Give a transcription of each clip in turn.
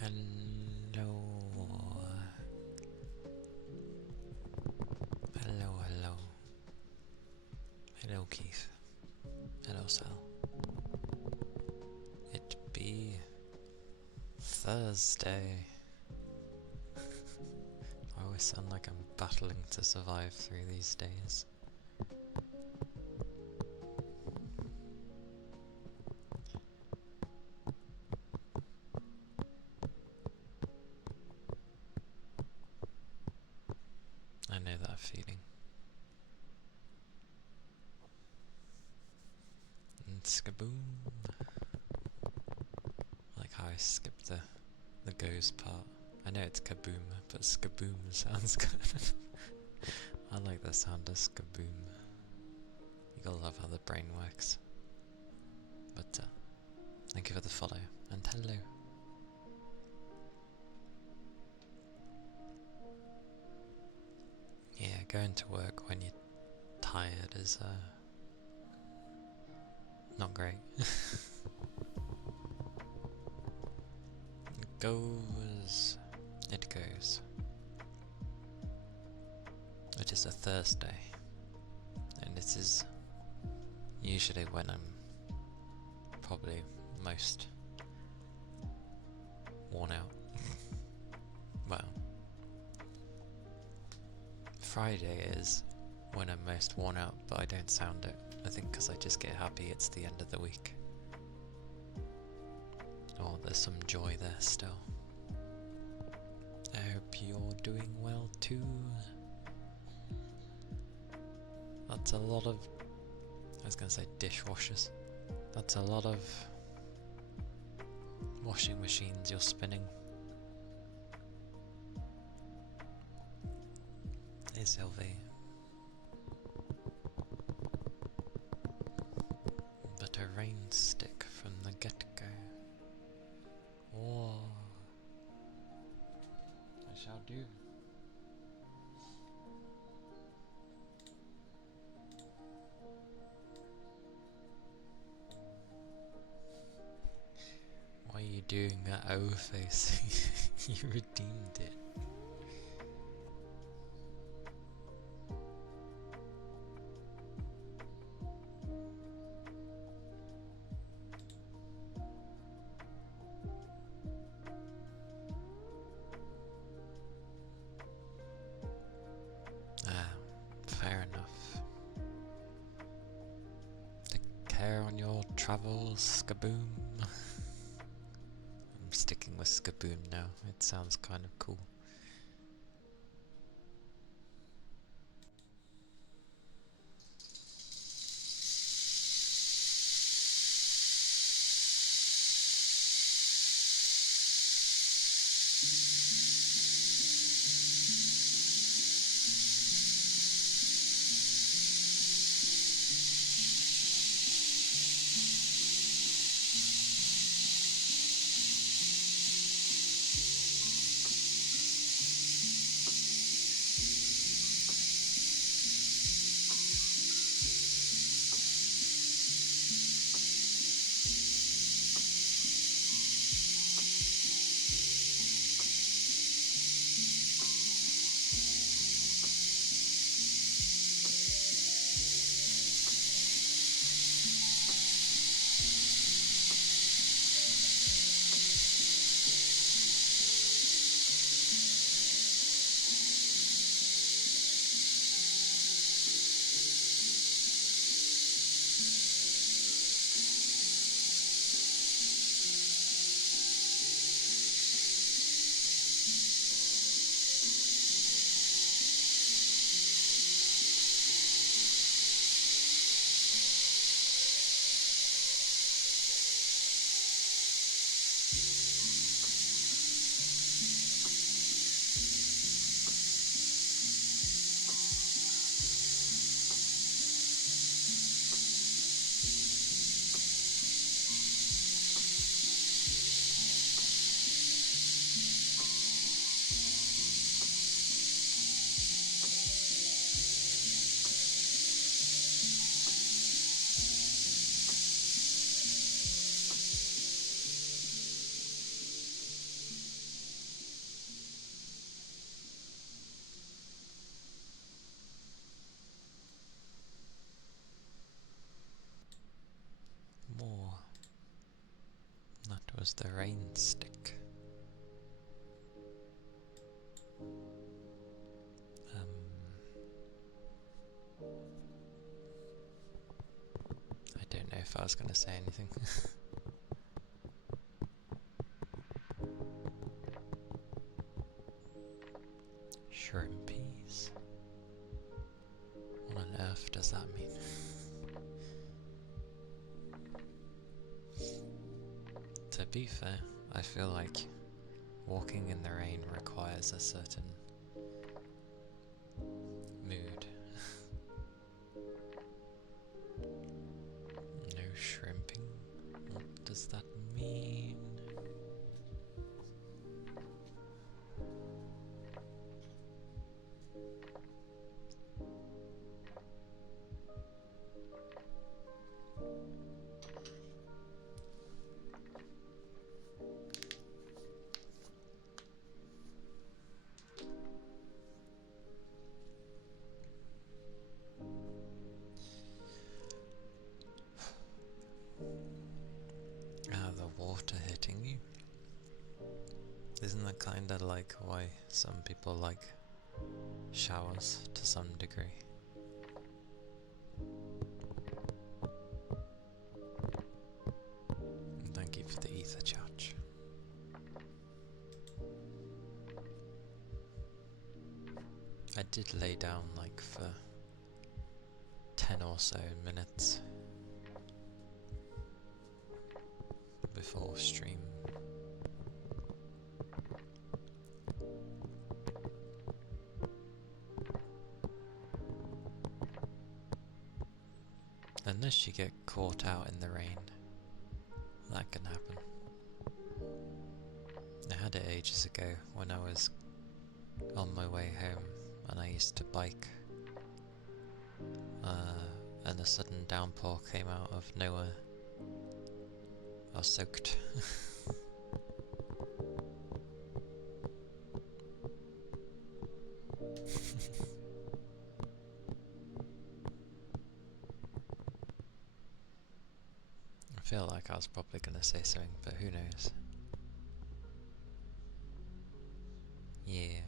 Hello. Hello, hello. Hello, Keith. Hello, Sal. It be Thursday. I always sound like I'm battling to survive through these days. I know that feeling. And skaboom. I like how I skipped the goes part. I know it's kaboom, but skaboom sounds good. I like the sound of skaboom. You gotta love how the brain works. But thank you for the follow, and hello. Yeah, going to work when you're tired is not great. It goes. It is a Thursday, and it is usually when I'm probably most worn out. Well, Friday is when I'm most worn out, but I don't sound it. I think because I just get happy it's the end of the week. Oh, there's some joy there still. I hope you're doing well too. That's a lot of... I was going to say dishwashers. That's a lot of washing machines you're spinning. Hey Sylvie. But a rain stick from the get-go. Oh, I shall do. Why are you doing that O face? You redeemed it. Fair enough. Take care on your travels, skaboom. I'm sticking with skaboom now, it sounds kind of cool. was the rain stick. I don't know if I was going to say anything. Shrimpies? What on earth does that mean? To be fair, I feel like walking in the rain requires a certain mood. No shrimping? What does that mean? The water hitting you? Isn't that kinda like why some people like showers to some degree? Thank you for the ether charge. I did lay down like for 10 or so minutes before stream. Unless you get caught out in the rain, that can happen. I had it ages ago when I was on my way home and I used to bike, and a sudden downpour came out of nowhere. I was soaked. I feel like I was probably going to say something, but who knows. Yeah.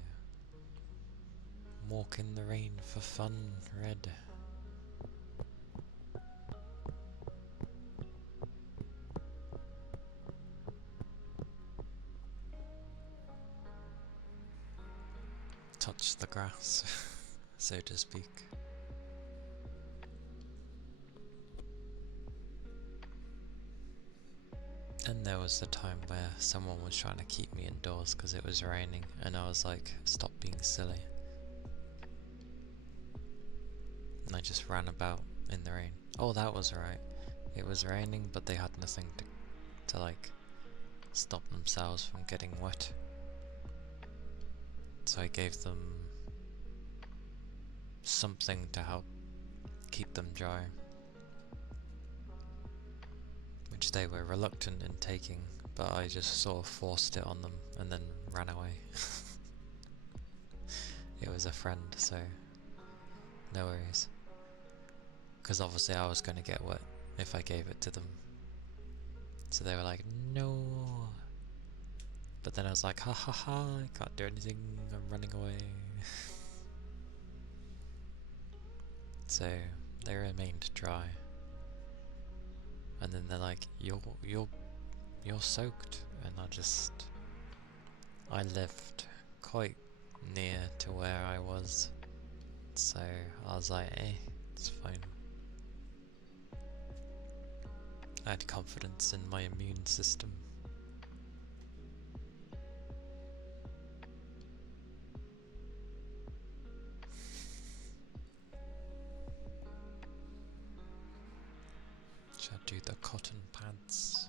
Walk in the rain for fun, Red. Touch the grass, so to speak. And there was the time where someone was trying to keep me indoors because it was raining, and I was like, stop being silly. And I just ran about in the rain. Oh, that was alright. It was raining, but they had nothing to like stop themselves from getting wet. So I gave them something to help keep them dry, which they were reluctant in taking, but I just sort of forced it on them and then ran away. It was a friend, so no worries. Because obviously I was going to get wet if I gave it to them. So they were like, no. But then I was like, ha ha ha, I can't do anything, I'm running away. So they remained dry. And then they're like, you're soaked. And I lived quite near to where I was. So I was like, it's fine. I had confidence in my immune system. Should I do the cotton pads?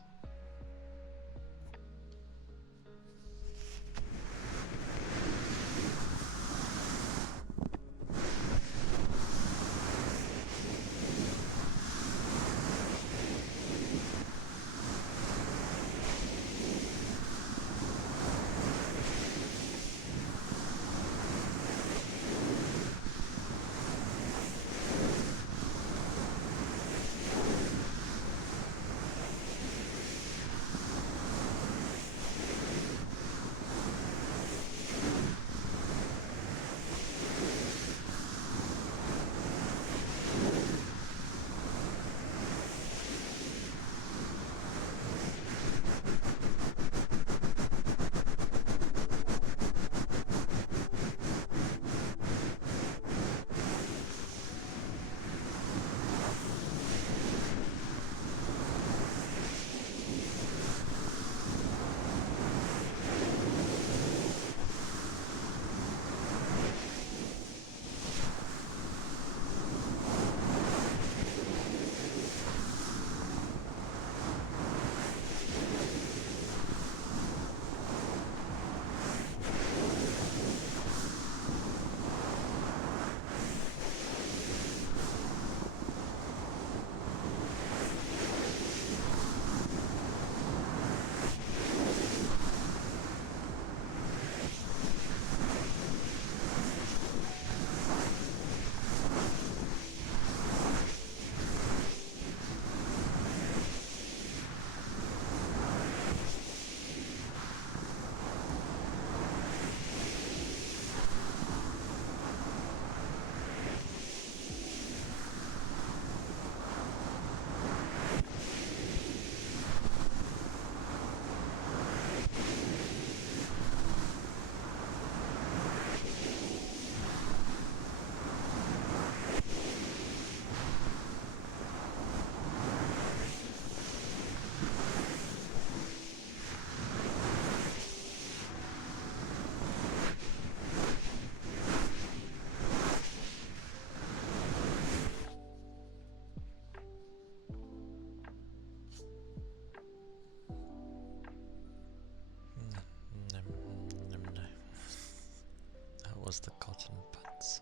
was the cotton buds.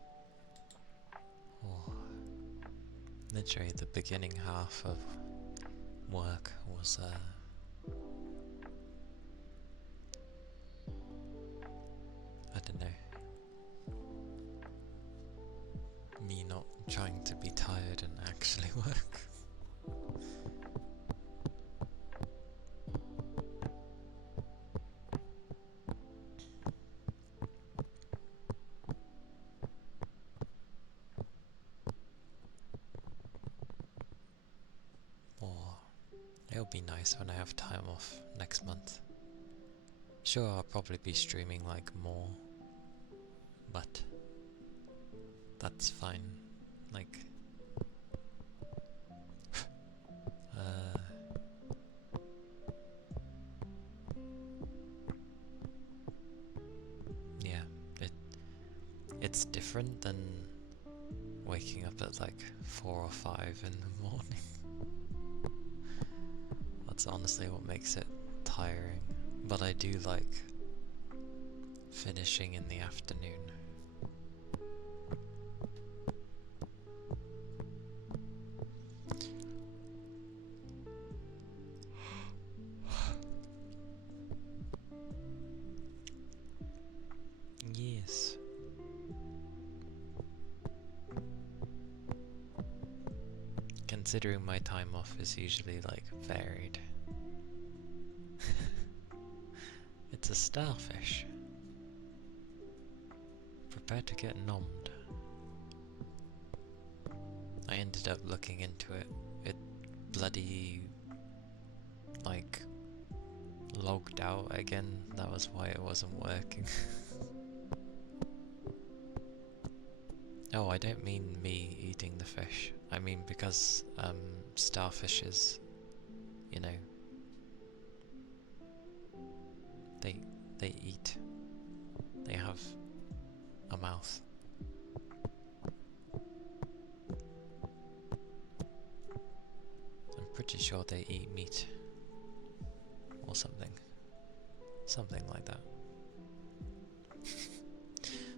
Oh, literally the beginning half of work was I don't know, me not trying to be tired and actually work. Or it'll be nice when I have time off next month. Sure, I'll probably be streaming like more, but that's fine. Like, yeah, it's different than waking up at like 4 or 5 in the morning. That's honestly what makes it tiring. But I do like finishing in the afternoon. Yes. Considering my time off is usually like varied. It's a starfish. Prepare to get nommed. I ended up looking into it. It bloody like logged out again. That was why it wasn't working. Oh, I don't mean me eating the fish. I mean because starfishes, you know, they eat. They have a mouth. I'm pretty sure they eat meat. Or something. Something like that.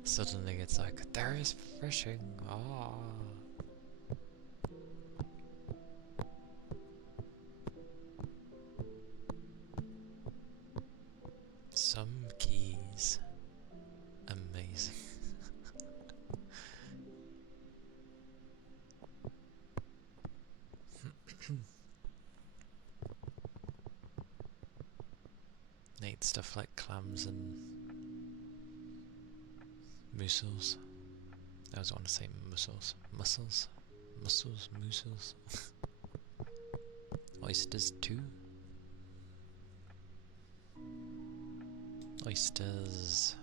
Suddenly it's like, there is fishing! Ah! Some keys. Amazing. Neat stuff like clams and mussels. I always want to say mussels. Mussels? Mussels? Mussels? Oysters too? Oysters.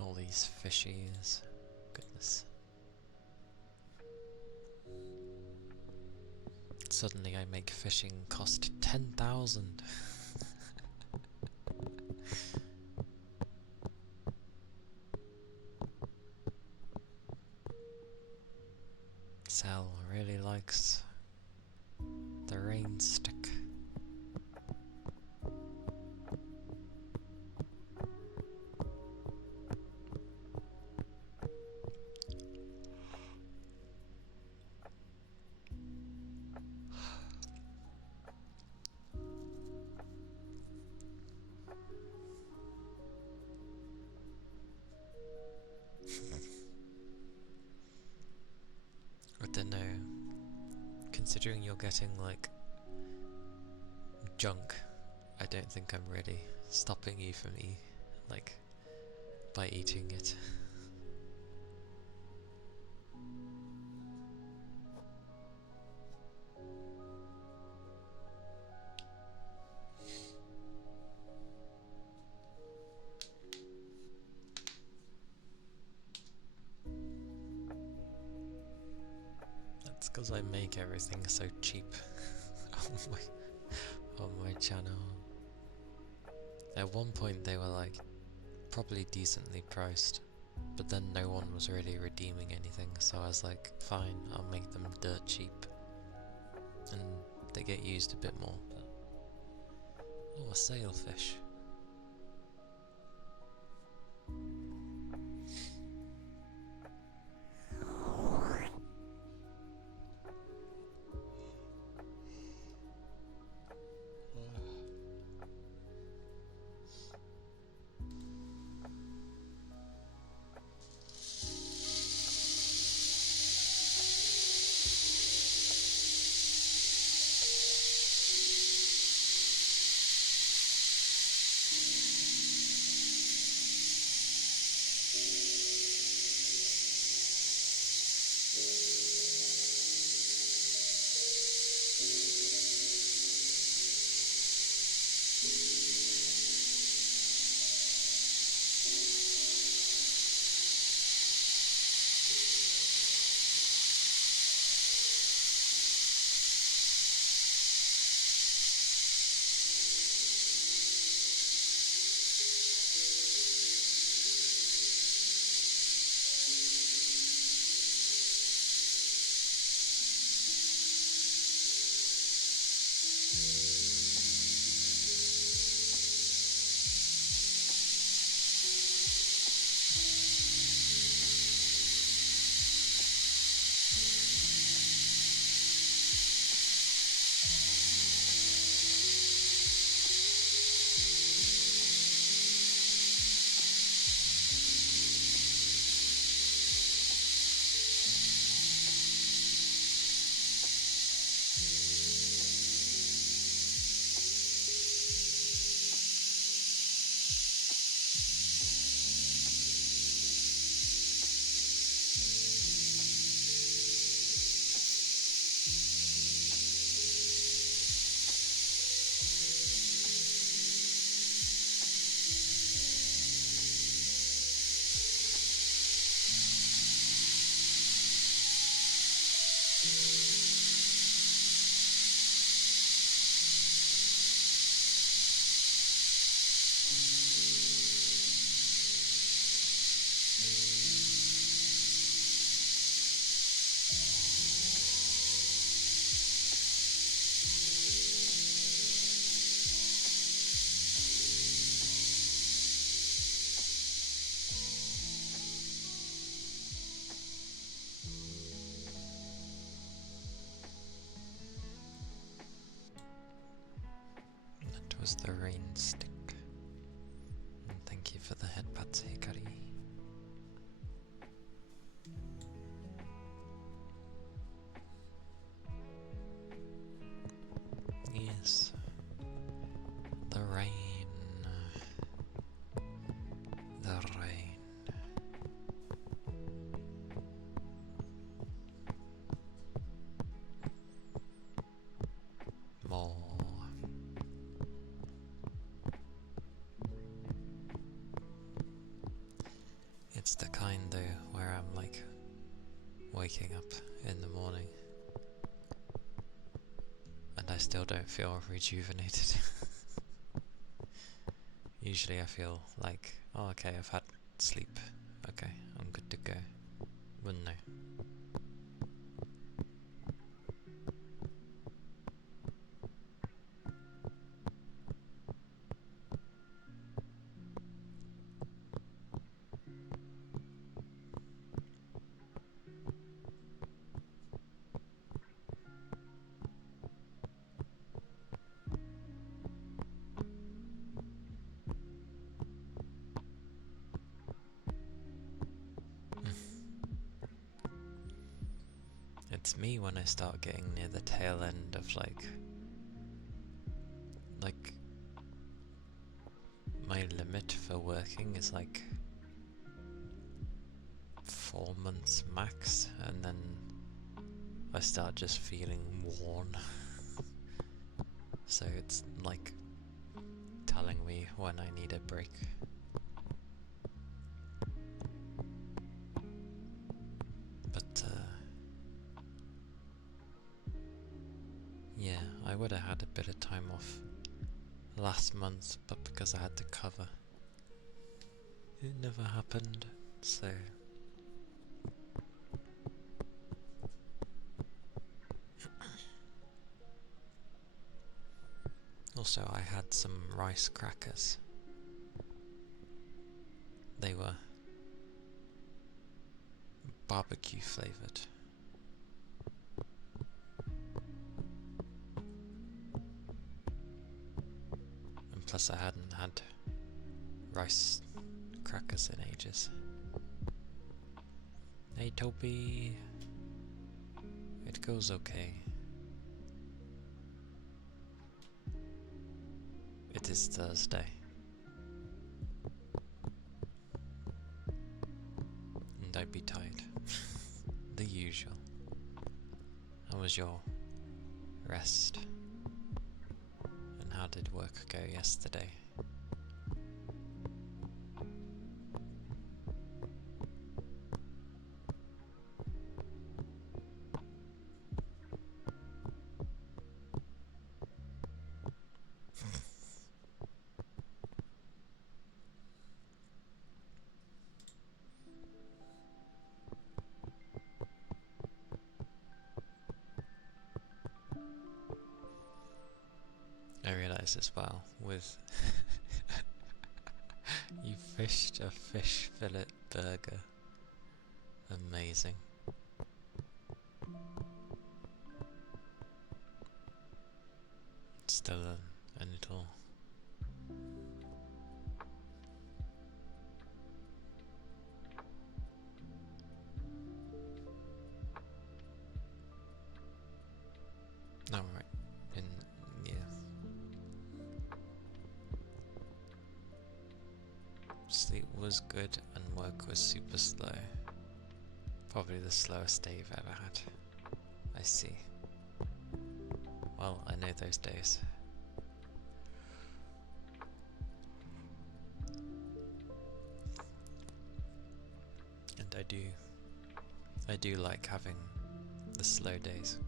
All these fishies. Goodness. Suddenly I make fishing cost 10,000. Sal really likes the rain stick. I don't know. Considering you're getting like junk, I don't think I'm really stopping you from like by eating it. That's because I make everything so cheap on my channel. At one point they were like probably decently priced, but then no one was really redeeming anything, so I was like, fine, I'll make them dirt cheap. And they get used a bit more. But... oh, a sailfish. was the rain stick. And thank you for the head pate curry. Yes. The rain. The rain. More. It's the kind though where I'm like waking up in the morning and I still don't feel rejuvenated. Usually I feel like, oh okay, I've had sleep, okay, I'm good to go. But no. It's me when I start getting near the tail end of like my limit for working is like 4 months max, and then I start just feeling worn. So it's like telling me when I need a break. But yeah, I would have had a bit of time off last month, but because I had to cover, it never happened, so... Also, I had some rice crackers. They were barbecue flavoured. And plus I hadn't had rice crackers in ages. Hey Toby, it goes okay. It is Thursday. And I'd be tired. The usual. How was your rest? And how did work go yesterday? I realise as well with you fished a fish fillet burger. Amazing. Still a little... Oh, right. Yeah. Sleep was good and work was super slow. Probably the slowest day you've ever had. I see. Well, I know those days. And I do like having the slow days.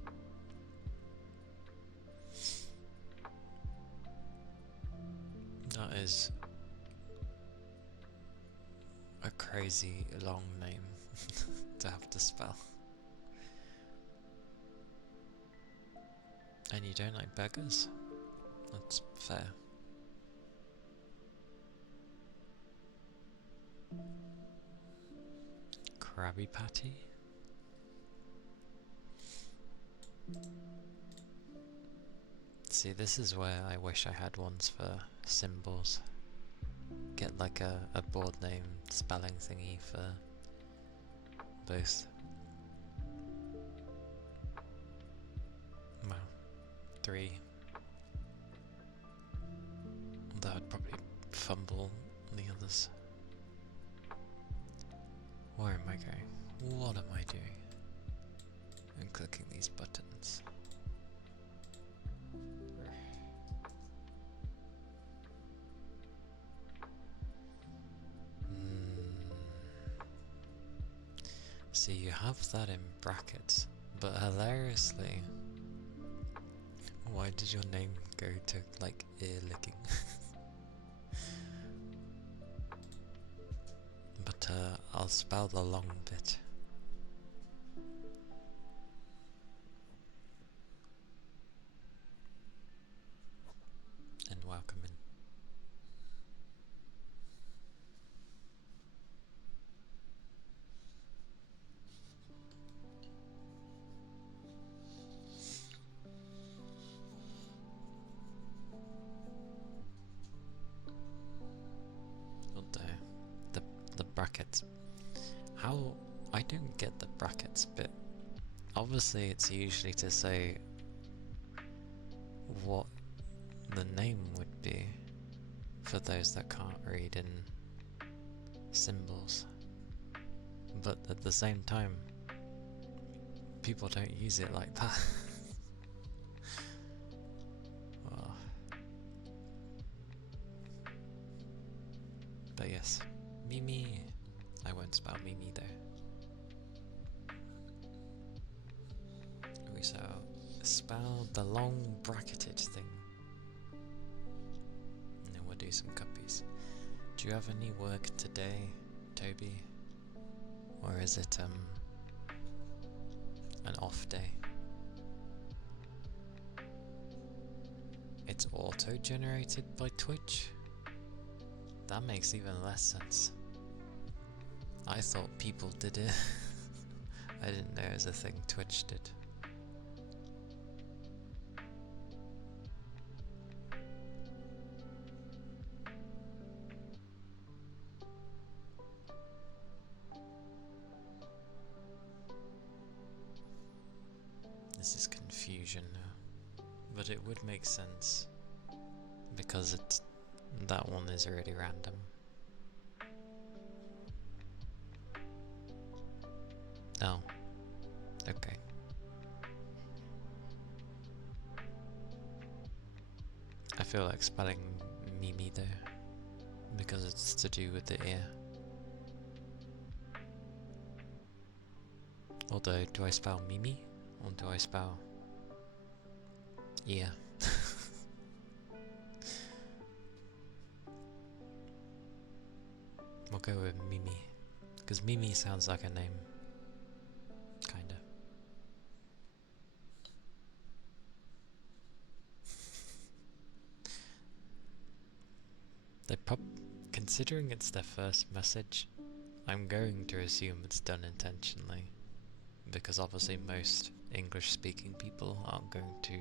That is a crazy long name to have to spell. And you don't like beggars? That's fair. Krabby Patty? See, this is where I wish I had ones for symbols. Get like a board name spelling thingy for both. Well, 3. That would probably fumble the others. Where am I going? What am I doing? I'm clicking these buttons. See, you have that in brackets, but hilariously, why did your name go to like ear licking? But I'll spell the long bit. And welcome in. The brackets. How I don't get the brackets bit. Obviously it's usually to say what the name would be for those that can't read in symbols. But at the same time, people don't use it like that. Oh. But yes, Mimi. I won't spell Mimi though. We shall spell the long bracketed thing. And then we'll do some copies. Do you have any work today, Toby? Or is it an off day? It's auto-generated by Twitch? That makes even less sense. I thought people did it. I didn't know it was a thing Twitch did. This is confusion now. But it would make sense. Because that one is already random. Oh. Okay. I feel like spelling Mimi there. Because it's to do with the ear. Although, do I spell Mimi? Or do I spell ear? We'll go with Mimi. Because Mimi sounds like a name. Kinda. Considering it's their first message, I'm going to assume it's done intentionally. Because obviously most English speaking people aren't going to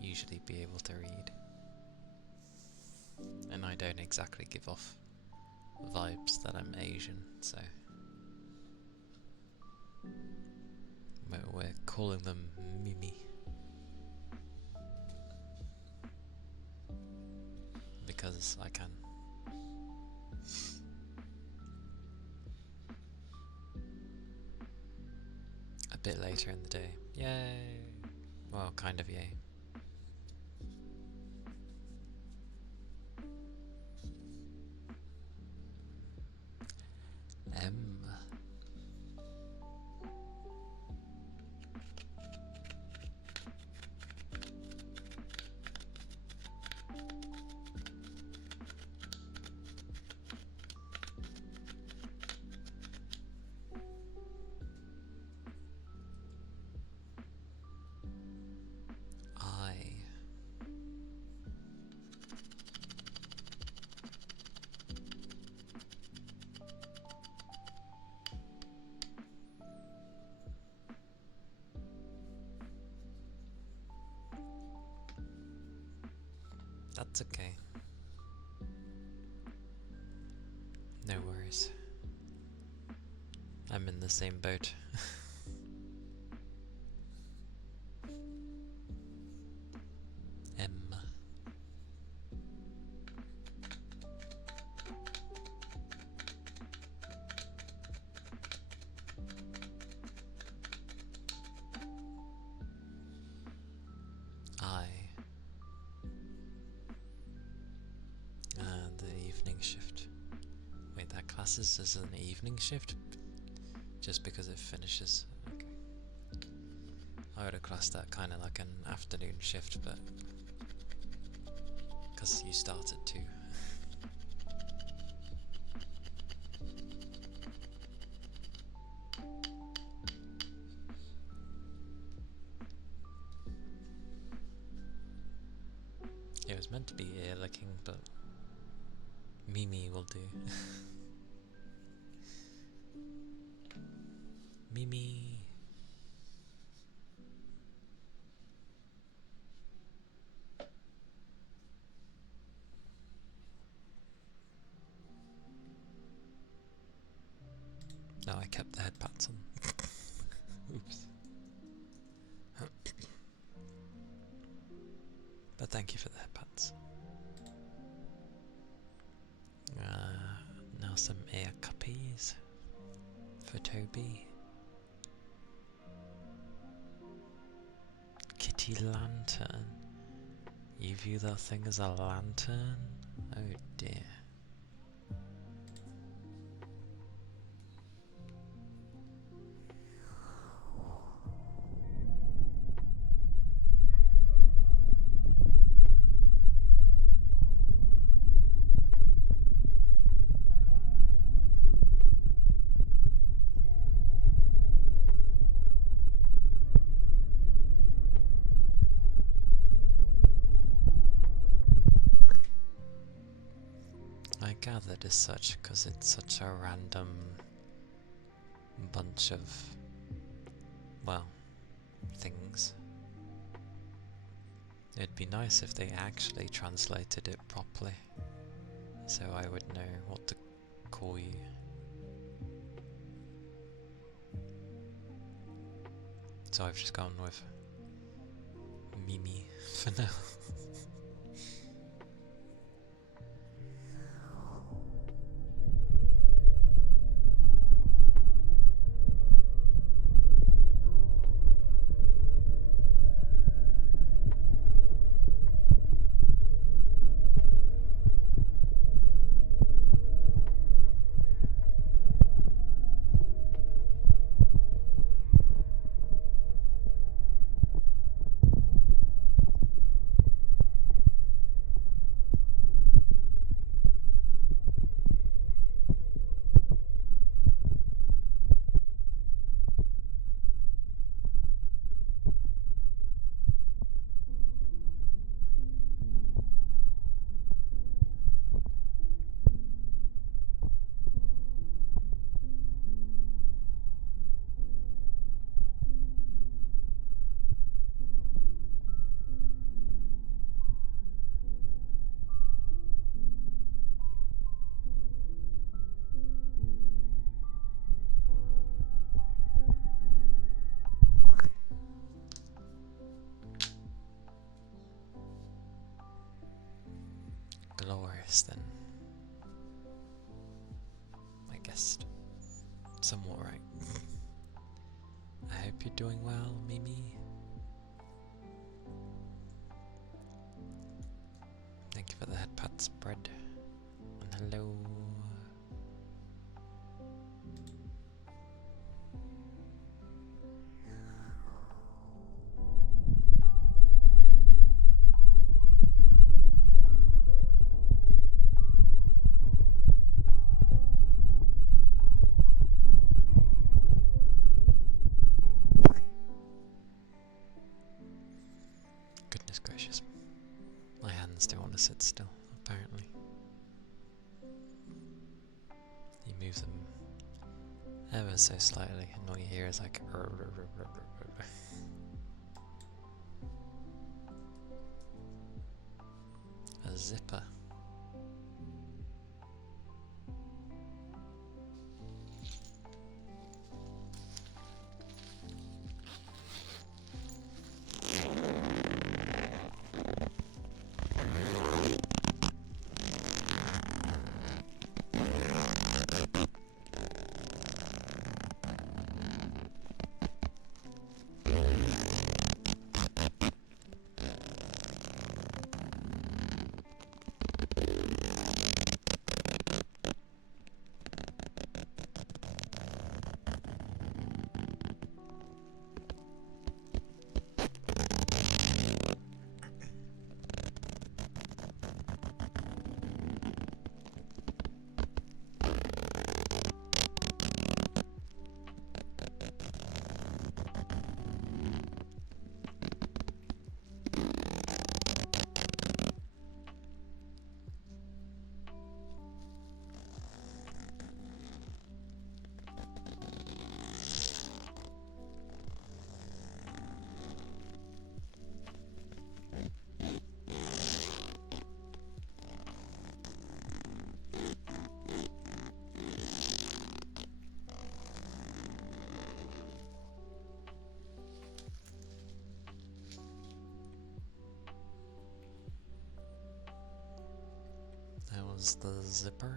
usually be able to read. And I don't exactly give off vibes that I'm Asian, so we're calling them Mimi. Because I can. A bit later in the day. Yay! Well, kind of yay. That's okay. No worries. I'm in the same boat. M. I. The evening shift. Wait, that classes as an evening shift? Just because it finishes? Okay. I would have classed that kind of like an afternoon shift, but because you start at 2. It was meant to be ear licking, but Mimi will do. Mimi. No, I kept the head pats on. Oops. But thank you for the head pats. Now some ear cuppies for Toby. Kitty lantern. You view that thing as a lantern? Oh dear. I gathered as such because it's such a random bunch of, well, things. It'd be nice if they actually translated it properly, so I would know what to call you. So I've just gone with Mimi for now. Glorious then. I guessed. Somewhat right. I hope you're doing well, Mimi. Thank you for the head pat spread. And hello. Goodness gracious. My hands don't want to sit still, apparently. You move them ever so slightly, and all you hear is like zipper. That was the zipper.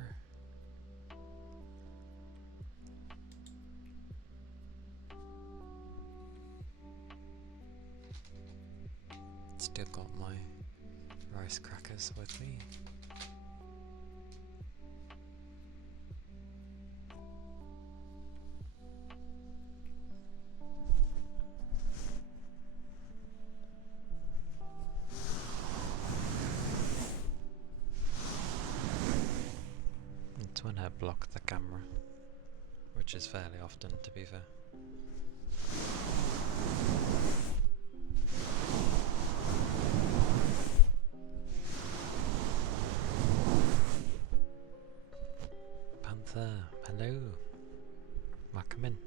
Still got my rice crackers with me. It's when I block the camera, which is fairly often, to be fair. Panther, hello. Welcome in.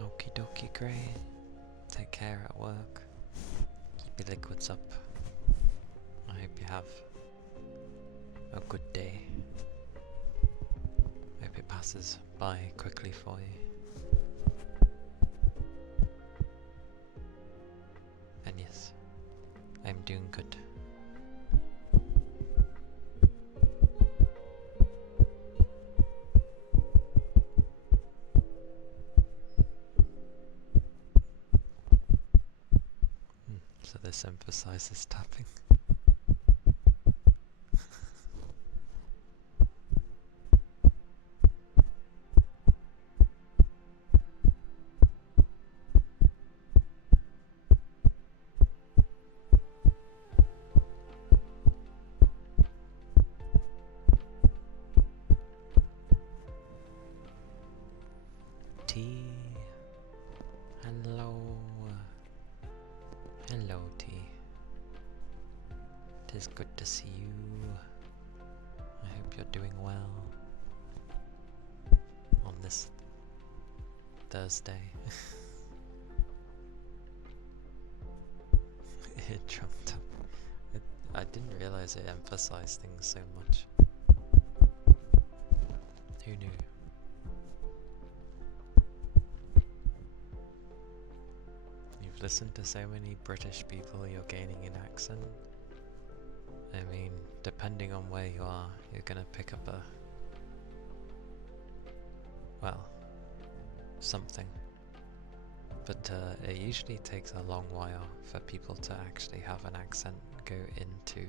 Okie dokie, great. Take care at work. Keep your liquids up. I hope you have a good day. Hope it passes by quickly for you. And yes, I'm doing good. So this emphasizes tapping. T. Hello. Hello, T. It is good to see you. I hope you're doing well on this Thursday. It jumped up. I didn't realize it emphasized things so much. Who knew? You've listened to so many British people, you're gaining an accent. I mean, depending on where you are, you're gonna pick up a... well, something. But it usually takes a long while for people to actually have an accent go into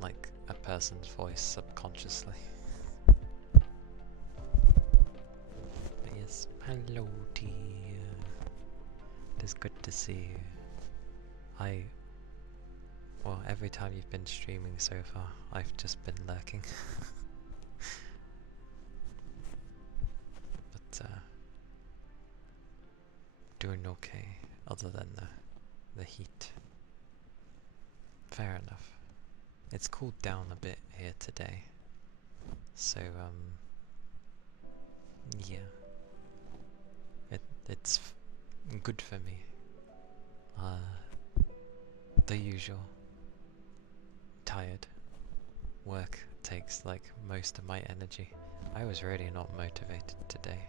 like a person's voice subconsciously. But yes, hello dear. It is good to see you. Well, every time you've been streaming so far, I've just been lurking. But doing okay, other than the heat. Fair enough. It's cooled down a bit here today, so yeah, it's good for me. The usual. Tired. Work takes like most of my energy. I was really not motivated today.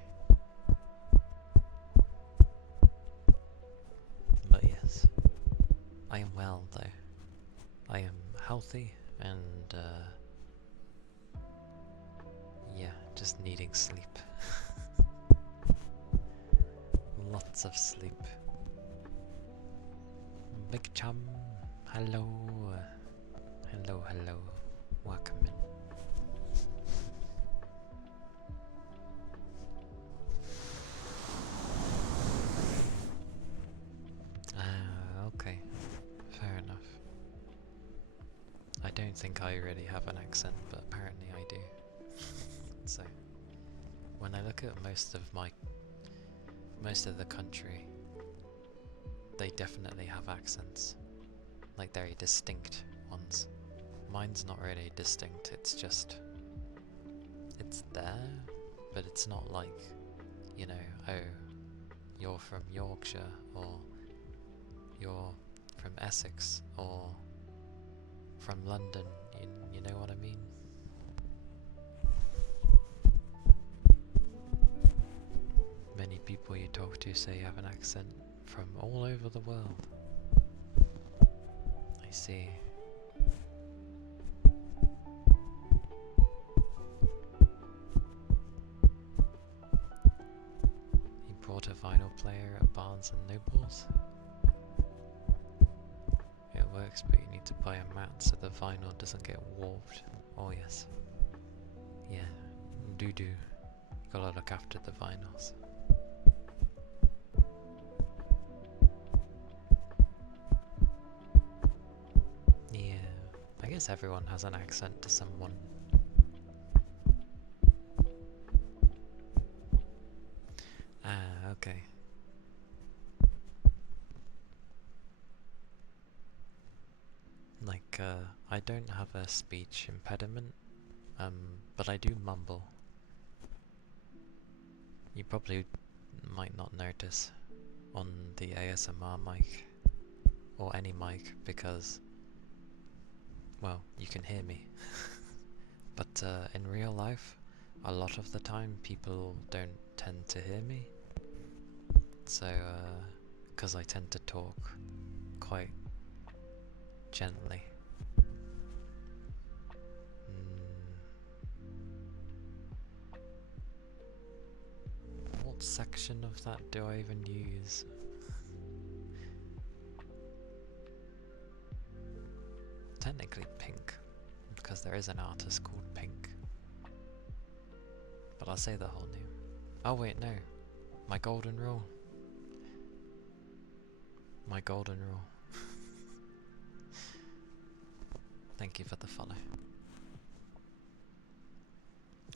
But yes, I am well though. I am healthy and yeah, just needing sleep. Lots of sleep. Big chum, hello. Hello, hello. Welcome in. Okay. Fair enough. I don't think I really have an accent, but apparently I do. So, when I look at most of the country, they definitely have accents. Like very distinct ones. Mine's not really distinct, it's just... it's there, but it's not like, you know, oh, you're from Yorkshire, or you're from Essex, or from London, you know what I mean? Many people you talk to say you have an accent from all over the world. I see. He brought a vinyl player at Barnes and Nobles. It works, but you need to buy a mat so the vinyl doesn't get warped. Oh yes. Yeah, do. You gotta look after the vinyls. Yeah, I guess everyone has an accent to someone. Ah, okay. Like, I don't have a speech impediment, but I do mumble. You probably might not notice on the ASMR mic, or any mic, because, well, you can hear me. But in real life, a lot of the time people don't tend to hear me. So, because I tend to talk quite gently. What section of that do I even use? Technically Pink, because there is an artist called Pink. But I'll say the whole name. Oh wait, no. My golden rule. My golden rule. Thank you for the follow.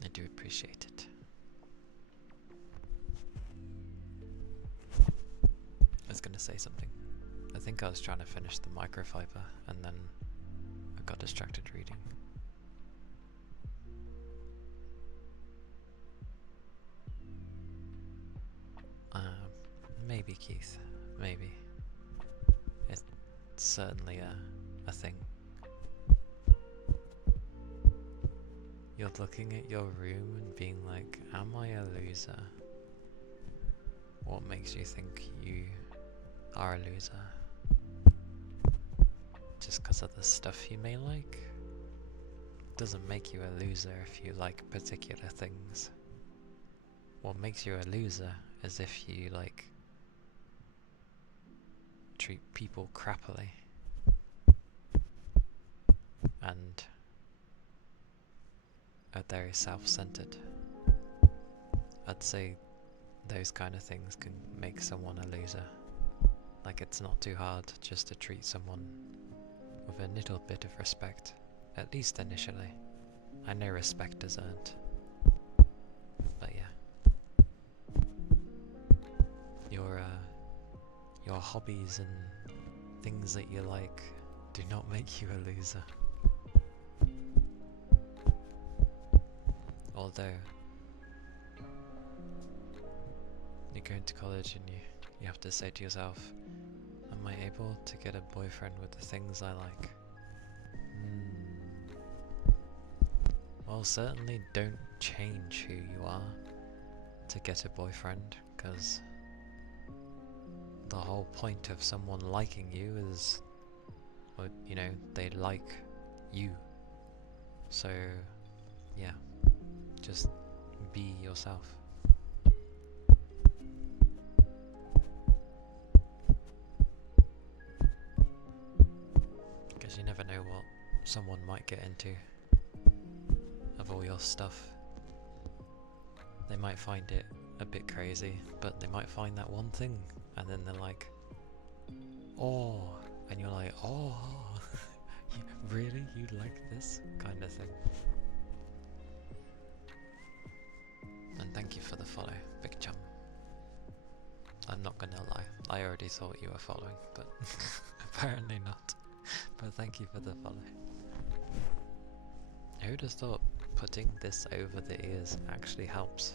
I do appreciate it. I was gonna say something. I think I was trying to finish the microfiber and then I got distracted reading. Keith. Maybe. It's certainly a thing. You're looking at your room and being like, am I a loser? What makes you think you are a loser? Just because of the stuff you may like? Doesn't make you a loser if you like particular things. What makes you a loser is if you like treat people crappily and are very self-centered. I'd say those kind of things can make someone a loser. Like, it's not too hard just to treat someone with a little bit of respect, at least initially. I know respect is earned, but yeah. Your hobbies and things that you like do not make you a loser. Although you go into college and you have to say to yourself, am I able to get a boyfriend with the things I like? Well, certainly don't change who you are to get a boyfriend, because the whole point of someone liking you is, well, you know, they like you. So, yeah, just be yourself. Because you never know what someone might get into of all your stuff. They might find it a bit crazy, but they might find that one thing, and then they're like, oh, and you're like, oh, really? You like this kind of thing? And thank you for the follow, Big Chum. I'm not gonna lie, I already thought you were following, but apparently not. But thank you for the follow. Who would have thought putting this over the ears actually helps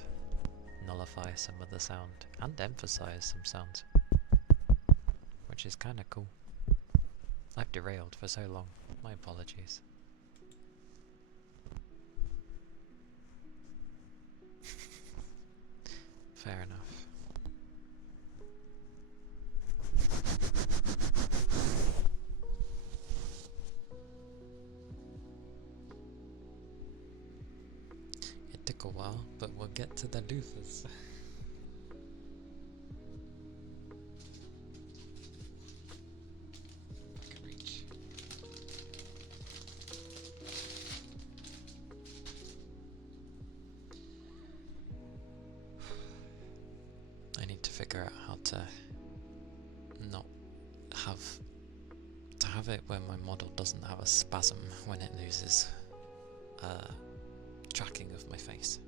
nullify some of the sound and emphasize some sounds, which is kind of cool. I've derailed for so long, my apologies. Fair enough. It took a while, but we'll get to the loofahs. I can reach. I need to figure out how to not have it where my model doesn't have a spasm when it loses tracking of my face.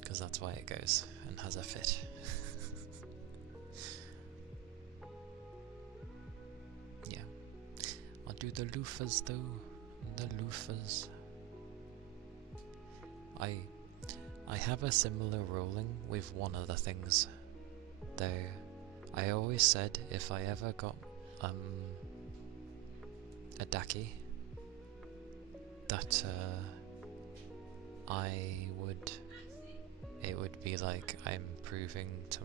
Because that's why it goes and has a fit. Yeah. I'll do the loofahs though. The loofahs. I have a similar ruling with one of the things, though. I always said if I ever got a Daki, that it would be like I'm proving to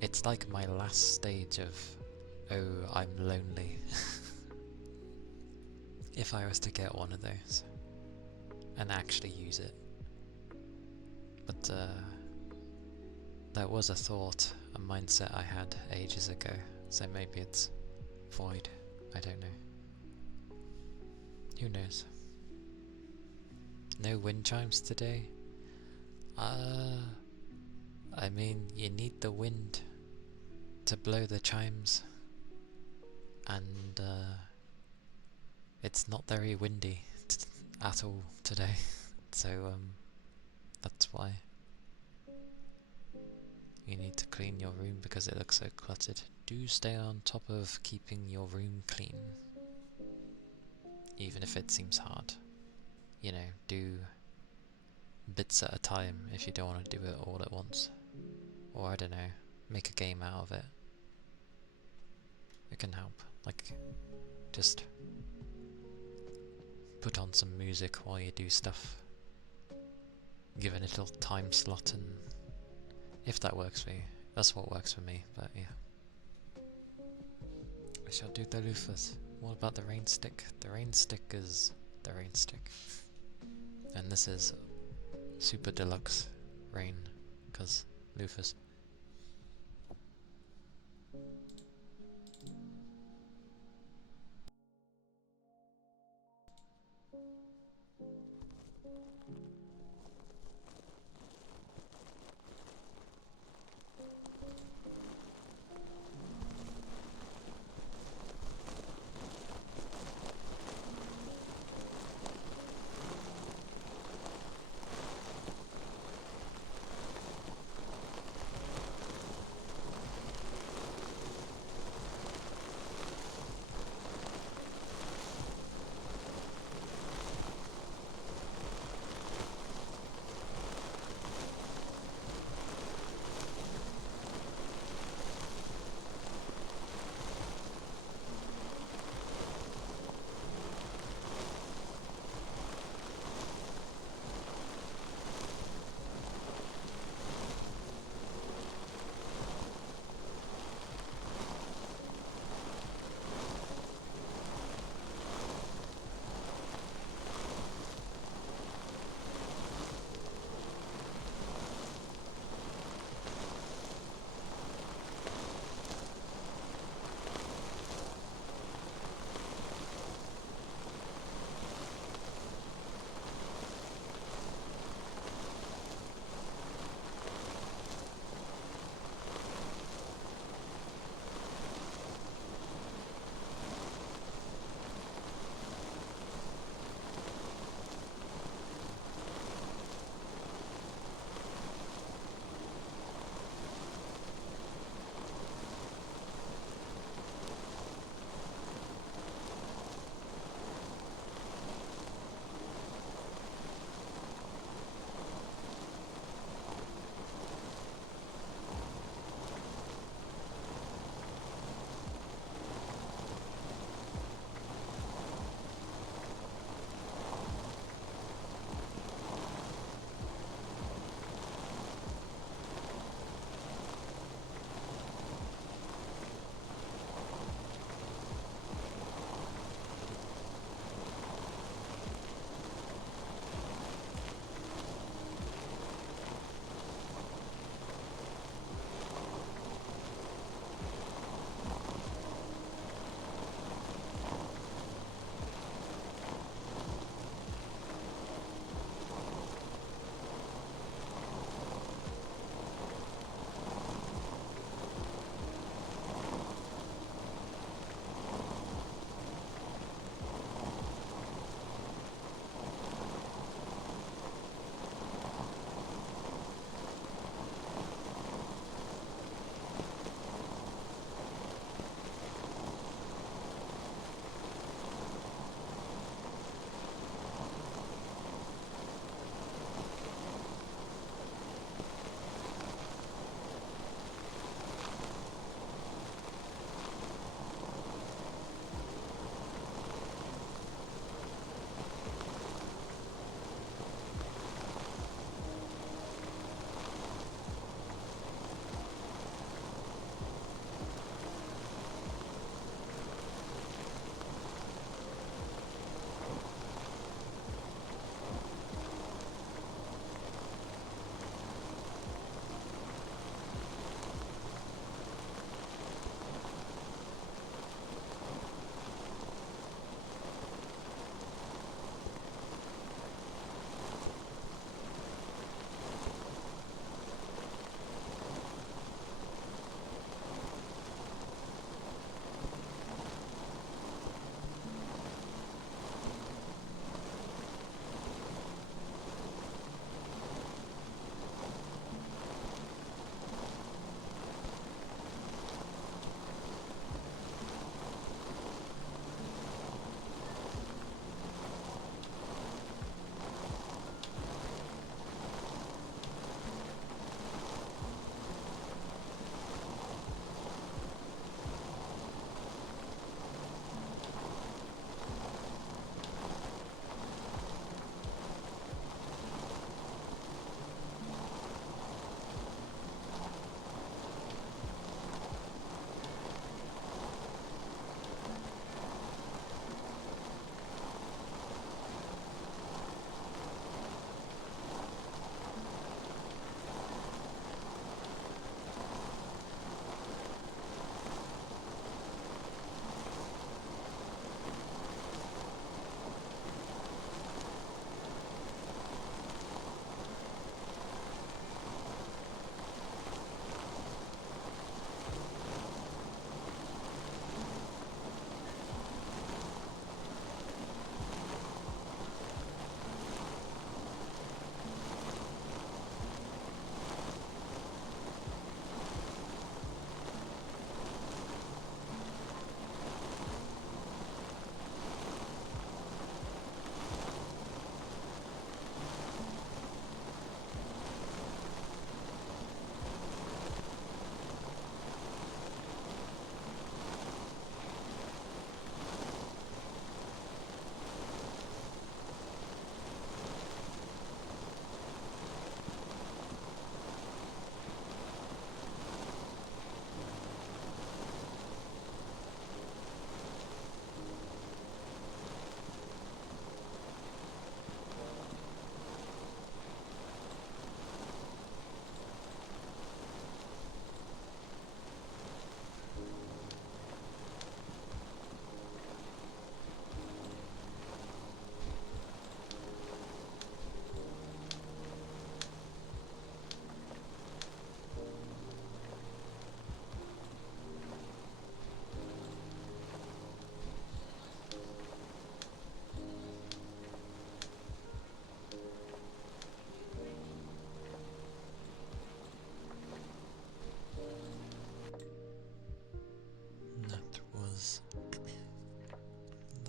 it's like my last stage of, oh, I'm lonely. If I was to get one of those and actually use it. But that was a thought, a mindset I had ages ago, so maybe it's void, I don't know. Who knows? No wind chimes today? I mean, you need the wind to blow the chimes, and it's not very windy at all today, so that's why. You need to clean your room because it looks so cluttered. Do stay on top of keeping your room clean, even if it seems hard. you know, do bits at a time if you don't want to do it all at once. Or I don't know, make a game out of it. It can help. Like, just put on some music while you do stuff. Give it a little time slot, and if that works for you. That's what works for me, but yeah. I shall do the loofahs. What about the rain stick? The rain stick is the rain stick. And this is super deluxe rain, because loofahs.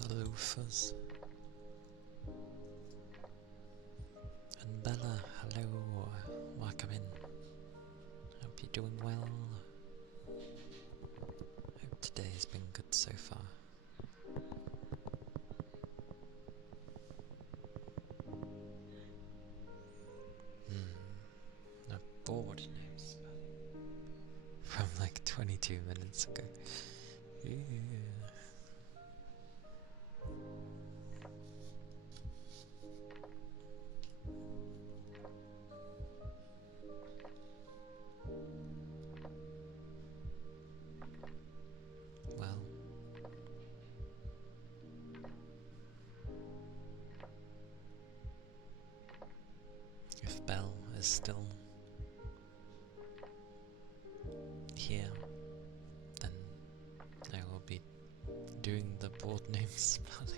Hello, Fuzz. And Bella, hello. Welcome in. Hope you're doing well. Hope today has been good so far. A board name spelling from like 22 minutes ago. Yeah. Well, if Belle is still here, then I will be doing the board name spelling.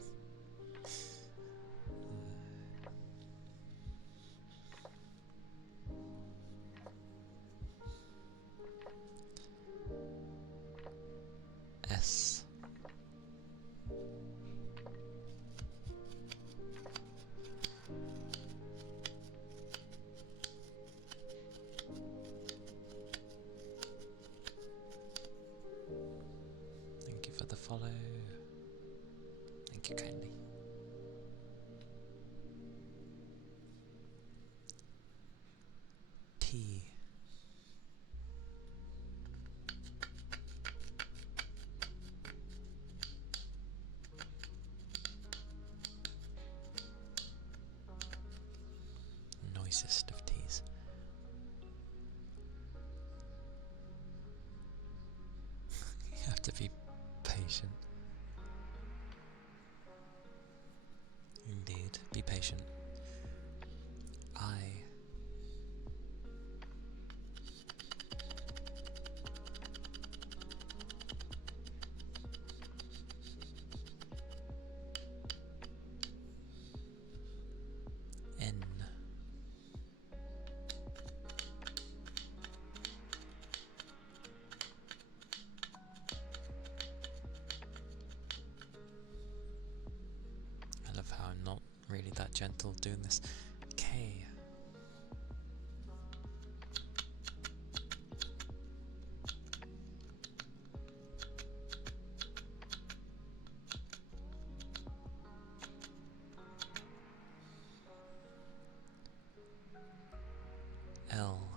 S. Thank you for the follow. Thank you kindly. T. Noisiest of T's. You have to be patient. Indeed, be patient. I. N. I love how I'm not really that gentle doing this. K. L.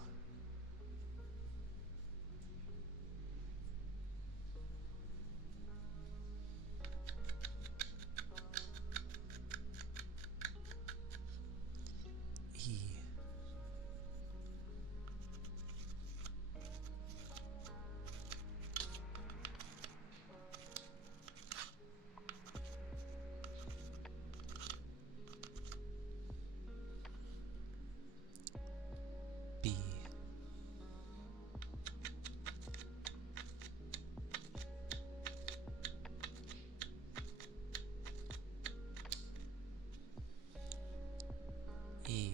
E. B. E.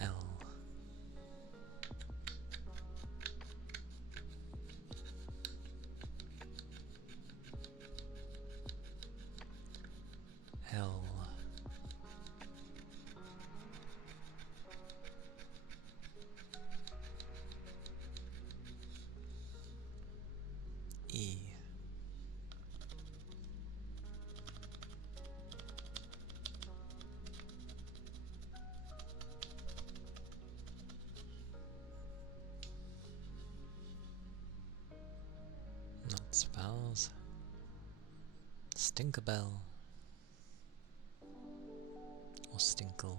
L. L. E. Not spells. Stinkerbell. Or Stinklebell.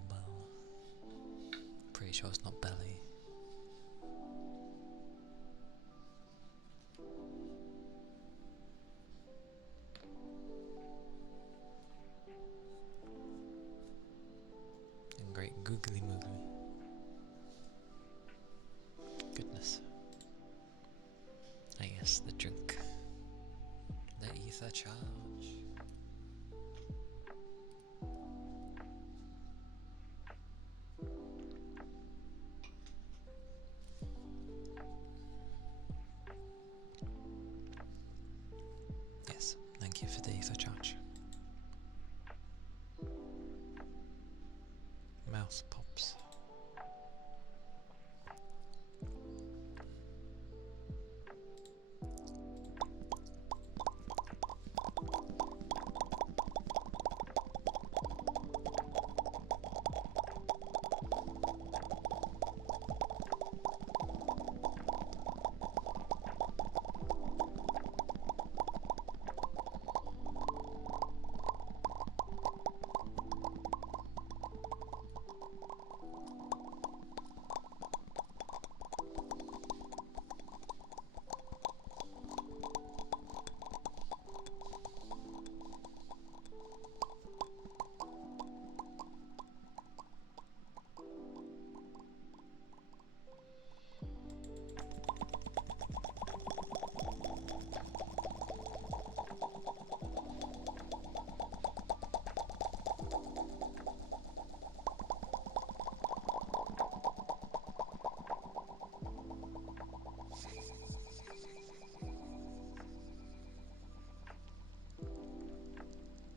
Pretty sure it's not belly. And great googly moogly. Goodness. Ah yes, the drink. The ether charge. mouth pops.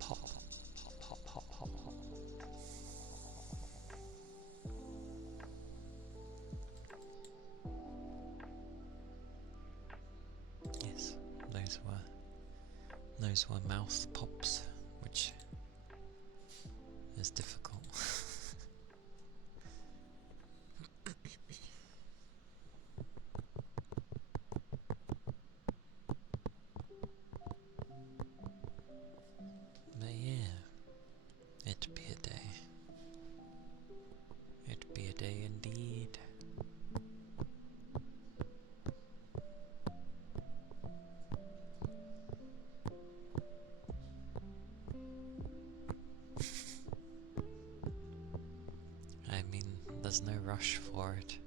Pop, pop, pop, pop, pop, pop. Yes, those were mouth pops, which is difficult. But yeah, it'd be a day. It'd be a day indeed. I mean, there's no rush for it.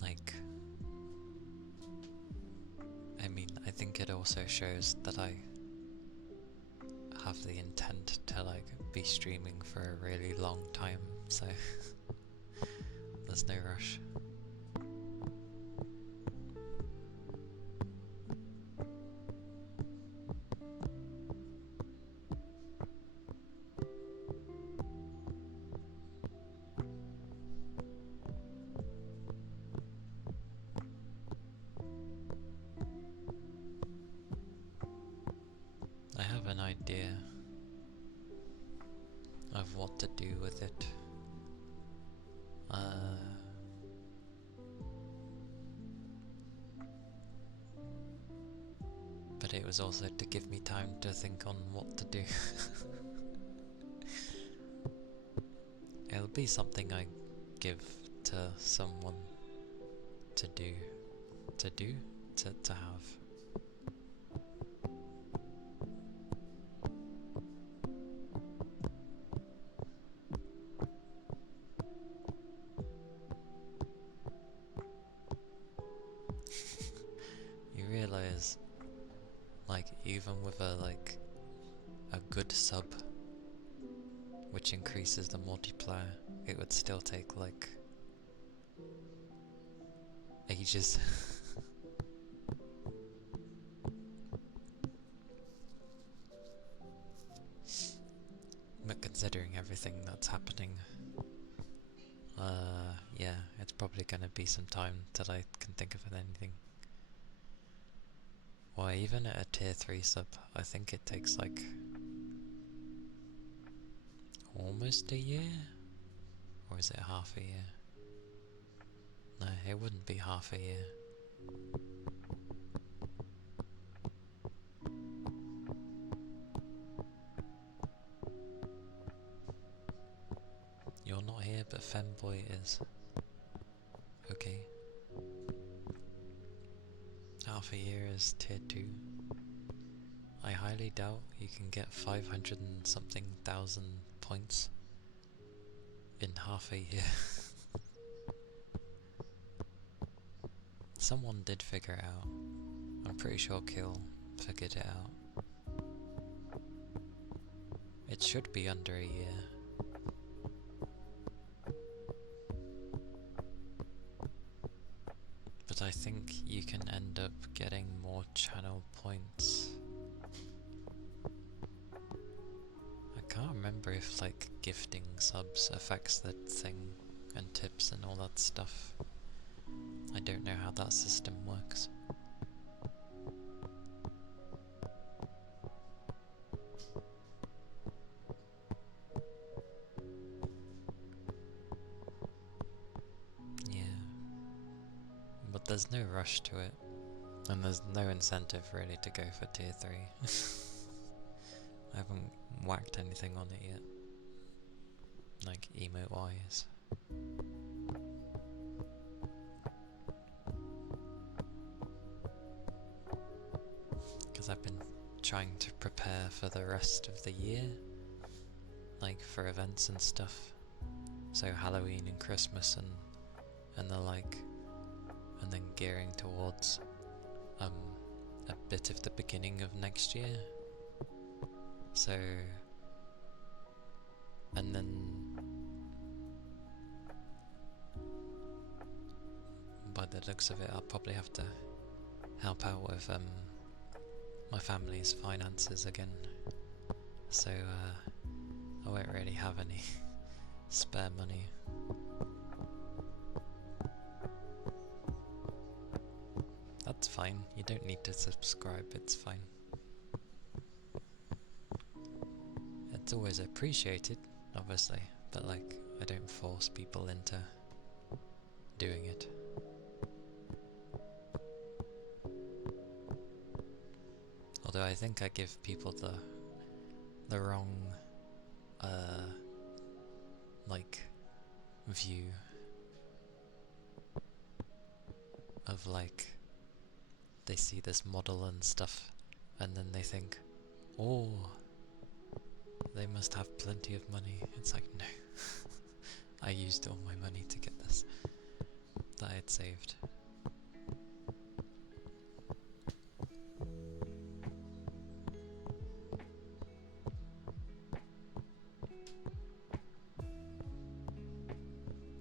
Like, I mean, I think it also shows that I have the intent to like be streaming for a really long time, so there's no rush. I have an idea of what to do with it. But it was also to give me time to think on what to do. It'll be something I give to someone to do, to have. You realize, like, even with a good sub, which increases the multiplier, it would still take like ages. But considering everything that's happening, yeah, it's probably gonna be some time till I can think of anything. Why, even at a tier 3 sub, I think it takes like almost a year? Or is it half a year? No, it wouldn't be half a year. You're not here, but Femboy is. Okay. Half a year is tier 2. I highly doubt you can get 500 and something thousand points in half a year. Someone did figure it out. I'm pretty sure Kill figured it out. It should be under a year. But I think you can end up getting more channel points. I can't remember remember if like gifting subs affects that thing and tips and all that stuff. I don't know how that system works. Yeah. But there's no rush to it. And there's no incentive really to go for tier 3. I haven't whacked anything on it yet. Like emote wise. Because I've been trying to prepare for the rest of the year. Like for events and stuff. So Halloween and Christmas and the like. And then gearing towards a bit of the beginning of next year. So, and then by the looks of it, I'll probably have to help out with my family's finances again. So I won't really have any spare money. That's fine, you don't need to subscribe, it's fine. It's always appreciated, obviously, but like, I don't force people into doing it. Although I think I give people the wrong like view of like they see this model and stuff and then they think, oh, they must have plenty of money. It's like, no. I used all my money to get this that I had saved.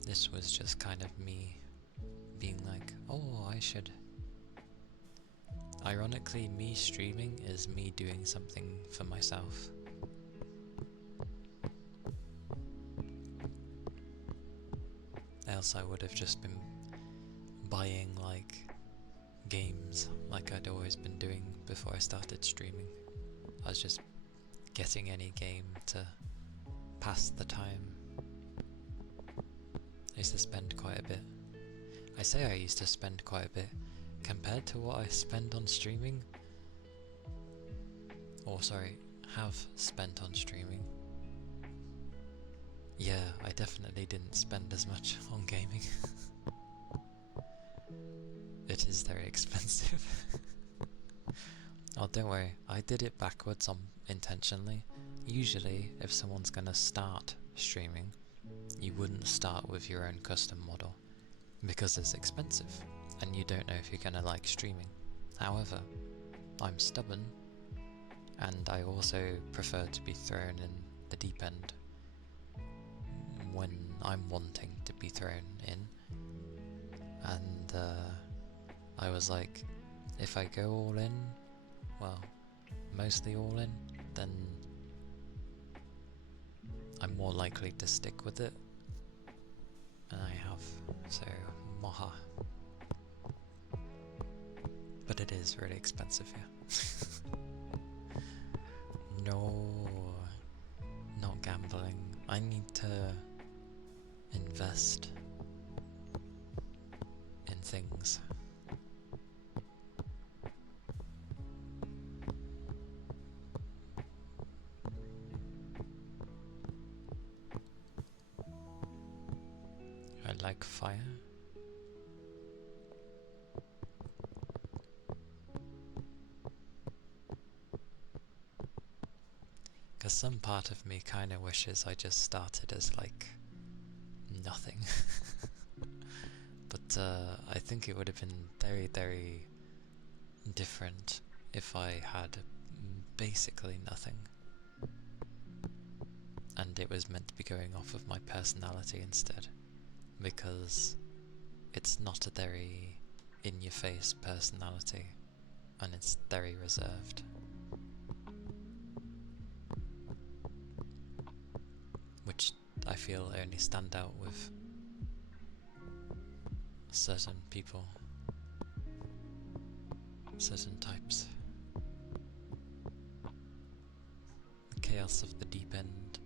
This was just kind of me being like, oh, I should. Ironically, me streaming is me doing something for myself. Else I would have just been buying like games like I'd always been doing before I started streaming. I was just getting any game to pass the time. I used to spend quite a bit. I say I used to spend quite a bit compared to what I spend on streaming. Or sorry, have spent on streaming. Yeah, I definitely didn't spend as much on gaming. It is very expensive. Oh, don't worry, I did it backwards intentionally. Usually, if someone's gonna start streaming, you wouldn't start with your own custom model, because it's expensive, and you don't know if you're gonna like streaming. However, I'm stubborn, and I also prefer to be thrown in the deep end when I'm wanting to be thrown in. And I was like, if I go all in, well, mostly all in, then I'm more likely to stick with it. And I have, so moha. But it is really expensive here. No, not gambling. I need to invest in things. I like fire. Because some part of me kind of wishes I just started as like nothing. But I think it would have been very, very different if I had basically nothing. And it was meant to be going off of my personality instead. Because it's not a very in-your-face personality, and it's very reserved. I feel only stand out with certain people, certain types. The chaos of the deep end.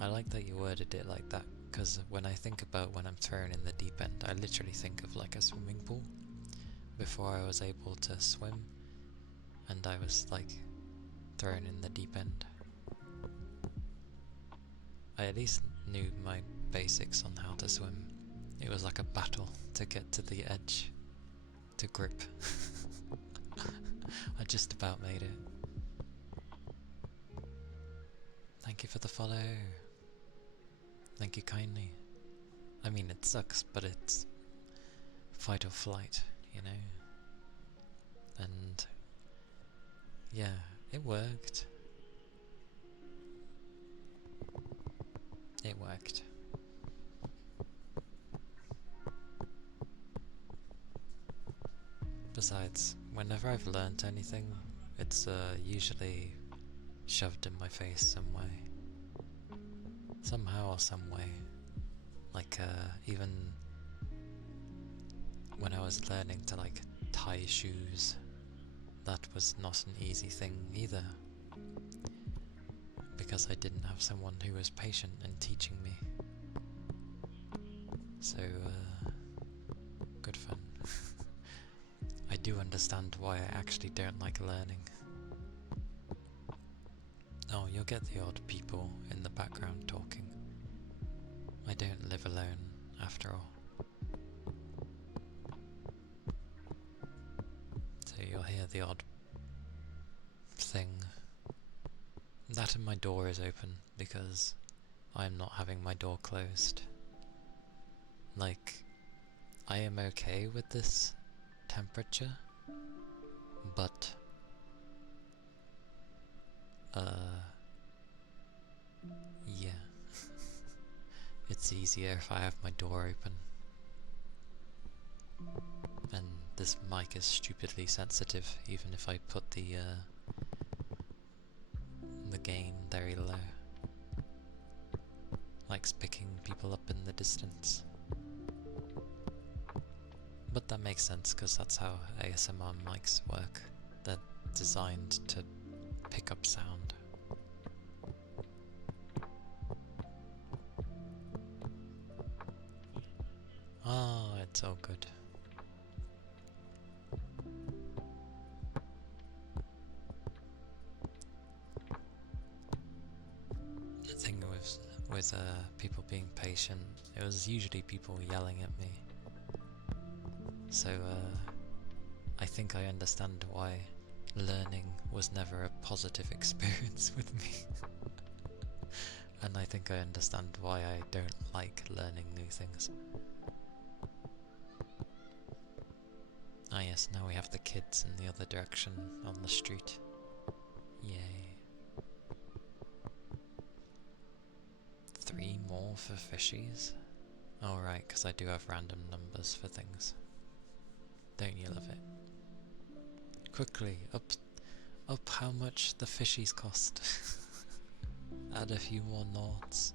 I like that you worded it like that, because when I think about when I'm thrown in the deep end, I literally think of like a swimming pool. Before I was able to swim, and I was like thrown in the deep end. I at least knew my basics on how to swim. It was like a battle to get to the edge, to grip. I just about made it. Thank you for the follow. Thank you kindly. I mean, it sucks, but it's fight or flight, you know? And yeah, it worked. It worked. Besides, whenever I've learnt anything, it's usually shoved in my face some way. Somehow or some way. Like, even when I was learning to, like, tie shoes, that was not an easy thing either. Because I didn't have someone who was patient in teaching me. So, good fun. I do understand why I actually don't like learning. Oh, you'll get the odd people in the background talking. I don't live alone, after all. So you'll hear the odd thing. That and my door is open, because I'm not having my door closed. Like, I am okay with this temperature, but yeah. It's easier if I have my door open. And this mic is stupidly sensitive, even if I put the gain very low. Likes picking people up in the distance. But that makes sense, because that's how ASMR mics work. They're designed to pick up sound. Oh, it's all good. The thing with people being patient, it was usually people yelling at me. So I think I understand why learning was never a positive experience with me. And I think I understand why I don't like learning new things. Ah yes, now we have the kids in the other direction on the street. Yay. 3 more for fishies? Oh right, because I do have random numbers for things. Don't you love it? Quickly, up how much the fishies cost. Add a few more noughts.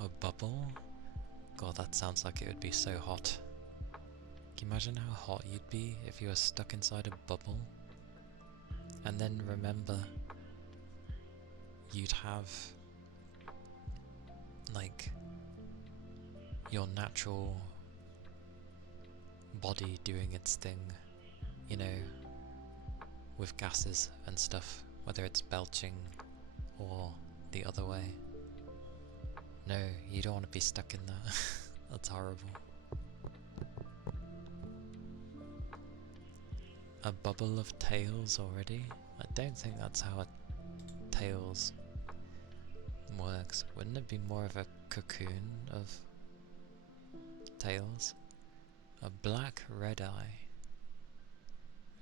A bubble? God, that sounds like it would be so hot. Can you imagine how hot you'd be if you were stuck inside a bubble? And then remember, you'd have, like, your natural body doing its thing, you know, with gases and stuff, whether it's belching or the other way. No, you don't want to be stuck in that. That's horrible. A bubble of tails already? I don't think that's how a tails works. Wouldn't it be more of a cocoon of tails? A black red eye.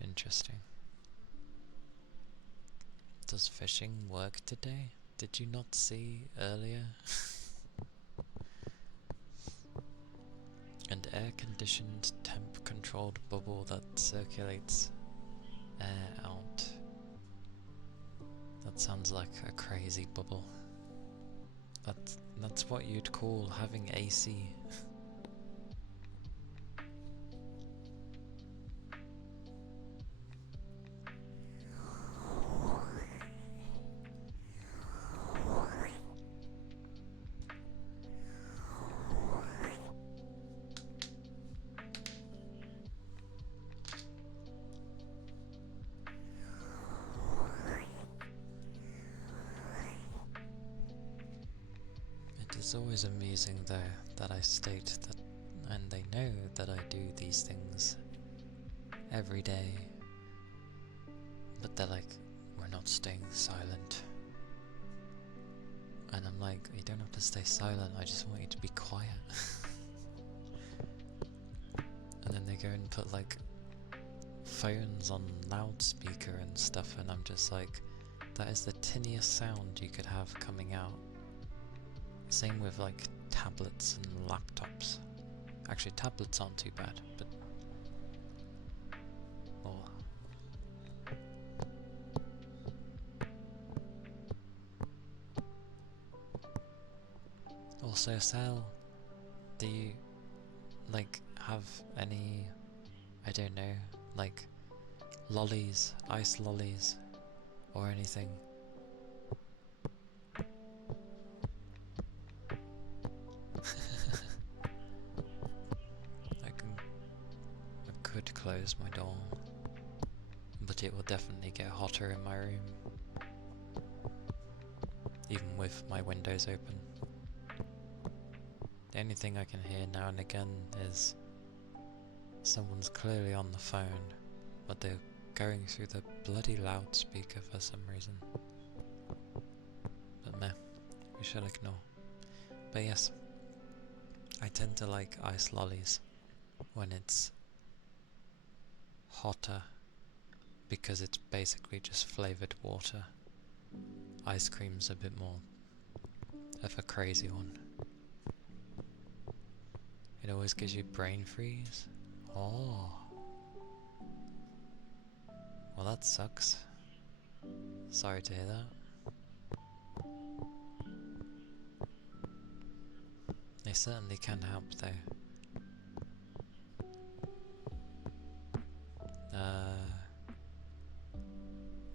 Interesting. Does fishing work today? Did you not see earlier? An air-conditioned, temp-controlled bubble that circulates air out. That sounds like a crazy bubble. That's what you'd call having AC. It is always amusing though that I state that, and they know that I do these things every day, but they're like, we're not staying silent. And I'm like, you don't have to stay silent, I just want you to be quiet. And then they go and put like phones on loudspeaker and stuff, and I'm just like, that is the tiniest sound you could have coming out. Same with like tablets and laptops. Actually, tablets aren't too bad, but oh. Also, Sal, do you like have any, I don't know, like lollies, ice lollies, or anything? I could close my door, but it will definitely get hotter in my room, even with my windows open. The only thing I can hear now and again is someone's clearly on the phone, but they're going through the bloody loudspeaker for some reason. But meh, we shall ignore. But yes, I tend to like ice lollies when it's hotter, because it's basically just flavoured water. Ice cream's a bit more of a crazy one. It always gives you brain freeze. Oh. Well, that sucks. Sorry to hear that. They certainly can help though.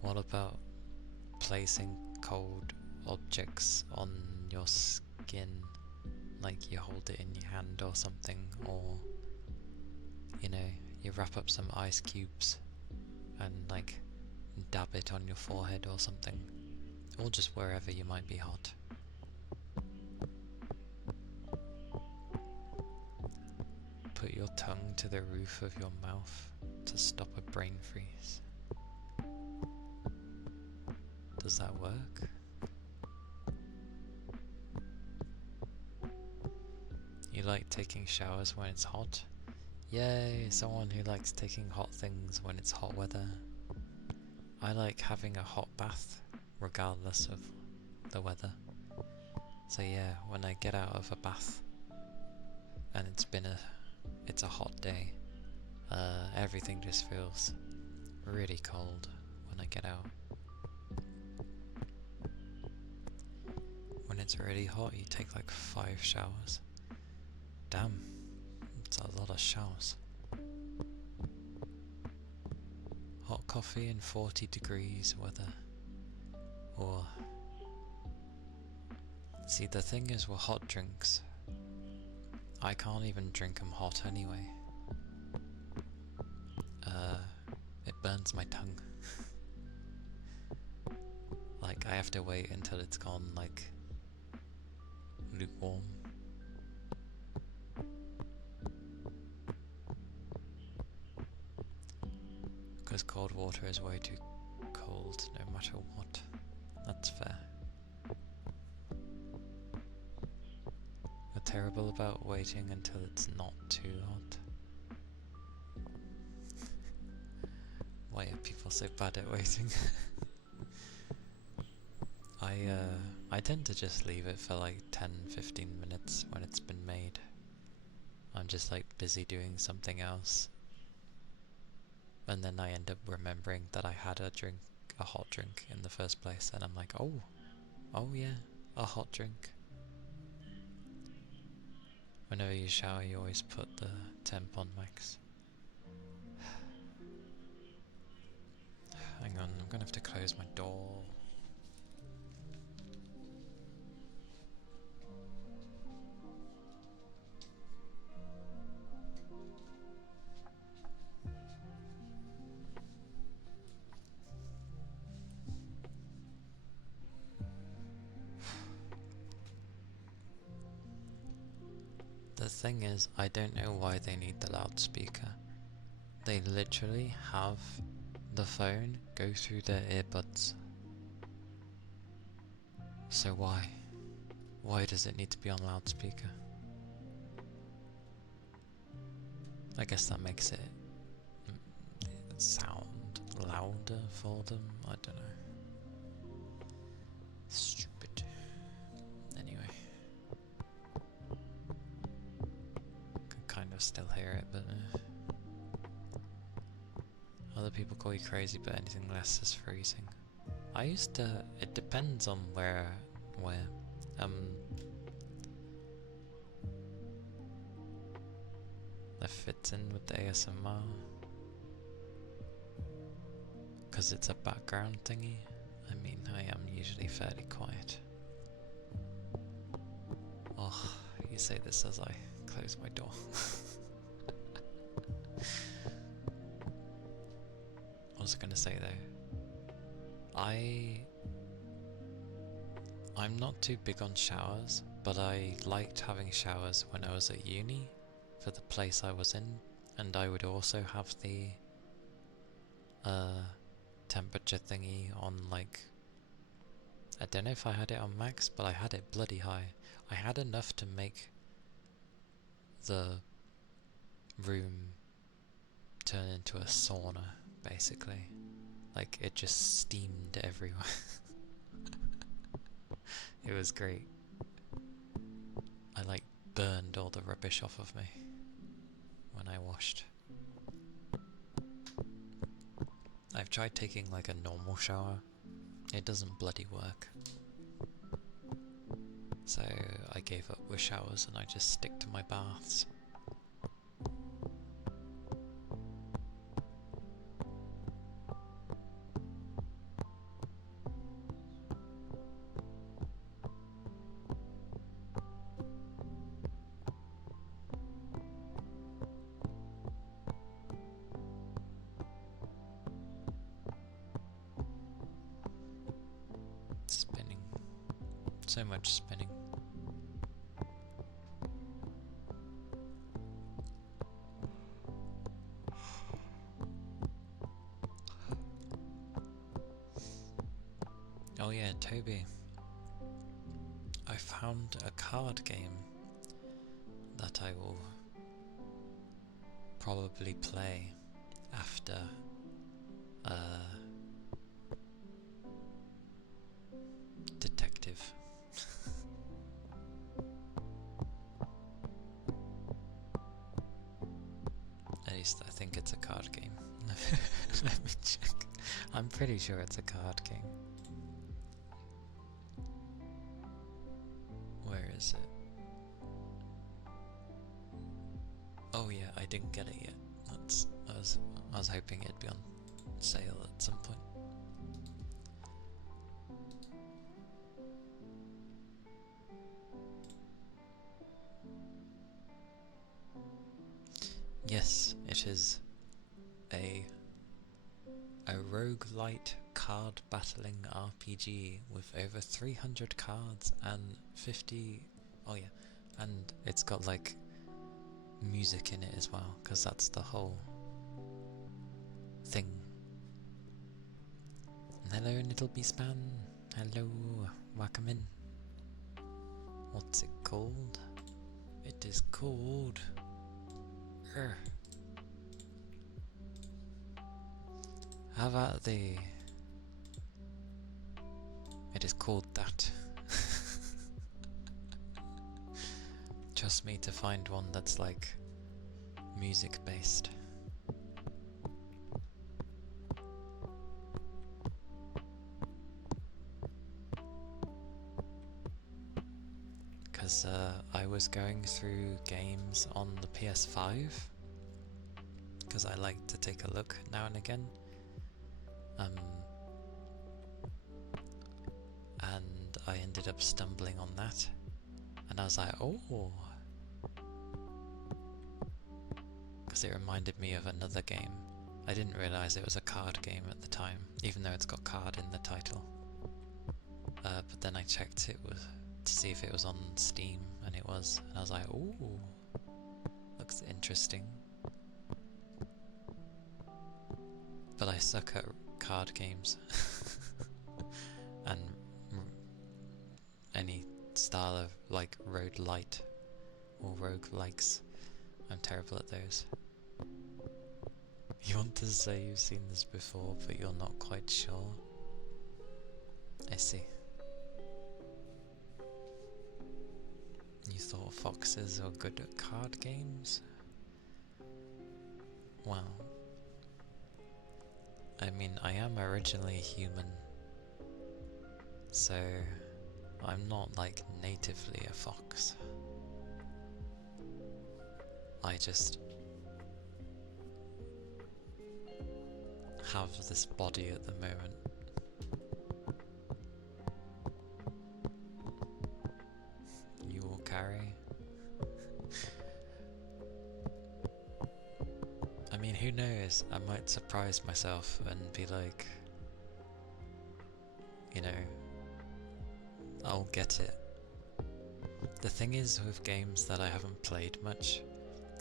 What about placing cold objects on your skin? Like you hold it in your hand or something, or you know, you wrap up some ice cubes and like dab it on your forehead or something, or just wherever you might be hot. Put your tongue to the roof of your mouth to stop a brain freeze. Does that work? You like taking showers when it's hot? Yay, someone who likes taking hot things when it's hot weather. I like having a hot bath regardless of the weather. So yeah, when I get out of a bath and it's a hot day, everything just feels really cold when I get out. When it's really hot, you take like 5 showers. Damn, it's a lot of showers. Hot coffee in 40 degrees weather. Or see, the thing is with hot drinks, I can't even drink them hot anyway. It burns my tongue. Like, I have to wait until it's gone like lukewarm. Because cold water is way too cold no matter what. That's fair. You're terrible about waiting until it's not too hot. Why are people so bad at waiting? I tend to just leave it for like 10-15 minutes when it's been made. I'm just like busy doing something else, and then I end up remembering that I had a hot drink in the first place, and I'm like, oh yeah, a hot drink. Whenever you shower, you always put the temp on max. Hang on, I'm gonna have to close my door. The thing is, I don't know why they need the loudspeaker. They literally have the phone go through their earbuds. So why? Why does it need to be on loudspeaker? I guess that makes it sound louder for them. I don't know. Stupid. Anyway. Can kind of still hear it, but other people call you crazy, but anything less is freezing. I used to. It depends on where. That fits in with the ASMR. Because it's a background thingy. I mean, I am usually fairly quiet. Oh, you say this as I close my door. What was I going to say though? I'm not too big on showers, but I liked having showers when I was at uni for the place I was in, and I would also have the temperature thingy on, like, I don't know if I had it on max, but I had it bloody high. I had enough to make the room turn into a sauna, basically. Like, it just steamed everywhere. It was great. I like burned all the rubbish off of me when I washed. I've tried taking like a normal shower. It doesn't bloody work. So I gave up with showers and I just stick to my baths. Spinning. So much spinning. Oh yeah, Toby. I found a card game that I will probably play after Detective. At least I think it's a card game. Let me check. I'm pretty sure it's a card game. Where is it? Oh yeah, I didn't get it yet. I was hoping it'd be on sale at some point. Yes, it is a roguelite card battling RPG with over 300 cards and 50. Oh yeah, and it's got like music in it as well, because that's the whole thing. Hello, Nittleby Span. Hello, welcome in. What's it called? It is called. How about the. It is called that. Trust me to find one that's like music based. because I was going through games on the PS5 because I like to take a look now and again. And I ended up stumbling on that, and I was like, oh, because it reminded me of another game. I didn't realise it was a card game at the time, even though it's got card in the title. But then I checked it to see if it was on Steam, and it was, and I was like, ooh, looks interesting. But I suck at card games. And any style of like roguelite or roguelikes, I'm terrible at those. You want to say you've seen this before, but you're not quite sure? I see. You thought foxes are good at card games? Well, I mean, I am originally human, so I'm not like natively a fox. I just have this body at the moment. You will carry. I mean, who knows? I might surprise myself and be like, you know, I'll get it. The thing is, with games that I haven't played much,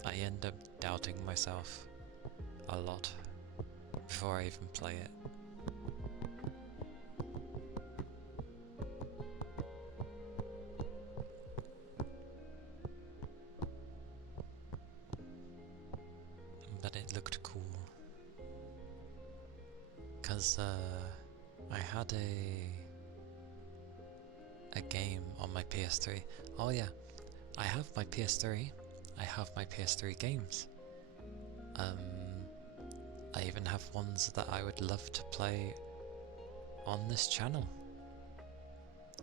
I end up doubting myself a lot before I even play it. But it looked cool. Cause I had a game on my PS3. Oh yeah, I have my PS3. I have my PS3 games. I even have ones that I would love to play on this channel.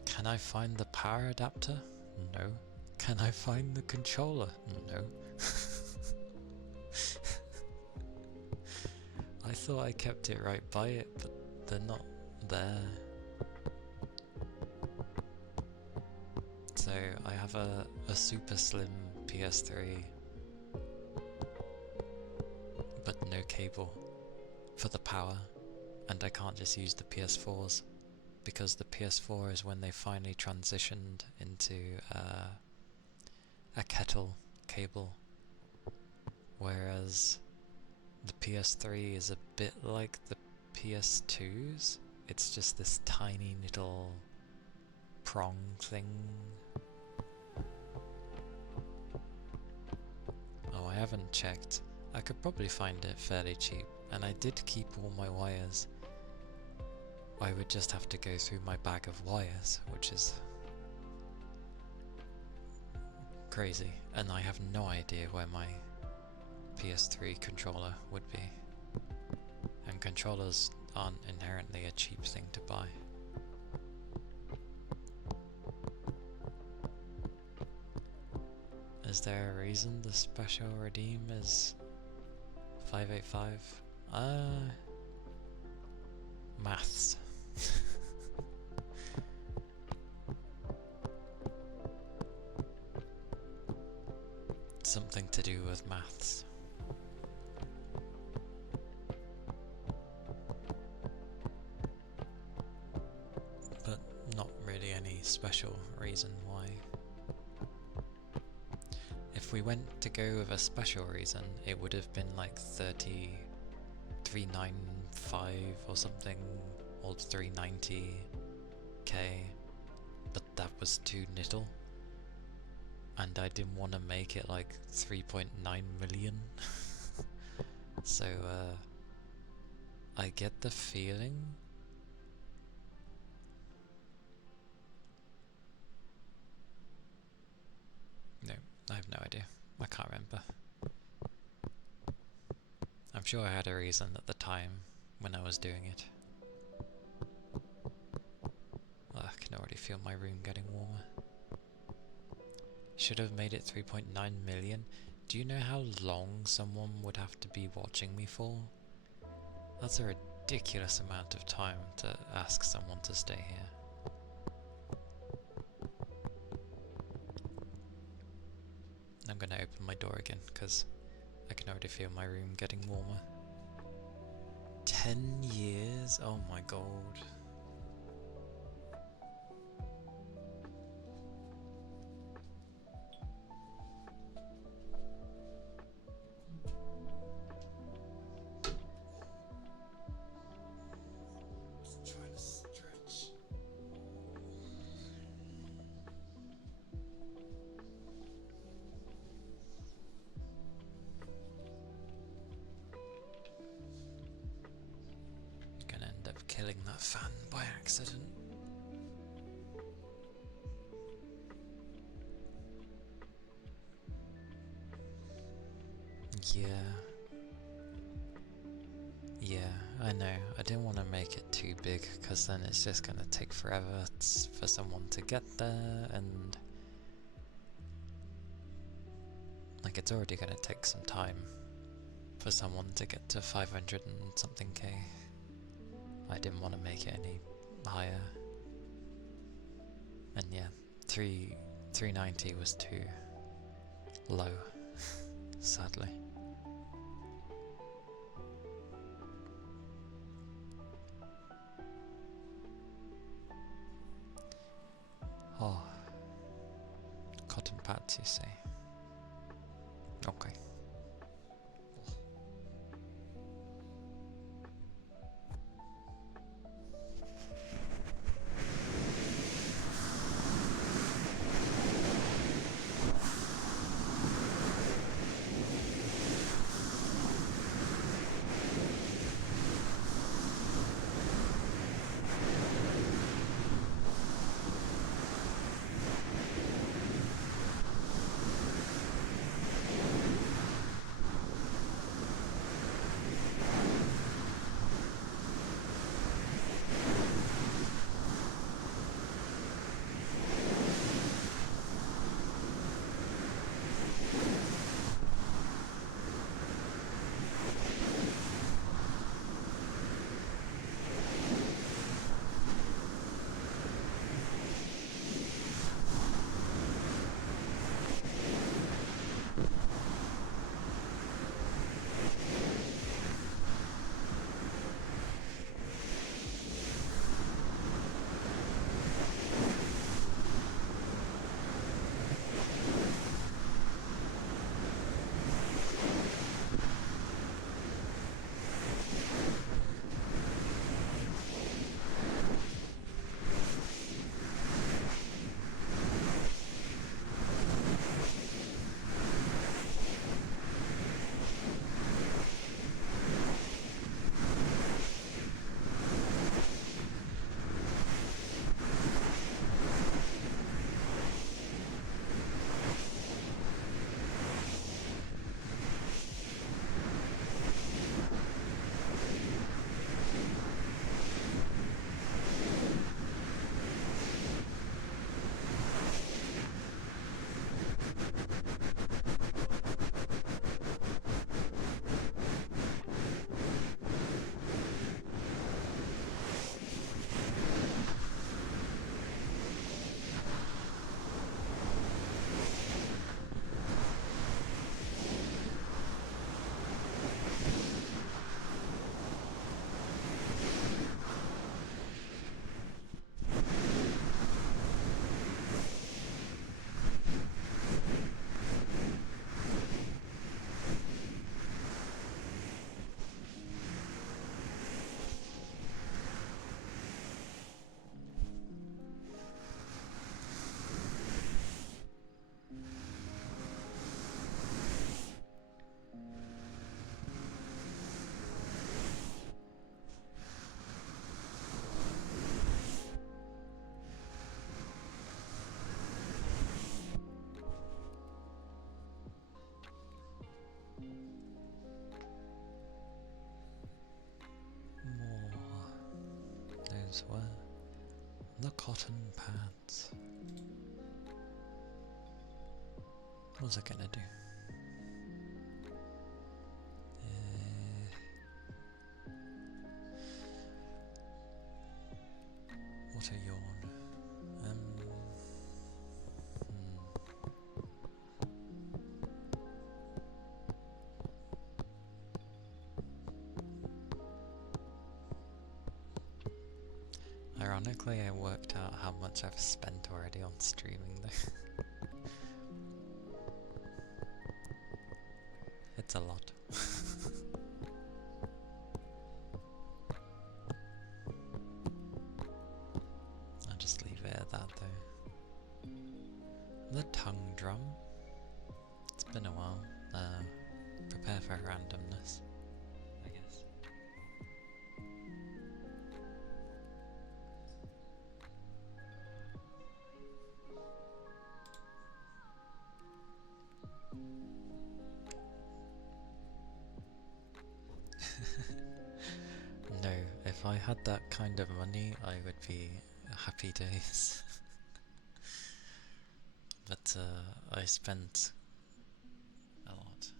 Can I find the power adapter? No. Can I find the controller? No. I thought I kept it right by it, but they're not there. So I have a super slim PS3, but no cable for the power, and I can't just use the PS4s, because the PS4 is when they finally transitioned into a kettle cable, whereas the PS3 is a bit like the PS2s. It's just this tiny little prong thing. Oh, I haven't checked. I could probably find it fairly cheap, and I did keep all my wires. I would just have to go through my bag of wires, which is crazy, and I have no idea where my PS3 controller would be. And controllers aren't inherently a cheap thing to buy. Is there a reason the special redeem is 585? Maths. Something to do with maths. But not really any special reason why. If we went to go with a special reason, it would have been like 395 or something, or 390k, but that was too little, and I didn't want to make it like 3.9 million. So I get the feeling no, I have no idea. I can't remember. I'm sure I had a reason at the time when I was doing it. I can already feel my room getting warmer. should have made it 3.9 million. Do you know how long someone would have to be watching me for? That's a ridiculous amount of time to ask someone to stay here. I'm gonna open my door again, because I can already feel my room getting warmer. 10 years? Oh my god. Killing that fan by accident. Yeah, I know. I didn't want to make it too big, because then it's just going to take forever for someone to get there, and like it's already going to take some time for someone to get to 500 and something K. I didn't want to make it any higher. And yeah, 390 was too low, sadly. Oh, cotton pads, you say? Okay. Those were the cotton pads. What was I gonna do? What a yawn. Ironically, I worked out how much I've spent already on streaming though. It's a lot. I'll just leave it at that though. The tongue drum. It's been a while. Prepare for randomness, I guess. No, if I had that kind of money, I would be happy days. But I spent a lot.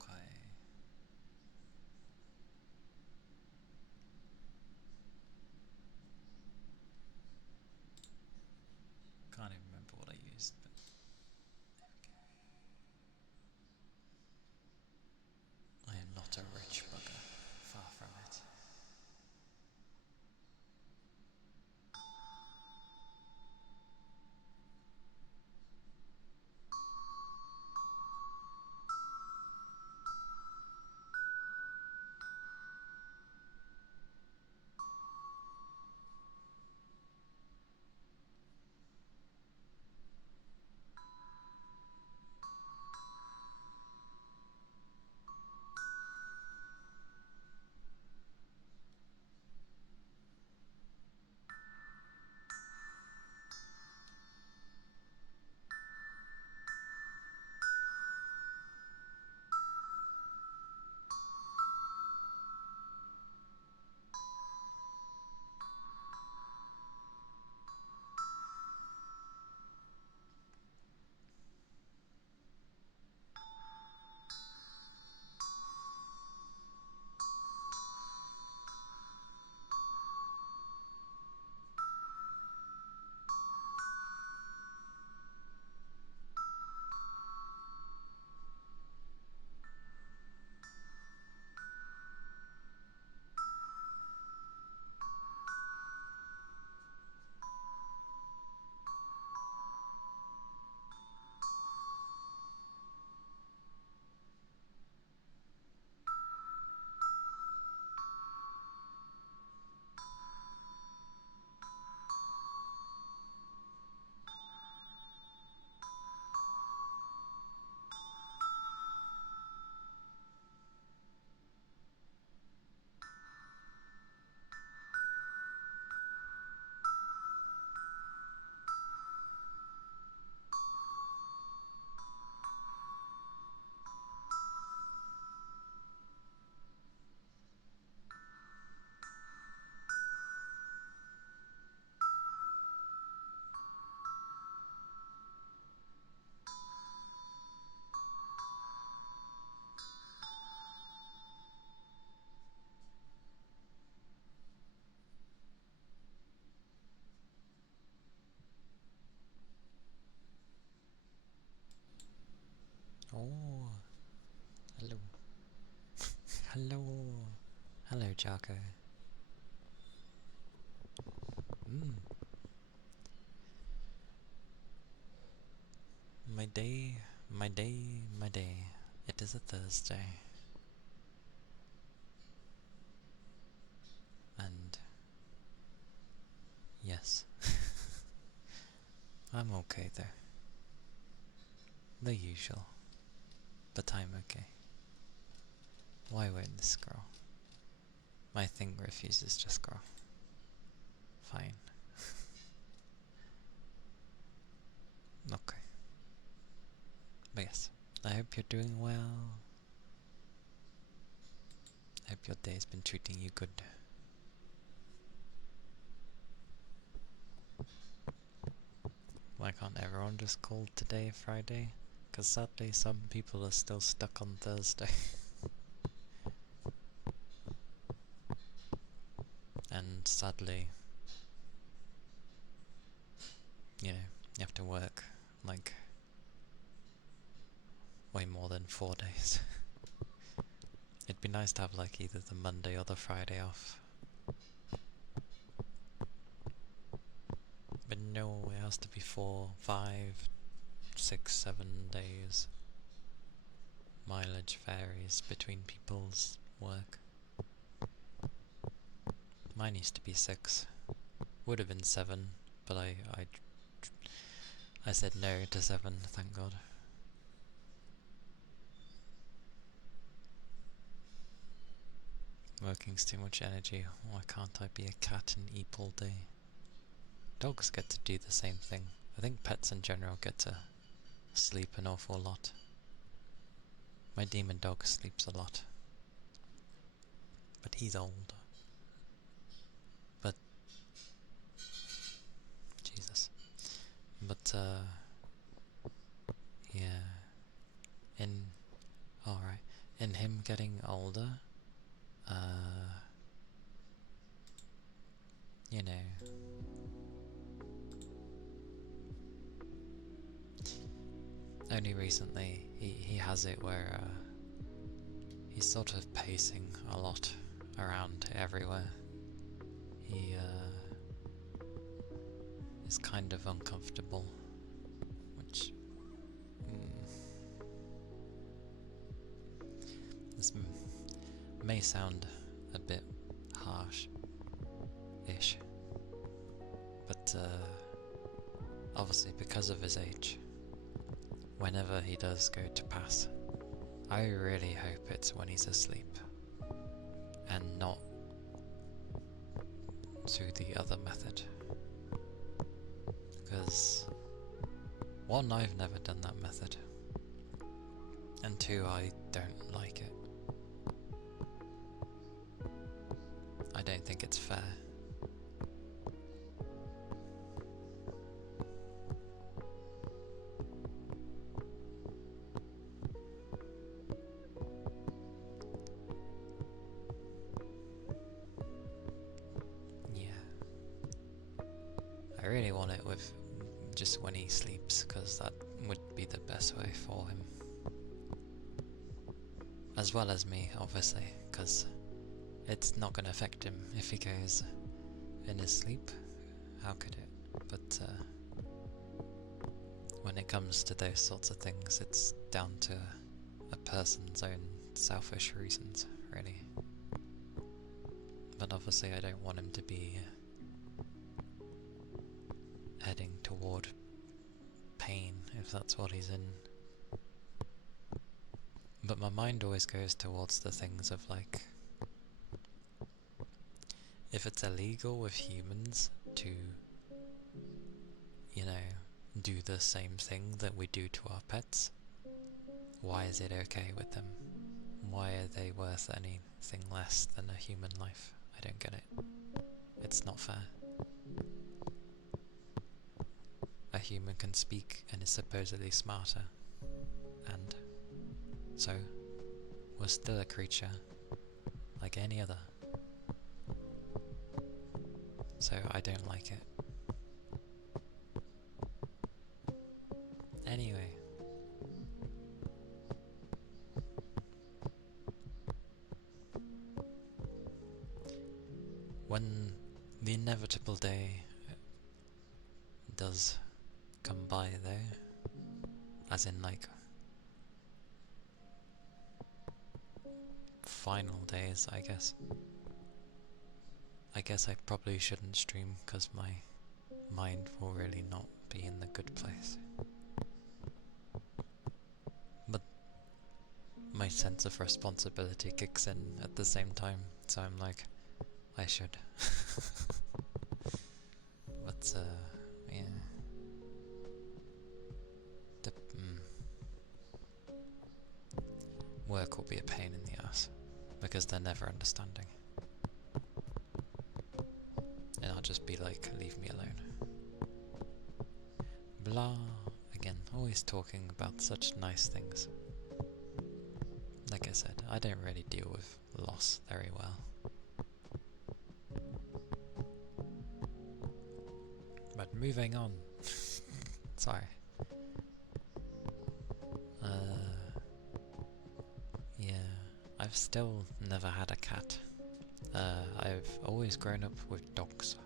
Okay. Can't even remember what I used, but I am not a rich bugger. Far from it. Oh, hello. Hello. Hello, Jarko. My day, my day, my day. It is a Thursday. And yes, I'm okay there. The usual. But I'm okay. Why won't this scroll? My thing refuses to scroll. Fine. Okay. But yes, I hope you're doing well. I hope your day's been treating you good. Why can't everyone just call today Friday? Because sadly some people are still stuck on Thursday. And sadly, you know, you have to work like way more than 4 days. It'd be nice to have like either the Monday or the Friday off. But no, it has to be 4, 5, 6, 7 days. Mileage varies between people's work. Mine used to be 6. Would have been 7, but I said no to 7, thank God. Working's too much energy. Why can't I be a cat and eat all day? Dogs get to do the same thing. I think pets in general get to sleep an awful lot. My demon dog sleeps a lot. But he's old. But Jesus. But yeah. Alright. In him getting older, you know, only recently he has it where he's sort of pacing a lot around everywhere. He is kind of uncomfortable, which this may sound a bit harsh-ish, but obviously because of his age, whenever he does go to pass, I really hope it's when he's asleep and not through the other method, because 1, I've never done that method, and 2, I don't like it. I don't think it's fair. Yeah. I really want it with just when he sleeps, because that would be the best way for him. As well as me, obviously, because it's not going to affect him if he goes in his sleep. How could it? But when it comes to those sorts of things, it's down to a person's own selfish reasons, really. But obviously I don't want him to be heading toward pain, if that's what he's in. But my mind always goes towards the things of like, if it's illegal with humans to, you know, do the same thing that we do to our pets, why is it okay with them? Why are they worth anything less than a human life? I don't get it. It's not fair. A human can speak and is supposedly smarter, and so we're still a creature like any other. So I don't like it. Anyway. When the inevitable day does come by though, as in like final days, I guess I probably shouldn't stream because my mind will really not be in the good place. But my sense of responsibility kicks in at the same time, so I'm like, I should. But yeah. work will be a pain in the ass, because they're never understanding. And I'll just be like, leave me alone. Blah, again, always talking about such nice things. Like I said, I don't really deal with loss very well. But moving on. Sorry. Yeah, I've still never had a cat. I've always grown up with dogs.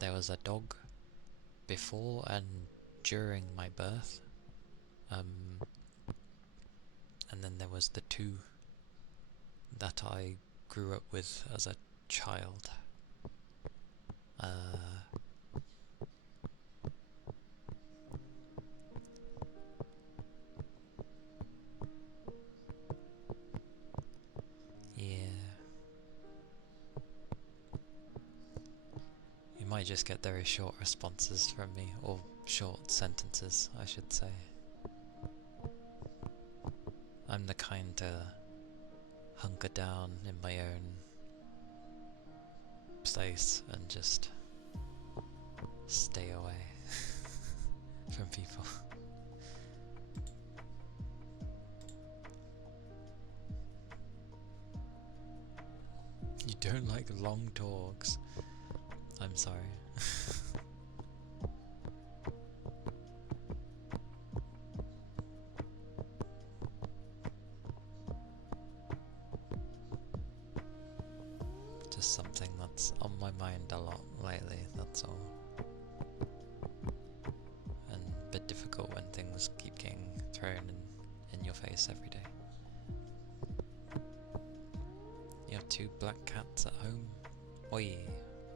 There was a dog before and during my birth. And then there was the two that I grew up with as a child. Yeah. You might just get very short responses from me, or short sentences, I should say. I'm the kind to hunker down in my own place and just stay away from people. You don't like long talks. I'm sorry. Just something that's on my mind a lot lately, that's all. And a bit difficult when things keep getting thrown in your face every day. You have 2 black cats at home? Oi,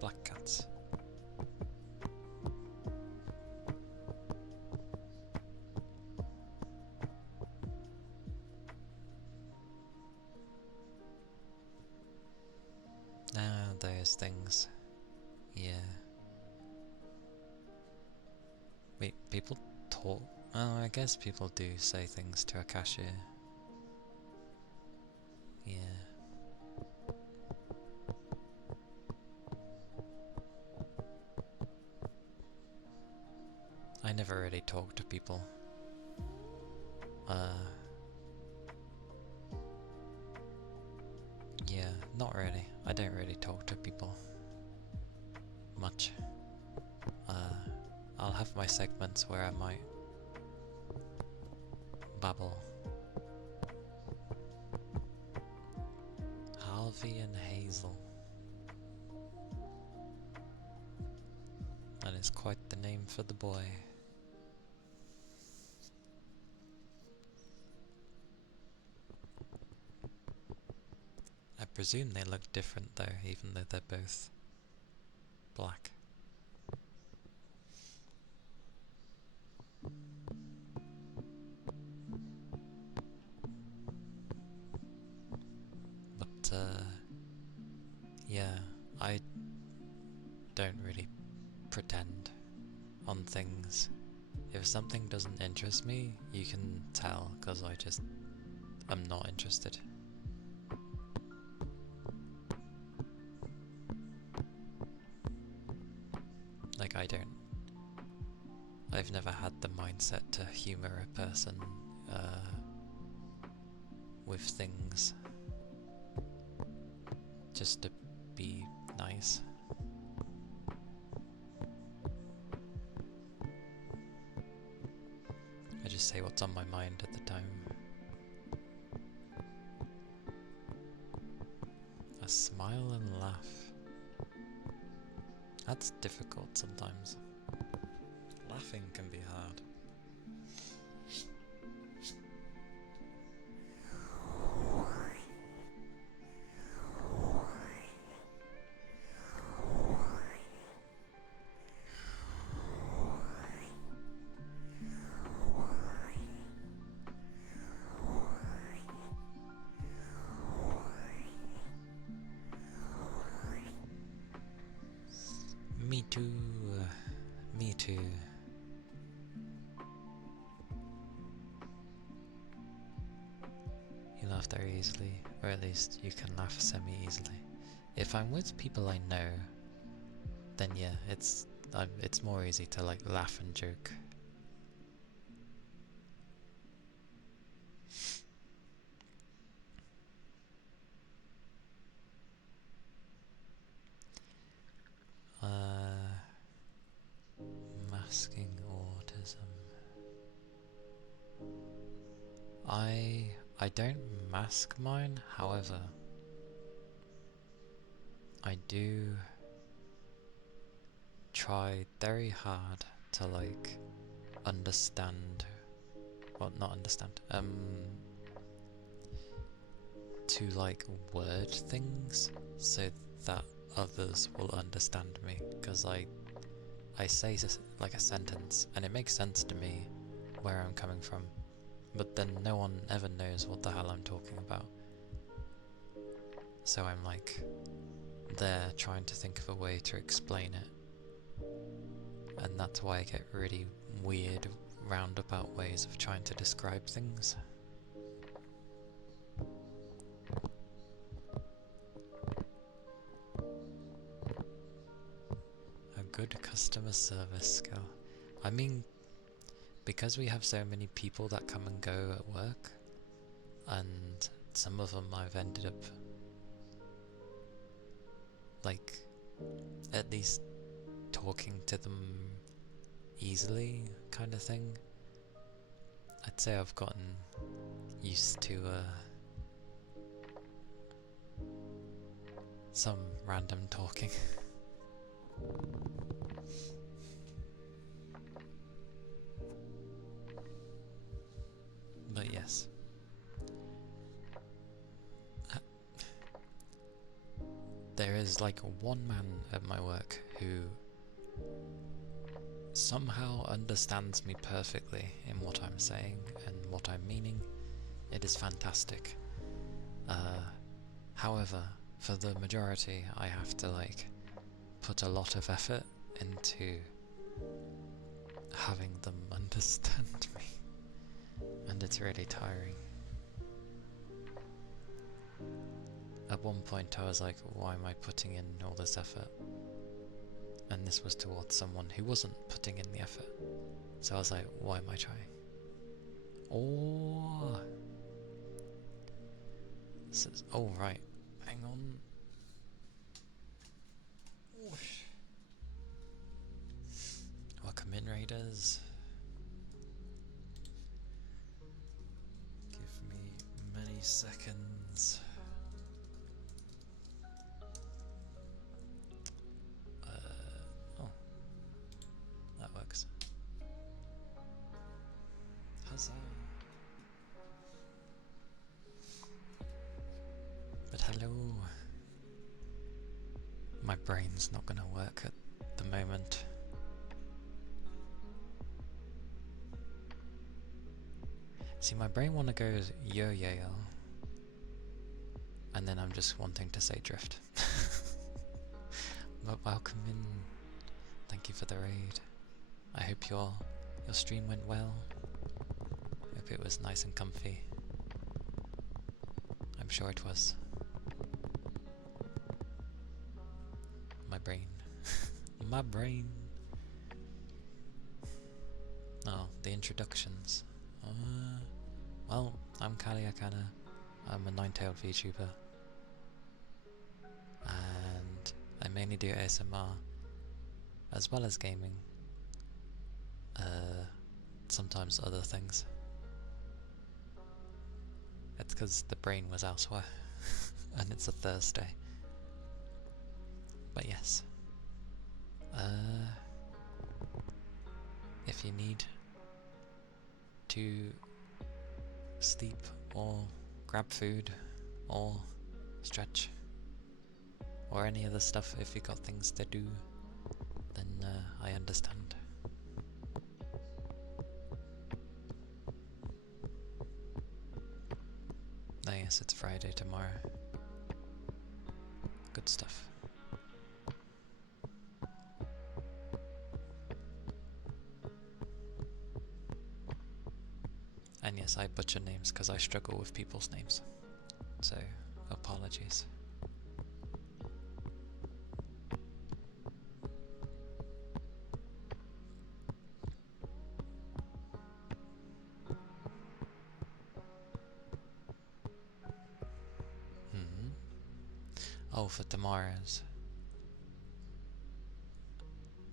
black cats. Now those things. Yeah. Wait, people talk? Oh, I guess people do say things to a cashier. Yeah. I never really talk to people. Yeah, not really. I don't really talk to people much. I'll have my segments where I might babble. Harvey and Hazel. That is quite the name for the boy. I presume they look different though, even though they're both black. But yeah, I don't really pretend on things. If something doesn't interest me, you can tell, because I'm not interested. Like, I've never had the mindset to humour a person with things just to be nice. I just say what's on my mind at the time. A smile and laugh. That's difficult sometimes. Laughing can be hard. Me too. Me too. laugh very easily, or at least you can laugh semi-easily. If I'm with people I know, then yeah, it's more easy to like laugh and joke. Masking autism. I don't mask mine, however, I do try very hard to like understand, well, not understand, to like word things so that others will understand me, because I say like a sentence and it makes sense to me where I'm coming from, but then no one ever knows what the hell I'm talking about. So I'm like there trying to think of a way to explain it, and that's why I get really weird roundabout ways of trying to describe things. A good customer service skill. I mean, because we have so many people that come and go at work, and some of them I've ended up like at least talking to them easily, kind of thing. I'd say I've gotten used to some random talking. But yes. There is like one man at my work who somehow understands me perfectly in what I'm saying and what I'm meaning. It is fantastic. However, for the majority, I have to like put a lot of effort into having them understand me, and it's really tiring. At one point I was like, why am I putting in all this effort? And this was towards someone who wasn't putting in the effort. So I was like, why am I trying? Oh, this is, oh right, hang on. Whoosh. Welcome in, raiders. Give me many seconds. Oh, that works. Huzzah. But hello. My brain's not gonna work at the moment. See, my brain wanna go yo, and then I'm just wanting to say drift. But welcome in. Thank you for the raid. I hope your stream went well. Hope it was nice and comfy. I'm sure it was. My brain. My brain. Oh, the introductions. Well, I'm Calia, Kana. I'm a nine-tailed VTuber. And I mainly do ASMR, as well as gaming. Sometimes other things. It's because the brain was elsewhere, and it's a Thursday. But yes. If you need to sleep or grab food or stretch or any other stuff, if you got things to do, then I understand. Oh yes, it's Friday tomorrow. Good stuff. And yes, I butcher names because I struggle with people's names. so apologies. Hmm. Oh, for tomorrow's.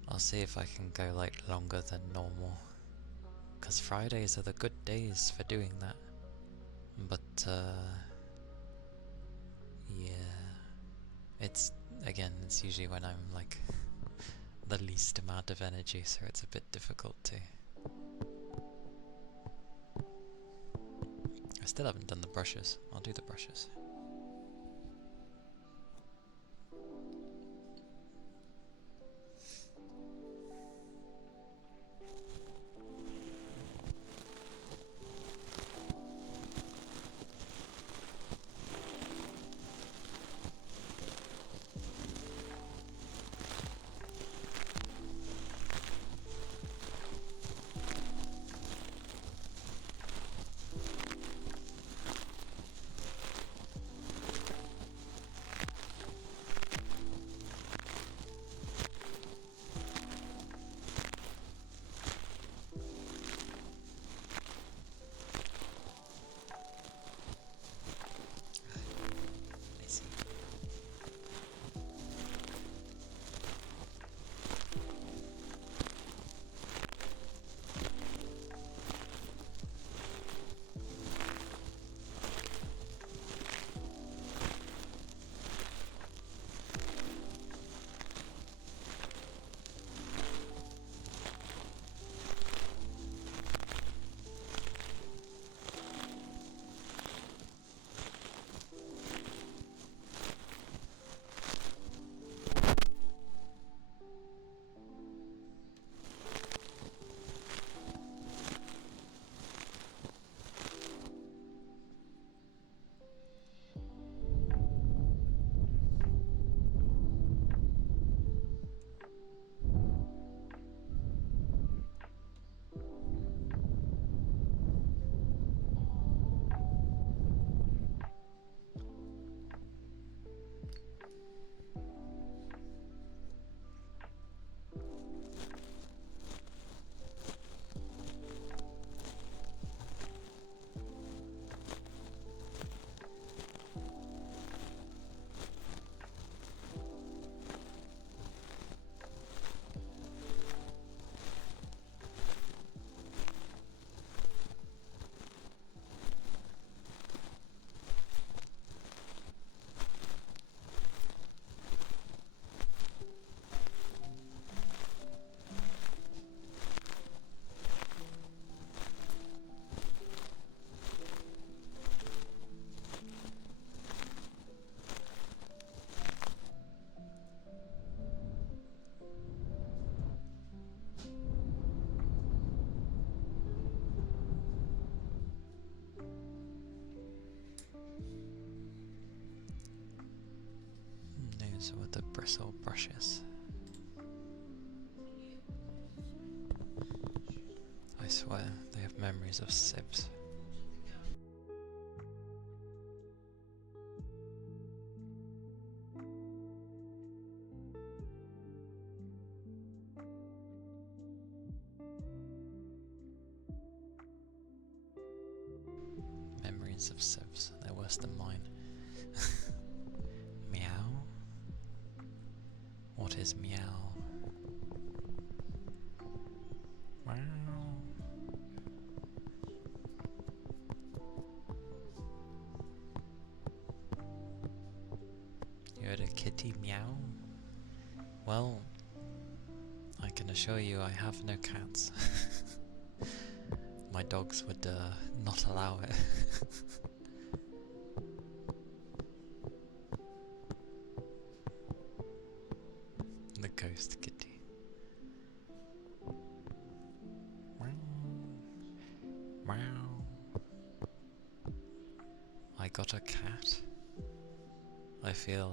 I'll see if I can go like longer than normal. Because Fridays are the good days for doing that. But, yeah. It's usually when I'm like the least amount of energy, so it's a bit difficult to. I still haven't done the brushes. I'll do the brushes. Those were the bristle brushes. I swear, they have memories of sieves. Memories of sieves, they're worse than mine. Meow? What is meow? Meow. You heard a kitty meow? Well, I can assure you I have no cats. My dogs would not allow it. The ghost kitty. Meow. I got a cat. I feel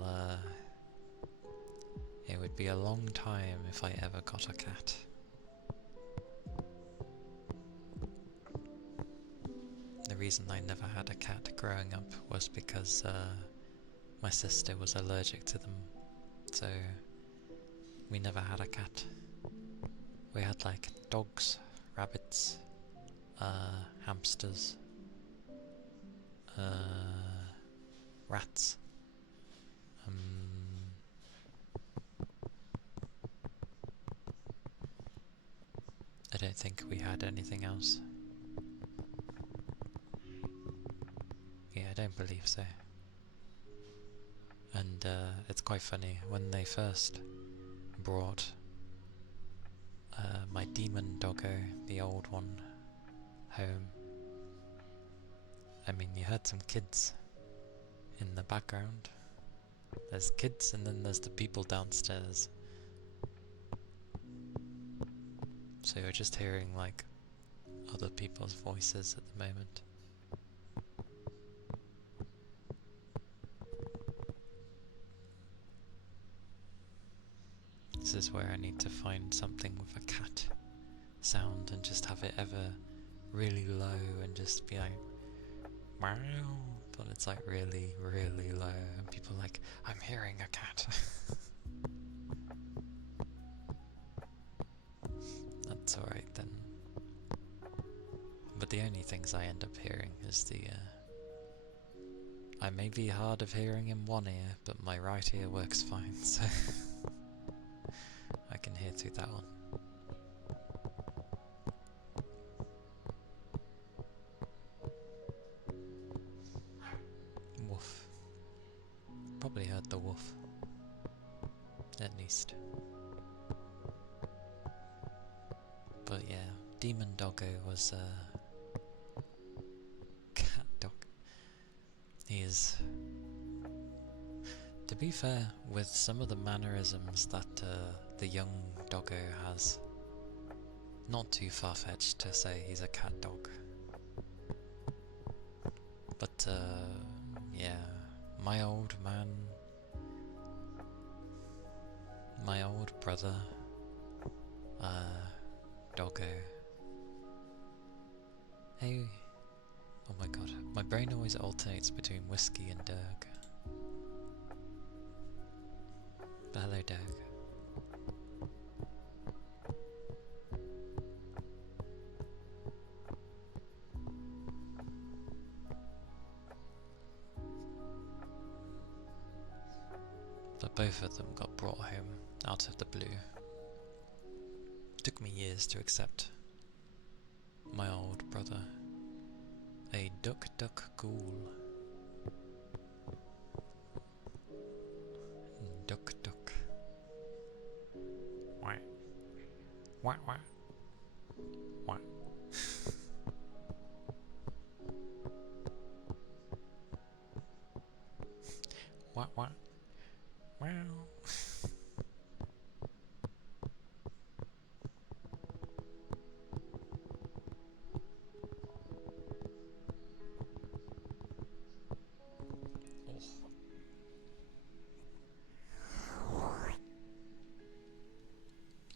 it would be a long time if I ever got a cat. There reason I never had a cat growing up was because my sister was allergic to them, so we never had a cat. We had like dogs, rabbits, hamsters, rats. I don't think we had anything else. Yeah, I don't believe so. And it's quite funny, when they first brought my demon doggo, the old one, home, I mean, you heard some kids in the background. There's kids and then there's the people downstairs. So you're just hearing like other people's voices at the moment. This is where I need to find something with a cat sound and just have it ever really low and just be like wow, but it's like really, really low and people are like, I'm hearing a cat. That's alright then. But the only things I end up hearing is the I may be hard of hearing in one ear, but my right ear works fine, so I can hear through that one. Woof. Probably heard the woof. At least. But yeah, Demon Doggo was a cat dog. He is, to be fair, with some of the mannerisms that the young doggo has, not too far-fetched to say he's a cat dog. But yeah, my old man, my old brother, doggo. Hey, oh my god, my brain always alternates between whiskey and Dirk. But hello, Dirk. But both of them got brought home out of the blue. Took me years to accept my old brother. A duck ghoul. Duck. Wah. Wah. Wah. Wah. Wow.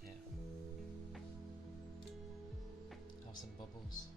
Yeah. Have some bubbles.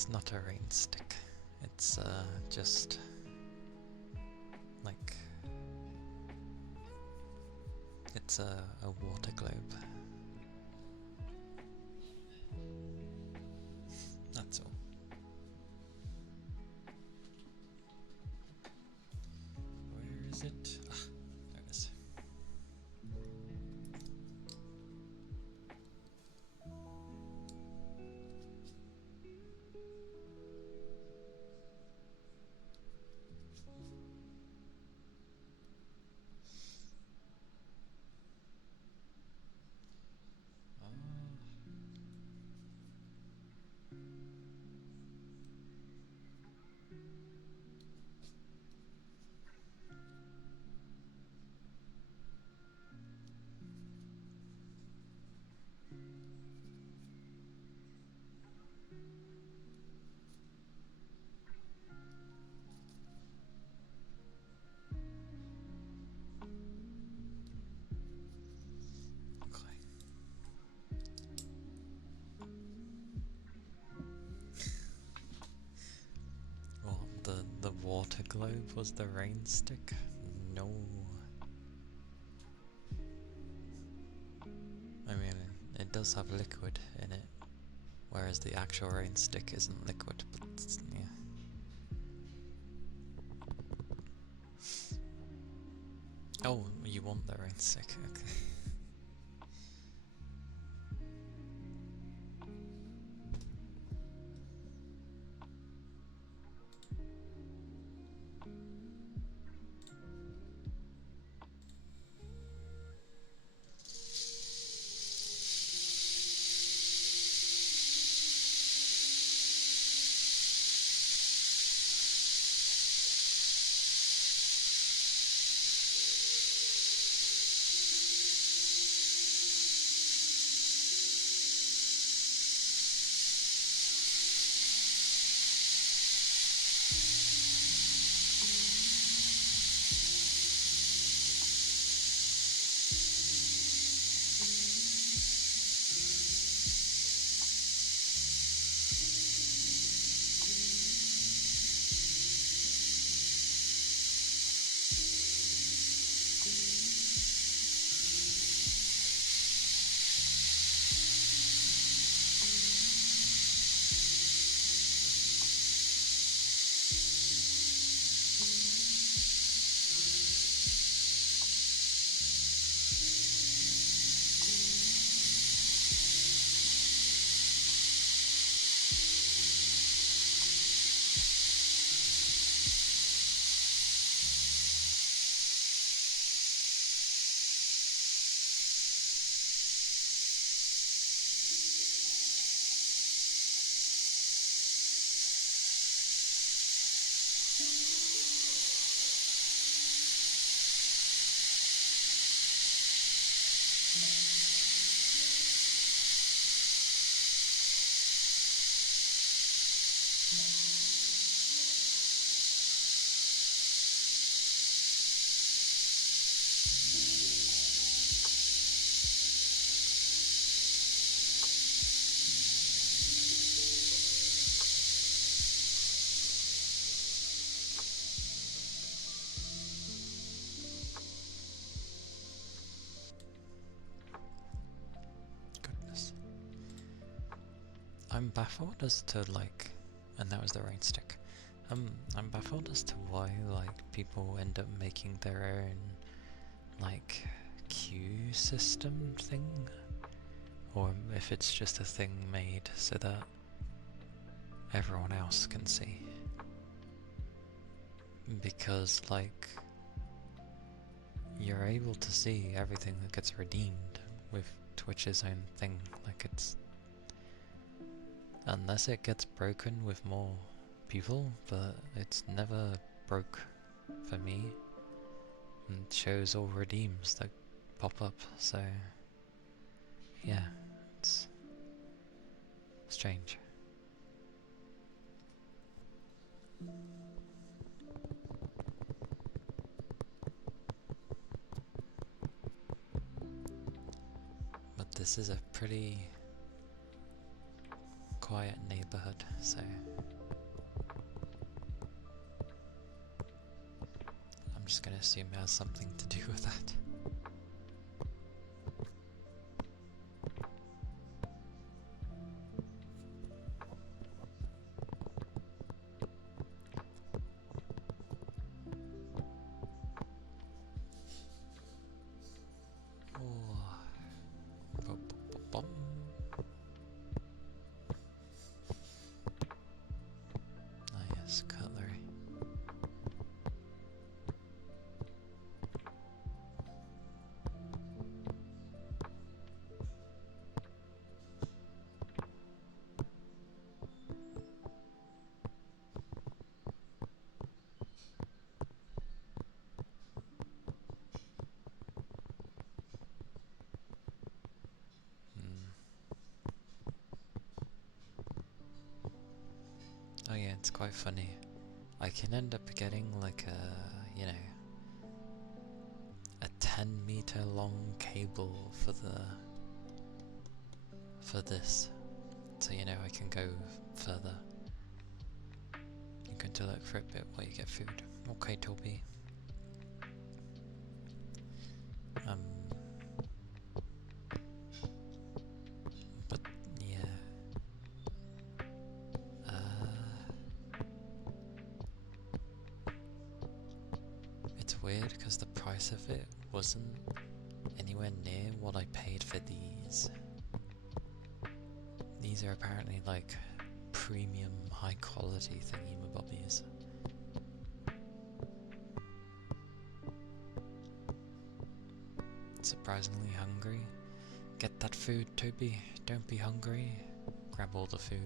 It's not a rain stick. It's just like it's a water globe. That's all. Where is it? Ah, there it is. Okay. Well, the water globe was the rain stick? No. I mean, it does have liquid in it, whereas the actual rain stick isn't liquid, but yeah. Oh, you want the rain stick, okay. Goodness. I'm baffled as to and that was the rain stick. I'm baffled as to why people end up making their own queue system thing, or if it's just a thing made so that everyone else can see. Because you're able to see everything that gets redeemed with Twitch's own thing. It's unless it gets broken with more people, but it's never broke for me, and shows all redeems that pop up, so yeah, it's strange. But this is a pretty quiet neighborhood, so I'm just gonna assume it has something to do with that. Bum. Ah yes, cutlery. Oh yeah, it's quite funny. I can end up getting like a, you know, a 10-meter long cable for this, so you know I can go further. You can do that for a bit while you get food. Okay, Toby. But yeah. It's weird because the price of it wasn't anywhere near what I paid for these. These are apparently like premium high quality thingy-mabobbies. Surprisingly hungry. Get that food, Toby. Don't be hungry. Grab all the food.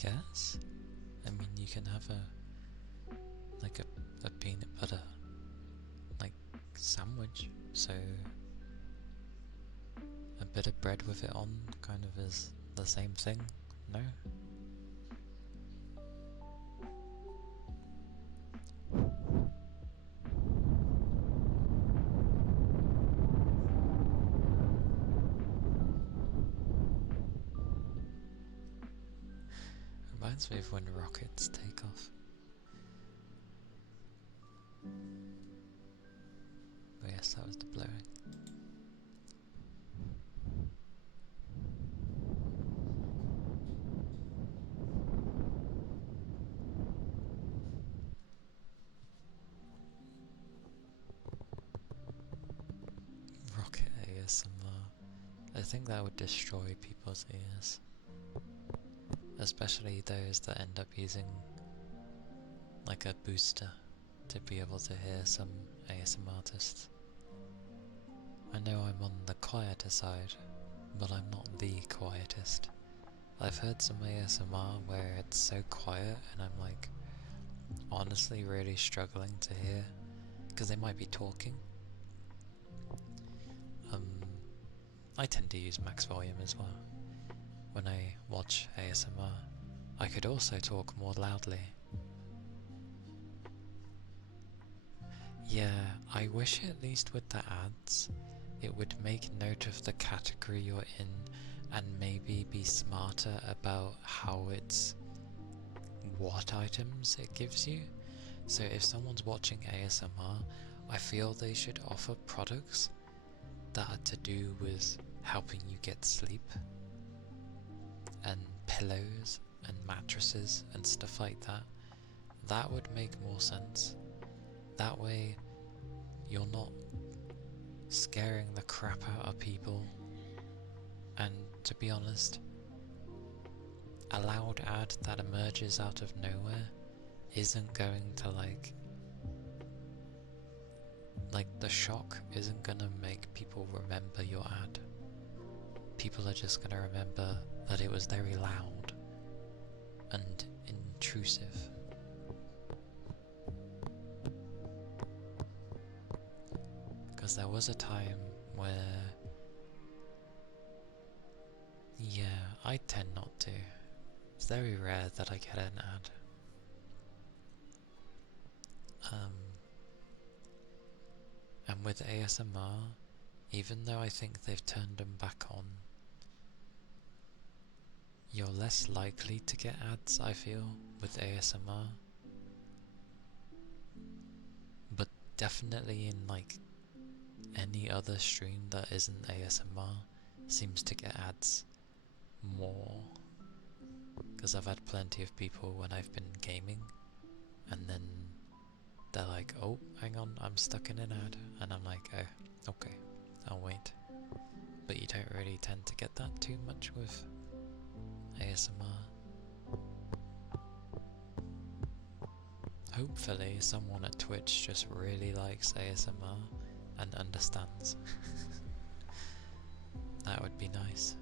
guess. I mean, you can have a peanut butter like sandwich, so a bit of bread with it on kind of is the same thing, no? Reminds me of when rockets take off. Oh yes, that was the blowing. Rocket ASMR. I think that would destroy people's ears. Especially those that end up using like a booster to be able to hear some ASMR artists. I know I'm on the quieter side, but I'm not the quietest. I've heard some ASMR where it's so quiet and I'm like honestly really struggling to hear because they might be talking. I tend to use max volume as well when I watch ASMR. I could also talk more loudly. Yeah, I wish at least with the ads it would make note of the category you're in and maybe be smarter about how it's what items it gives you. So if someone's watching ASMR, I feel they should offer products that are to do with helping you get sleep, and pillows and mattresses and stuff like that. That would make more sense. That way you're not scaring the crap out of people, and to be honest, a loud ad that emerges out of nowhere isn't going to like the shock isn't gonna make people remember your ad. People are just gonna remember that it was very loud and intrusive. Because there was a time where, yeah, I tend not to. It's very rare that I get an ad. And with ASMR, even though I think they've turned them back on, you're less likely to get ads, I feel, with ASMR. But definitely in like any other stream that isn't ASMR seems to get ads more. Because I've had plenty of people when I've been gaming and then they're like, oh, hang on, I'm stuck in an ad. And I'm like, oh, okay, I'll wait. But you don't really tend to get that too much with ASMR. Hopefully someone at Twitch just really likes ASMR and understands. That would be nice.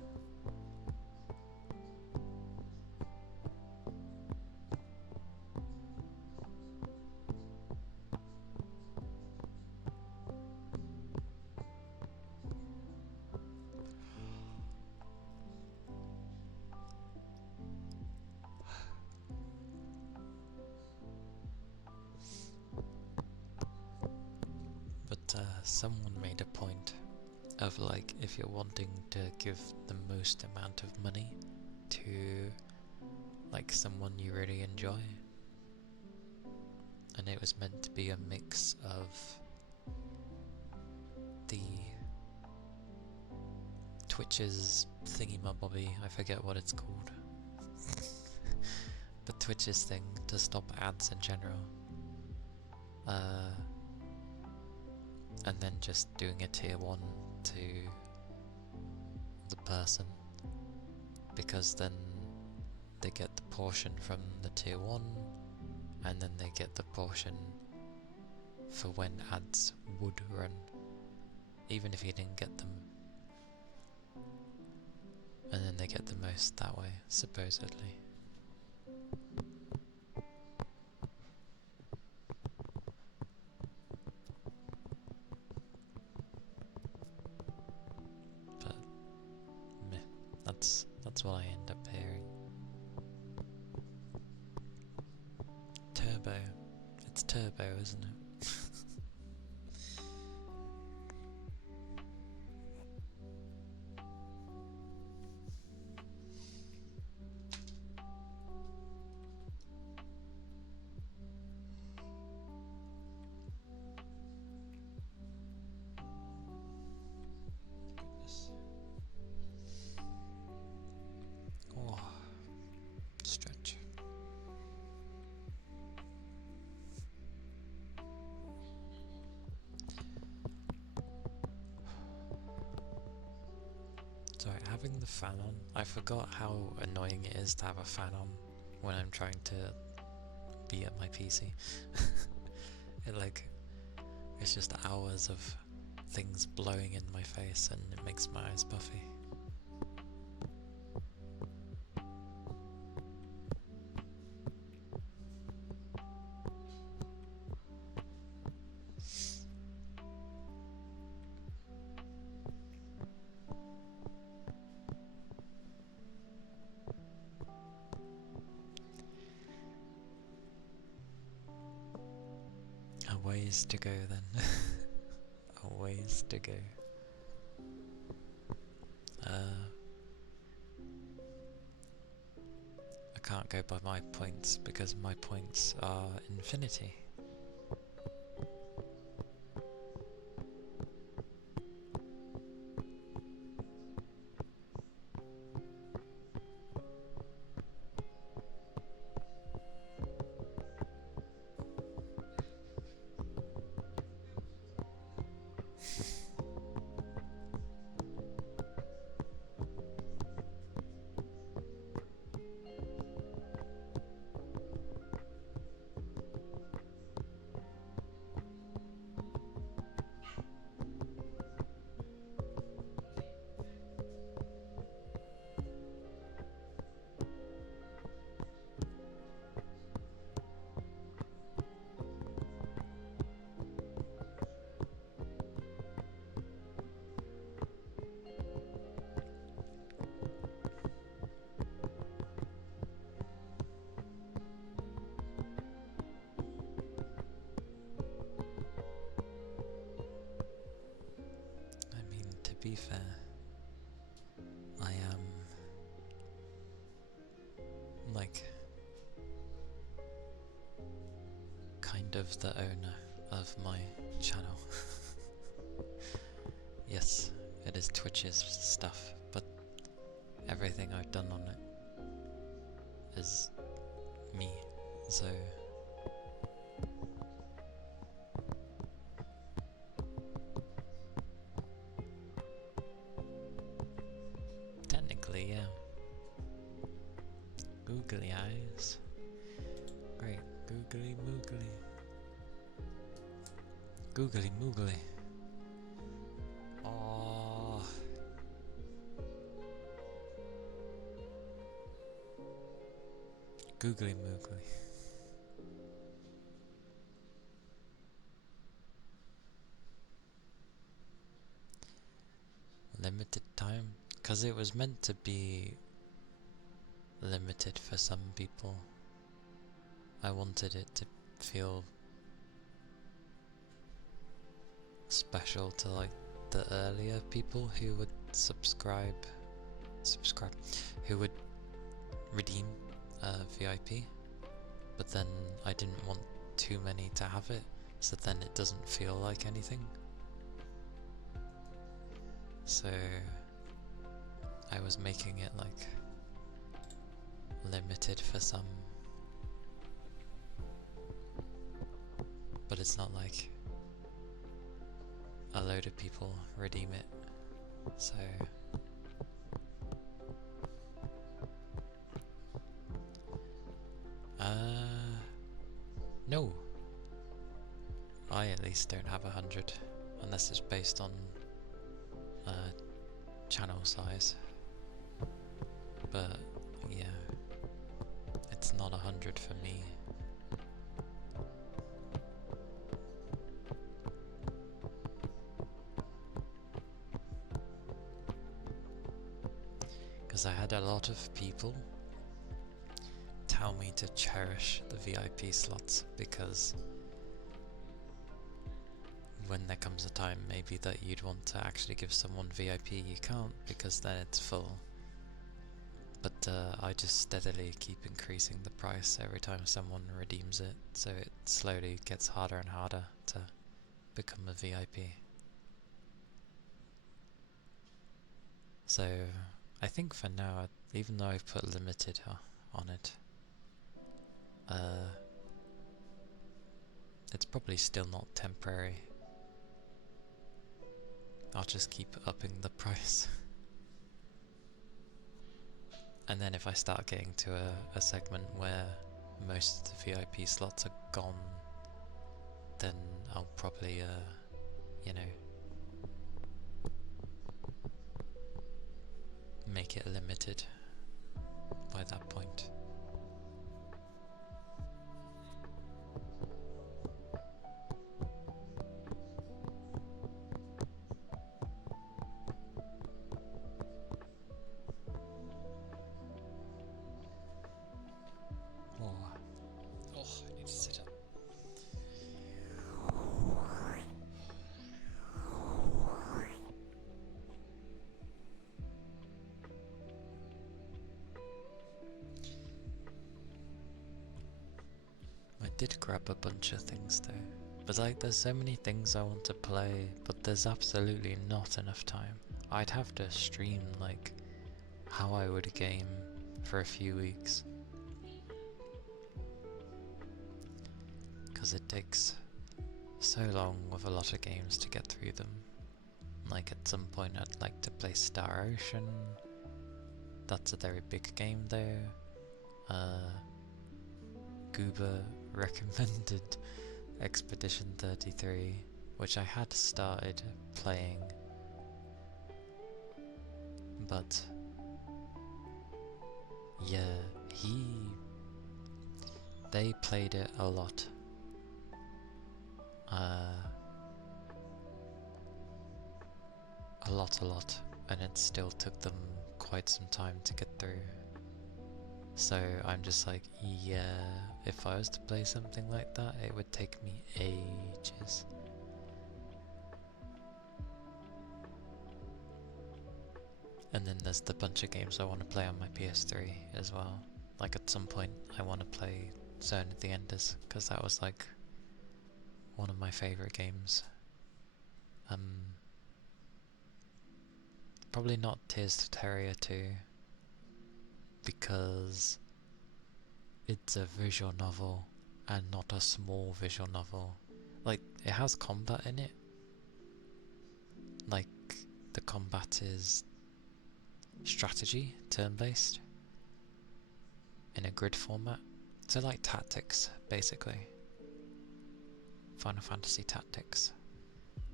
Someone made a point of like, if you're wanting to give the most amount of money to like someone you really enjoy, and it was meant to be a mix of the Twitch's thingy-mabobby, I forget what it's called, but Twitch's thing to stop ads in general, and then just doing a tier 1 to the person, because then they get the portion from the tier 1 and then they get the portion for when ads would run, even if you didn't get them, and then they get the most that way, supposedly. That's what I end up hearing. Turbo. It's turbo, isn't it? Oh, stretch. Sorry, having the fan on, I forgot how annoying it is to have a fan on when I'm trying to be at my PC. It's just hours of things blowing in my face and it makes my eyes puffy. A ways to go then. A ways to go. I can't go by my points because my points are infinity. To be fair, I am kind of the owner of my channel. Yes, it is Twitch's stuff, but everything I've done on it is me, so technically, yeah. Googly eyes. Great. Googly moogly. Googly moogly. Oh. Googly moogly. Limited time? Because it was meant to be limited for some people. I wanted it to feel special to like the earlier people who would subscribe, who would redeem VIP, but then I didn't want too many to have it, so then it doesn't feel like anything. So I was making it like limited for some, but it's not like a load of people redeem it, so no, I at least don't have 100, unless it's based on channel size, but yeah, it's not 100 for me. Because I had a lot of people tell me to cherish the VIP slots, because when there comes a time maybe that you'd want to actually give someone VIP, you can't because then it's full. But I just steadily keep increasing the price every time someone redeems it, so it slowly gets harder and harder to become a VIP. So I think for now, even though I've put limited on it, it's probably still not temporary. I'll just keep upping the price. And then if I start getting to a segment where most of the VIP slots are gone, then I'll probably, you know, make it limited by that point. Oh, I need to sit up. I did grab a bunch of things though, but like there's so many things I want to play, but there's absolutely not enough time. I'd have to stream like how I would game for a few weeks, because it takes so long with a lot of games to get through them. Like at some point I'd like to play Star Ocean. That's a very big game though. Goober recommended Expedition 33, which I had started playing, but yeah, they played it a lot. A lot, and it still took them quite some time to get through. So I'm just like, yeah, if I was to play something like that, it would take me ages. And then there's the bunch of games I want to play on my PS3 as well. Like at some point I want to play Zone of the Enders, because that was like one of my favourite games. Probably not Tears to Terria 2, because it's a visual novel and not a small visual novel. Like, it has combat in it. Like, the combat is strategy, turn-based, in a grid format. So like Tactics, basically. Final Fantasy Tactics.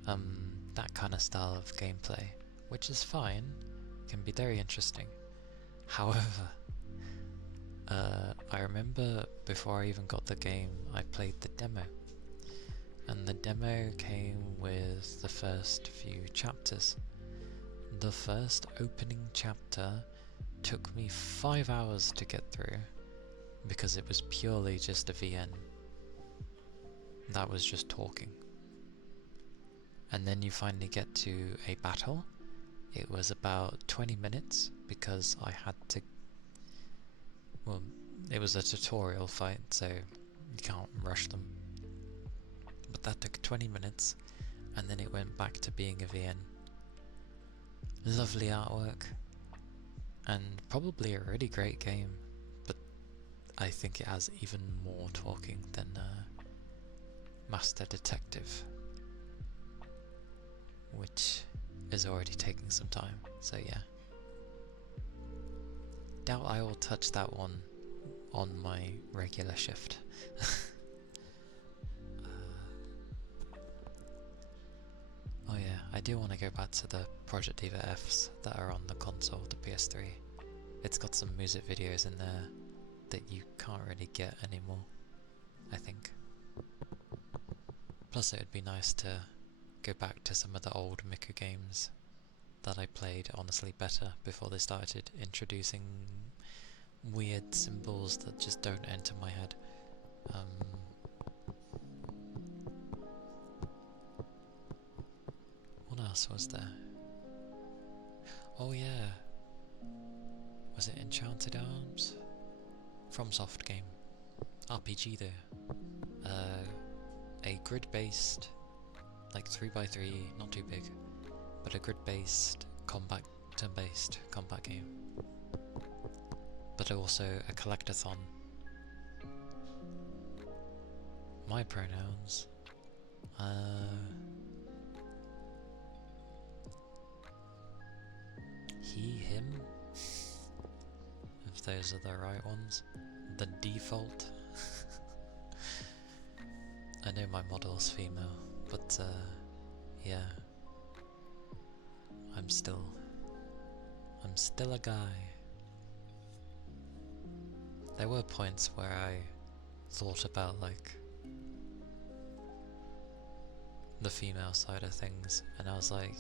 That kind of style of gameplay, which is fine, can be very interesting. However, I remember before I even got the game, I played the demo. And the demo came with the first few chapters. The first opening chapter took me 5 hours to get through, because it was purely just a VN. That was just talking. And then you finally get to a battle. It was about 20 minutes, because I had to... Well, it was a tutorial fight, so you can't rush them. But that took 20 minutes, and then it went back to being a VN. Lovely artwork, and probably a really great game, but I think it has even more talking than Master Detective, which is already taking some time, so yeah. Doubt I will touch that one on my regular shift. Oh yeah, I do want to go back to the Project Diva Fs that are on the console, the PS3. It's got some music videos in there that you can't really get anymore, I think. Plus it would be nice to go back to some of the old Miku games that I played honestly better before they started introducing weird symbols that just don't enter my head. What else was there? Oh yeah, was it Enchanted Arms? FromSoft game. RPG though. A grid-based, like 3x3, not too big, but a grid-based combat, turn-based combat game. But also a collectathon. My pronouns. He, him. If those are the right ones. The default. I know my model's female, but yeah. I'm still a guy. There were points where I thought about like the female side of things, and I was like,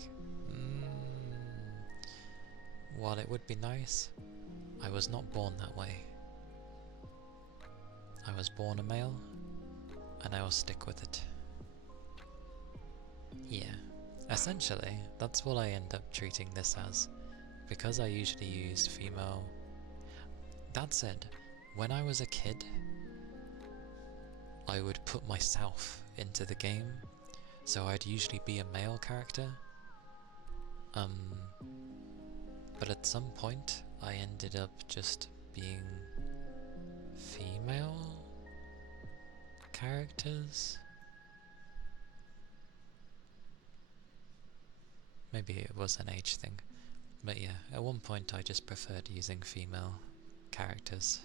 while it would be nice, I was not born that way. I was born a male, and I will stick with it. Yeah, essentially, that's what I end up treating this as, because I usually used female. That said, when I was a kid, I would put myself into the game, so I'd usually be a male character. But at some point, I ended up just being female characters. Maybe it was an age thing, but yeah, at one point I just preferred using female characters.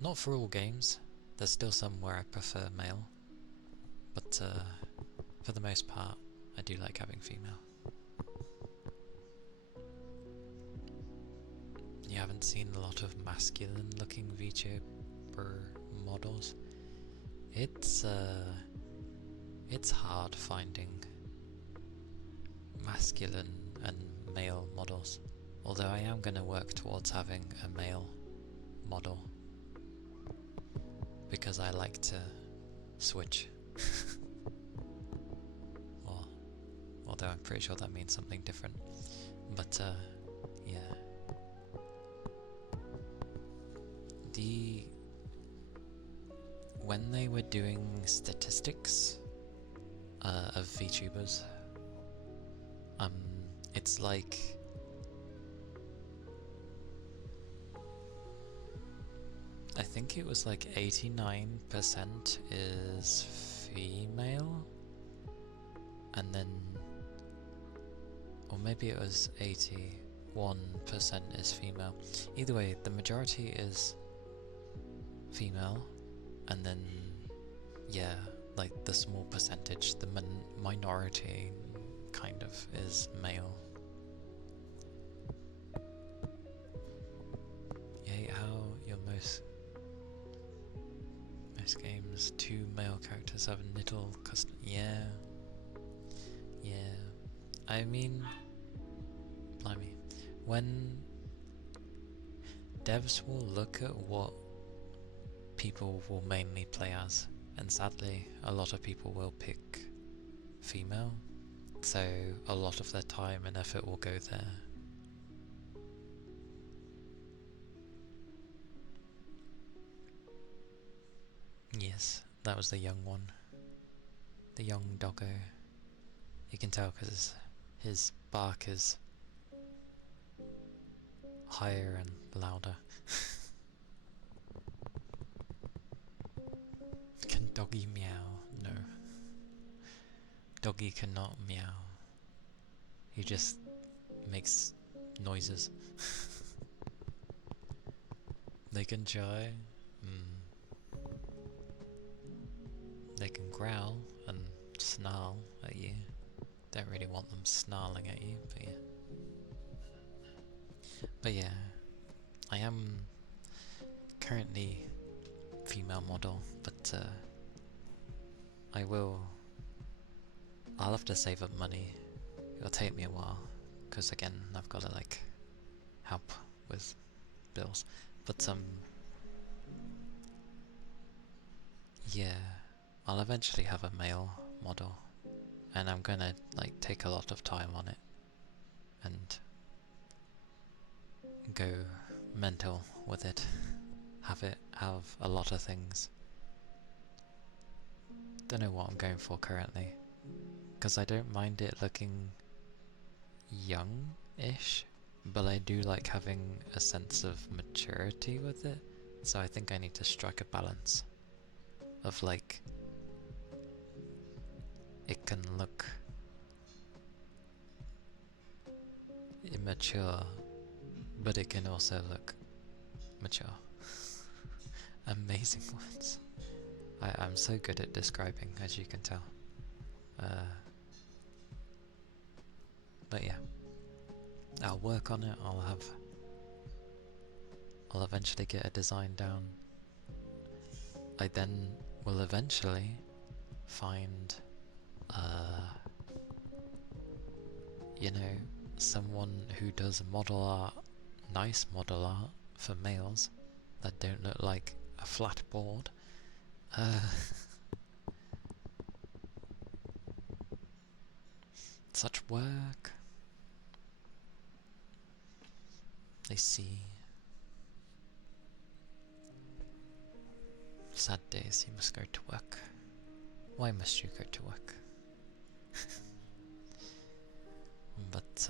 Not for all games, there's still some where I prefer male, but for the most part, I do like having female. You haven't seen a lot of masculine looking VTuber models? It's hard finding masculine and male models, although I am going to work towards having a male model, because I like to switch. Although I'm pretty sure that means something different, but yeah. When they were doing statistics of VTubers, it's like I think it was like 89% is female, and then, or maybe it was 81% is female. Either way, the majority is female, and then, yeah, like the small percentage, the minority kind of, is male. You hate how your most games, 2 male characters have little custom. Yeah. I mean, blimey, when devs will look at what people will mainly play as, and sadly a lot of people will pick female, so a lot of their time and effort will go there. Yes, that was the young one, the young doggo. You can tell because his bark is higher and louder. Can doggy meow? No. Doggy cannot meow. He just makes noises. They can try. They can growl and snarl at you. Don't really want them snarling at you, but yeah. But yeah, I am currently female model, but I'll have to save up money. It'll take me a while, because again, I've got to like help with bills. But yeah, I'll eventually have a male model, and I'm gonna like take a lot of time on it and go mental with it. Have a lot of things. Don't know what I'm going for currently, because I don't mind it looking young-ish, but I do like having a sense of maturity with it, so I think I need to strike a balance of like, it can look immature, but it can also look mature. Amazing words. I'm so good at describing, as you can tell. But yeah, I'll work on it. I'll eventually get a design down. I then will eventually find, you know, someone who does model art, nice model art for males that don't look like a flat board. Such work. I see. Sad days, you must go to work. Why must you go to work? But,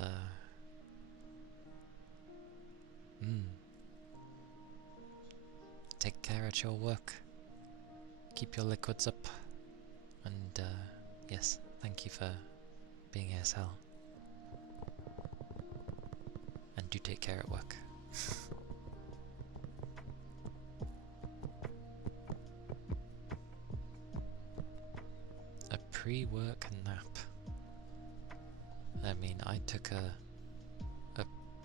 take care at your work. Keep your liquids up. And, yes, thank you for being here as hell. And do take care at work. A pre-work nap. I mean, I took a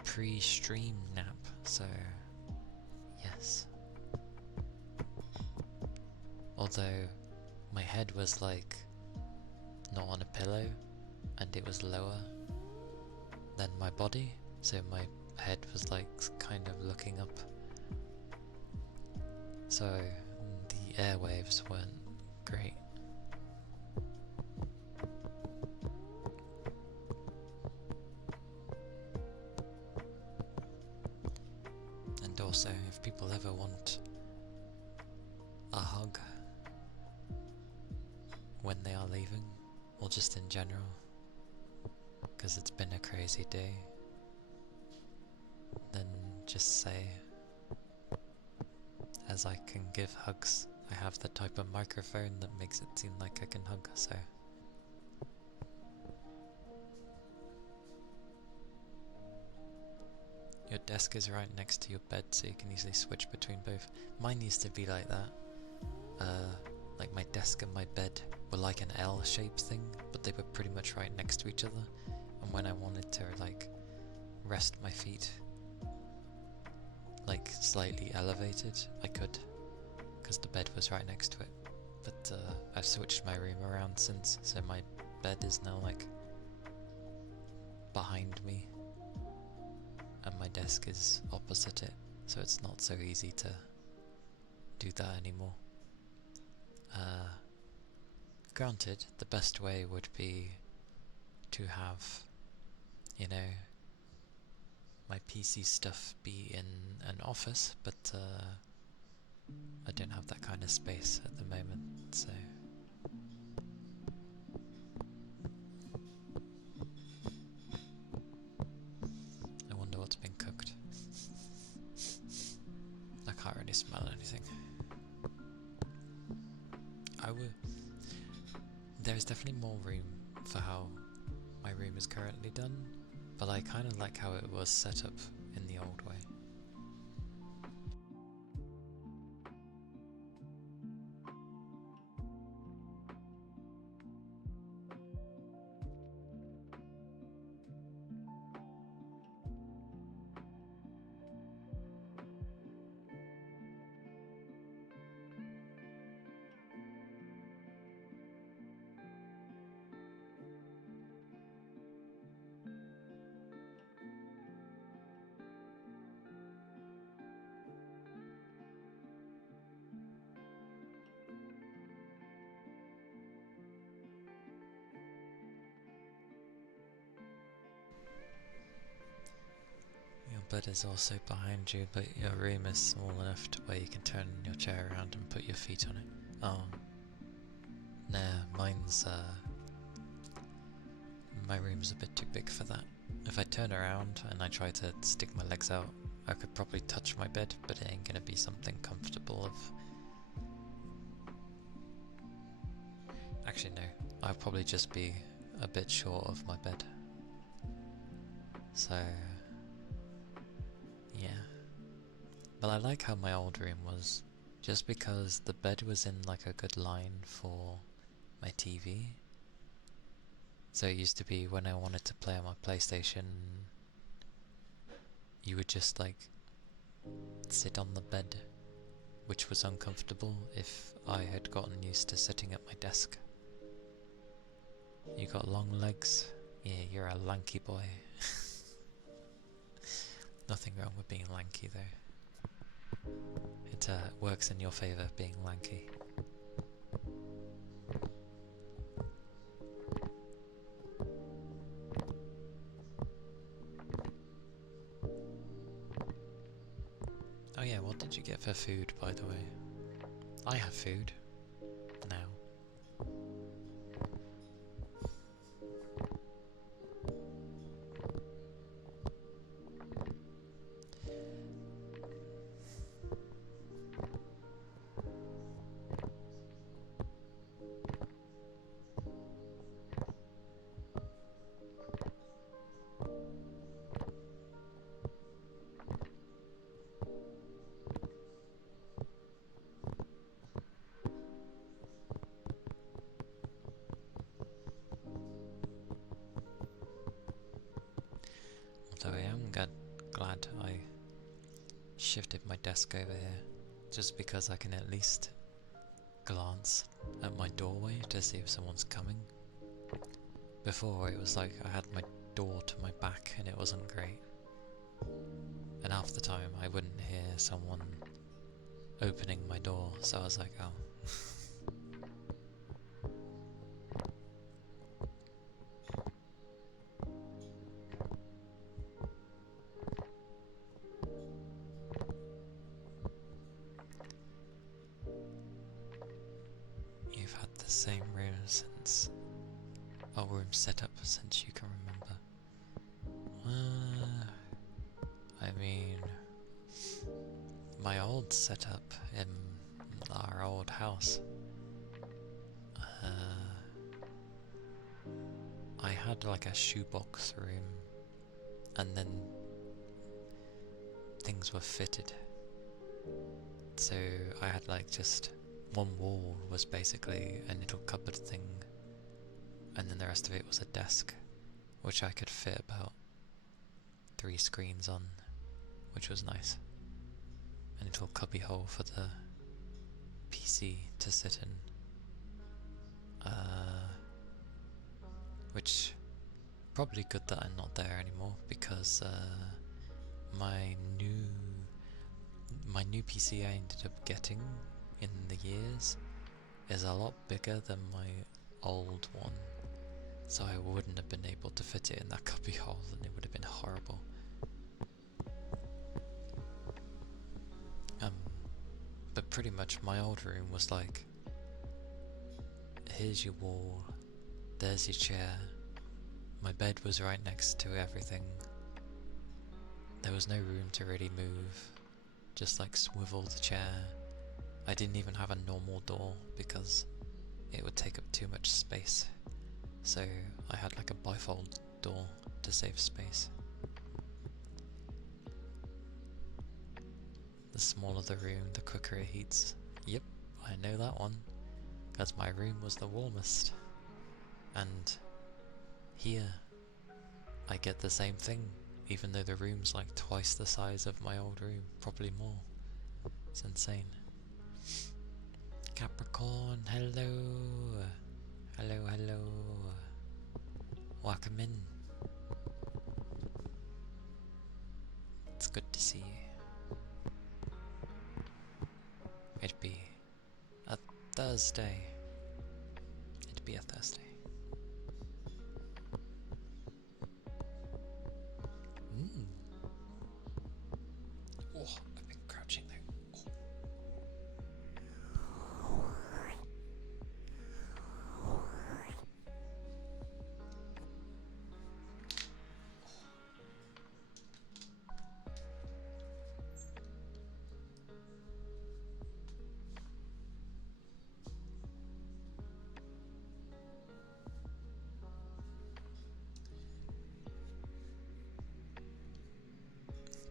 pre-stream nap, so yes. Although my head was like not on a pillow and it was lower than my body, so my head was like kind of looking up, so the airwaves weren't great. And also, if people ever want a hug when they are leaving, or just in general, because it's been a crazy day, then just say, as I can give hugs. I have the type of microphone that makes it seem like I can hug, so. Your desk is right next to your bed, so you can easily switch between both. Mine used to be like that. Like my desk and my bed were like an L-shaped thing, but they were pretty much right next to each other. And when I wanted to like rest my feet like slightly elevated, I could, because the bed was right next to it. But I've switched my room around since, so my bed is now like behind me and my desk is opposite it, so it's not so easy to do that anymore. Granted, the best way would be to have, you know, my PC stuff be in an office, but I don't have that kind of space at the moment, so. I wonder what's been cooked. I can't really smell anything. There's definitely more room for how my room is currently done, but I kind of like how it was set up in the old way. bed is also behind you, but your room is small enough to where you can turn your chair around and put your feet on it. Oh. Nah, mine's, my room's a bit too big for that. If I turn around and I try to stick my legs out, I could probably touch my bed, but it ain't gonna be something comfortable of... Actually no, I'll probably just be a bit short of my bed. So... yeah. But I like how my old room was, just because the bed was in like a good line for my TV. So it used to be when I wanted to play on my PlayStation, you would just like sit on the bed, which was uncomfortable if I had gotten used to sitting at my desk. You got long legs? Yeah, you're a lanky boy. Nothing wrong with being lanky though. It works in your favour being lanky. Oh yeah, what did you get for food, by the way? I have food. Now. Although I am glad I shifted my desk over here, just because I can at least glance at my doorway to see if someone's coming. Before it was like I had my door to my back and it wasn't great. And half the time I wouldn't hear someone opening my door, so I was like, oh. You've had the same room since... oh, room setup since you can remember. I mean... my old setup in our old house. I had like a shoebox room, and then things were fitted. So I had like just one wall was basically a little cupboard thing, and then the rest of it was a desk, which I could fit about 3 screens on, which was nice. A little cubby hole for the PC to sit in. Which probably good that I'm not there anymore, because my new PC I ended up getting in the years is a lot bigger than my old one, so I wouldn't have been able to fit it in that cubby hole, and it would have been horrible. But pretty much my old room was like, here's your wall, there's your chair, my bed was right next to everything, there was no room to really move, just like swivel the chair. I didn't even have a normal door because it would take up too much space, so I had like a bifold door to save space. The smaller the room, the quicker it heats. Yep, I know that one, because my room was the warmest. And here, I get the same thing, even though the room's like twice the size of my old room, probably more. It's insane. Capricorn, hello! Hello, hello. Welcome in. It's good to see you. It'd be a Thursday. It'd be a Thursday.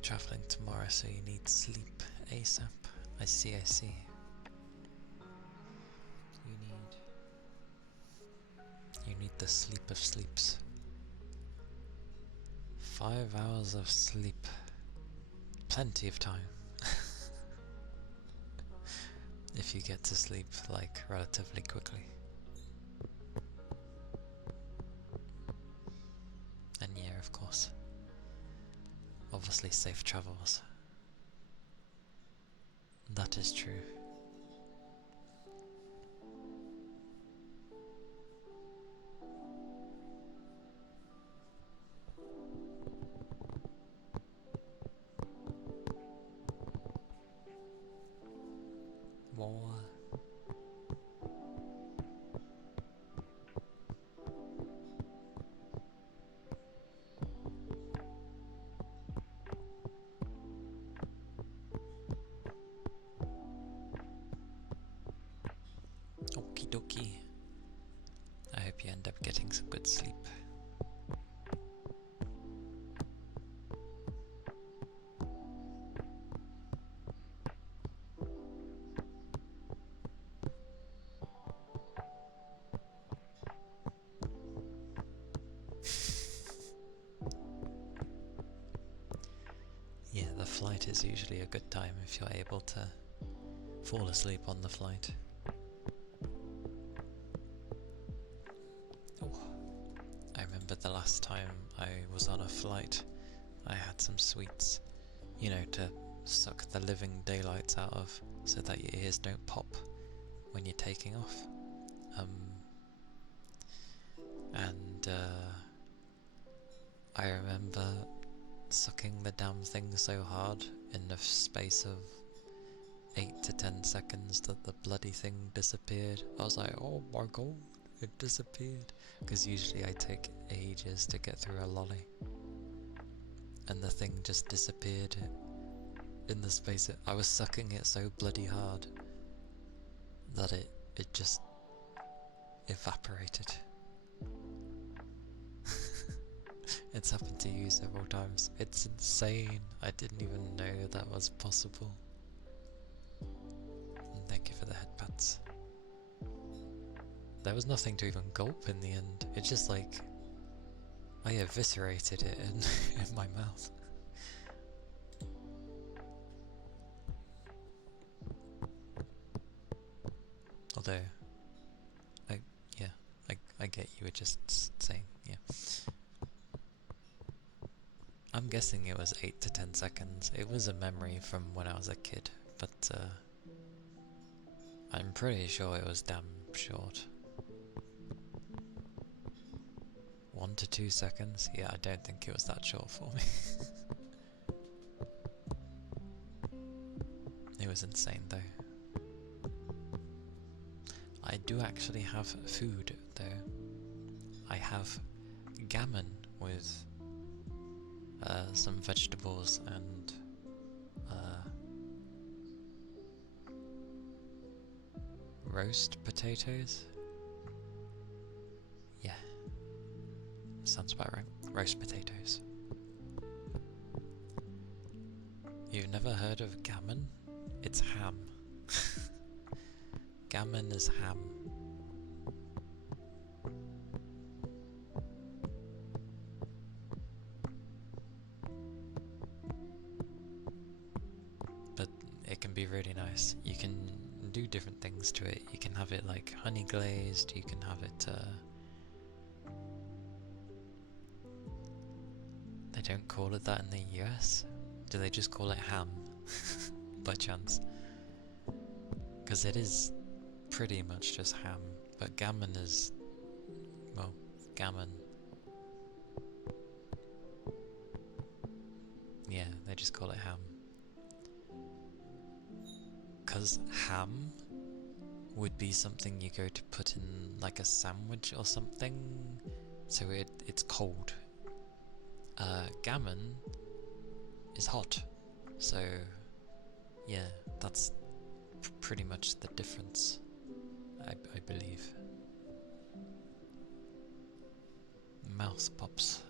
travelling tomorrow, so you need sleep ASAP. I see, I see. You need the sleep of sleeps. 5 hours of sleep. Plenty of time. If you get to sleep, like, relatively quickly. And yeah, of course. Obviously safe travels. That is true. More. Okie dokie. I hope you end up getting some good sleep. Yeah, the flight is usually a good time if you're able to fall asleep on the flight. Oh, I remember the last time I was on a flight, I had some sweets, you know, to suck the living daylights out of so that your ears don't pop when you're taking off. I remember sucking the damn thing so hard in the space of 8 to 10 seconds that the bloody thing disappeared. I was like, oh my god, it disappeared. Because usually I take ages to get through a lolly. And the thing just disappeared in the space. I was sucking it so bloody hard that it just evaporated. It's happened to you several times. It's insane. I didn't even know that was possible. And thank you for the head pats. There was nothing to even gulp in the end. It just like I eviscerated it in my mouth. Although I get you were just saying, yeah. I'm guessing it was 8 to 10 seconds. It was a memory from when I was a kid, but I'm pretty sure it was damn short. 1 to 2 seconds? Yeah, I don't think it was that short for me. It was insane though. I do actually have food though. I have gammon with some vegetables and roast potatoes. Yeah, sounds about right. Roast potatoes. You've never heard of gammon? It's ham. Gammon is ham. But it can be really nice. You can do different things to it. You can have it like honey glazed, you can have it they don't call it that in the US. Do they just call it ham? By chance? Because it is pretty much just ham, but gammon is, well, gammon. Yeah, they just call it ham. Because ham would be something you go to put in like a sandwich or something, so it's cold. Gammon is hot, so yeah, that's pretty much the difference, I believe. Mouth pops.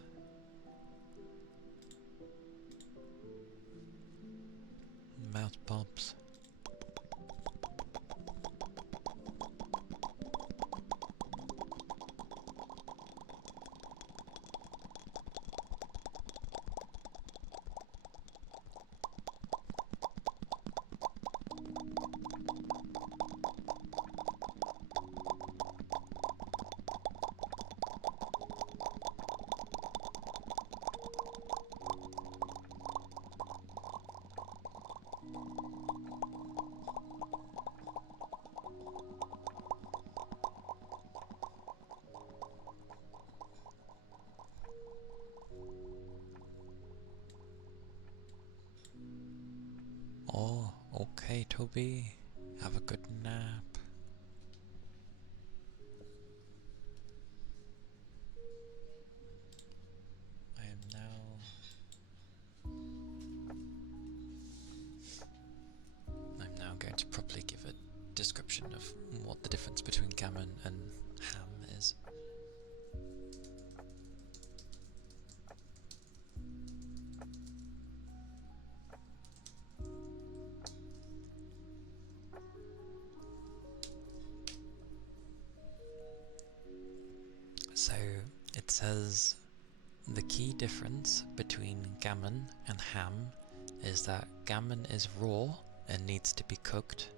bobs. Oh, okay, Toby. Have a good nap. I'm now going to properly give a description of what the difference between gammon and ham is. So it says the key difference between gammon and ham is that gammon is raw and needs to be cooked,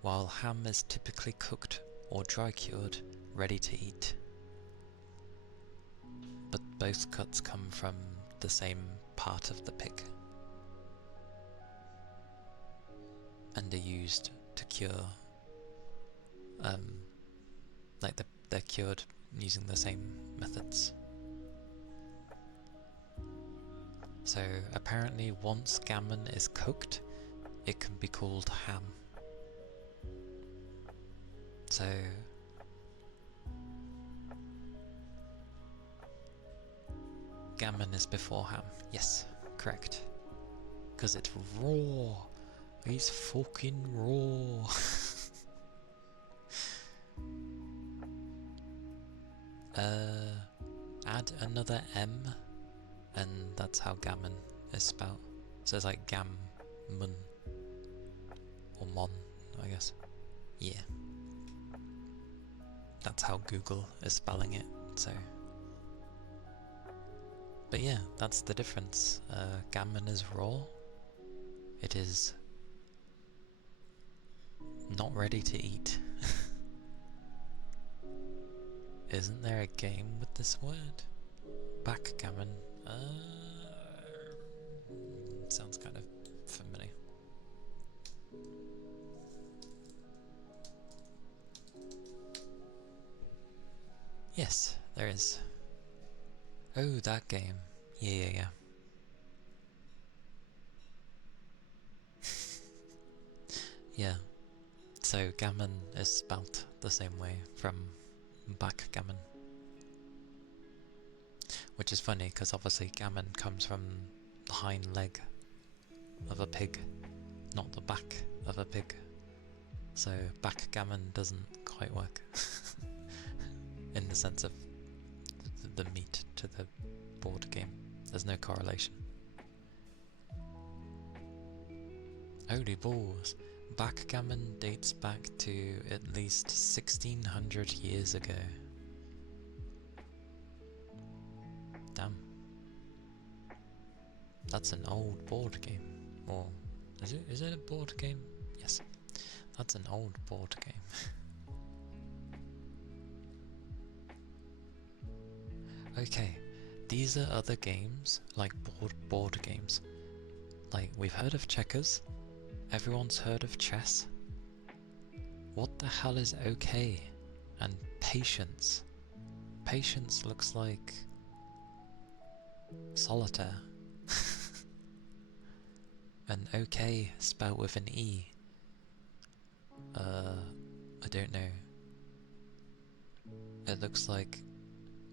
while ham is typically cooked or dry cured, ready to eat. But both cuts come from the same part of the pig and are used to cure, they're cured using the same methods. So apparently once gammon is cooked, it can be called ham. So gammon is before ham. Yes, correct. Because it's raw. He's fucking raw. Add another M, and that's how gammon is spelled. So it's like gammon, or mon, I guess. Yeah. That's how Google is spelling it, so. But yeah, that's the difference. Gammon is raw. It is not ready to eat. Isn't there a game with this word? Backgammon. Sounds kind of familiar. Yes, there is. Oh, that game. Yeah. Yeah. So gammon is spelt the same way from backgammon. Which is funny because obviously gammon comes from the hind leg of a pig, not the back of a pig. So backgammon doesn't quite work in the sense of the meat to the board game. There's no correlation. Holy balls! Backgammon dates back to at least 1600 years ago. Damn. That's an old board game. Or is it a board game? Yes. That's an old board game. Okay, these are other games, like board games. Like, we've heard of checkers. Everyone's heard of chess. What the hell is okay? And patience? Patience looks like solitaire. And okay spelled with an E. I don't know. It looks like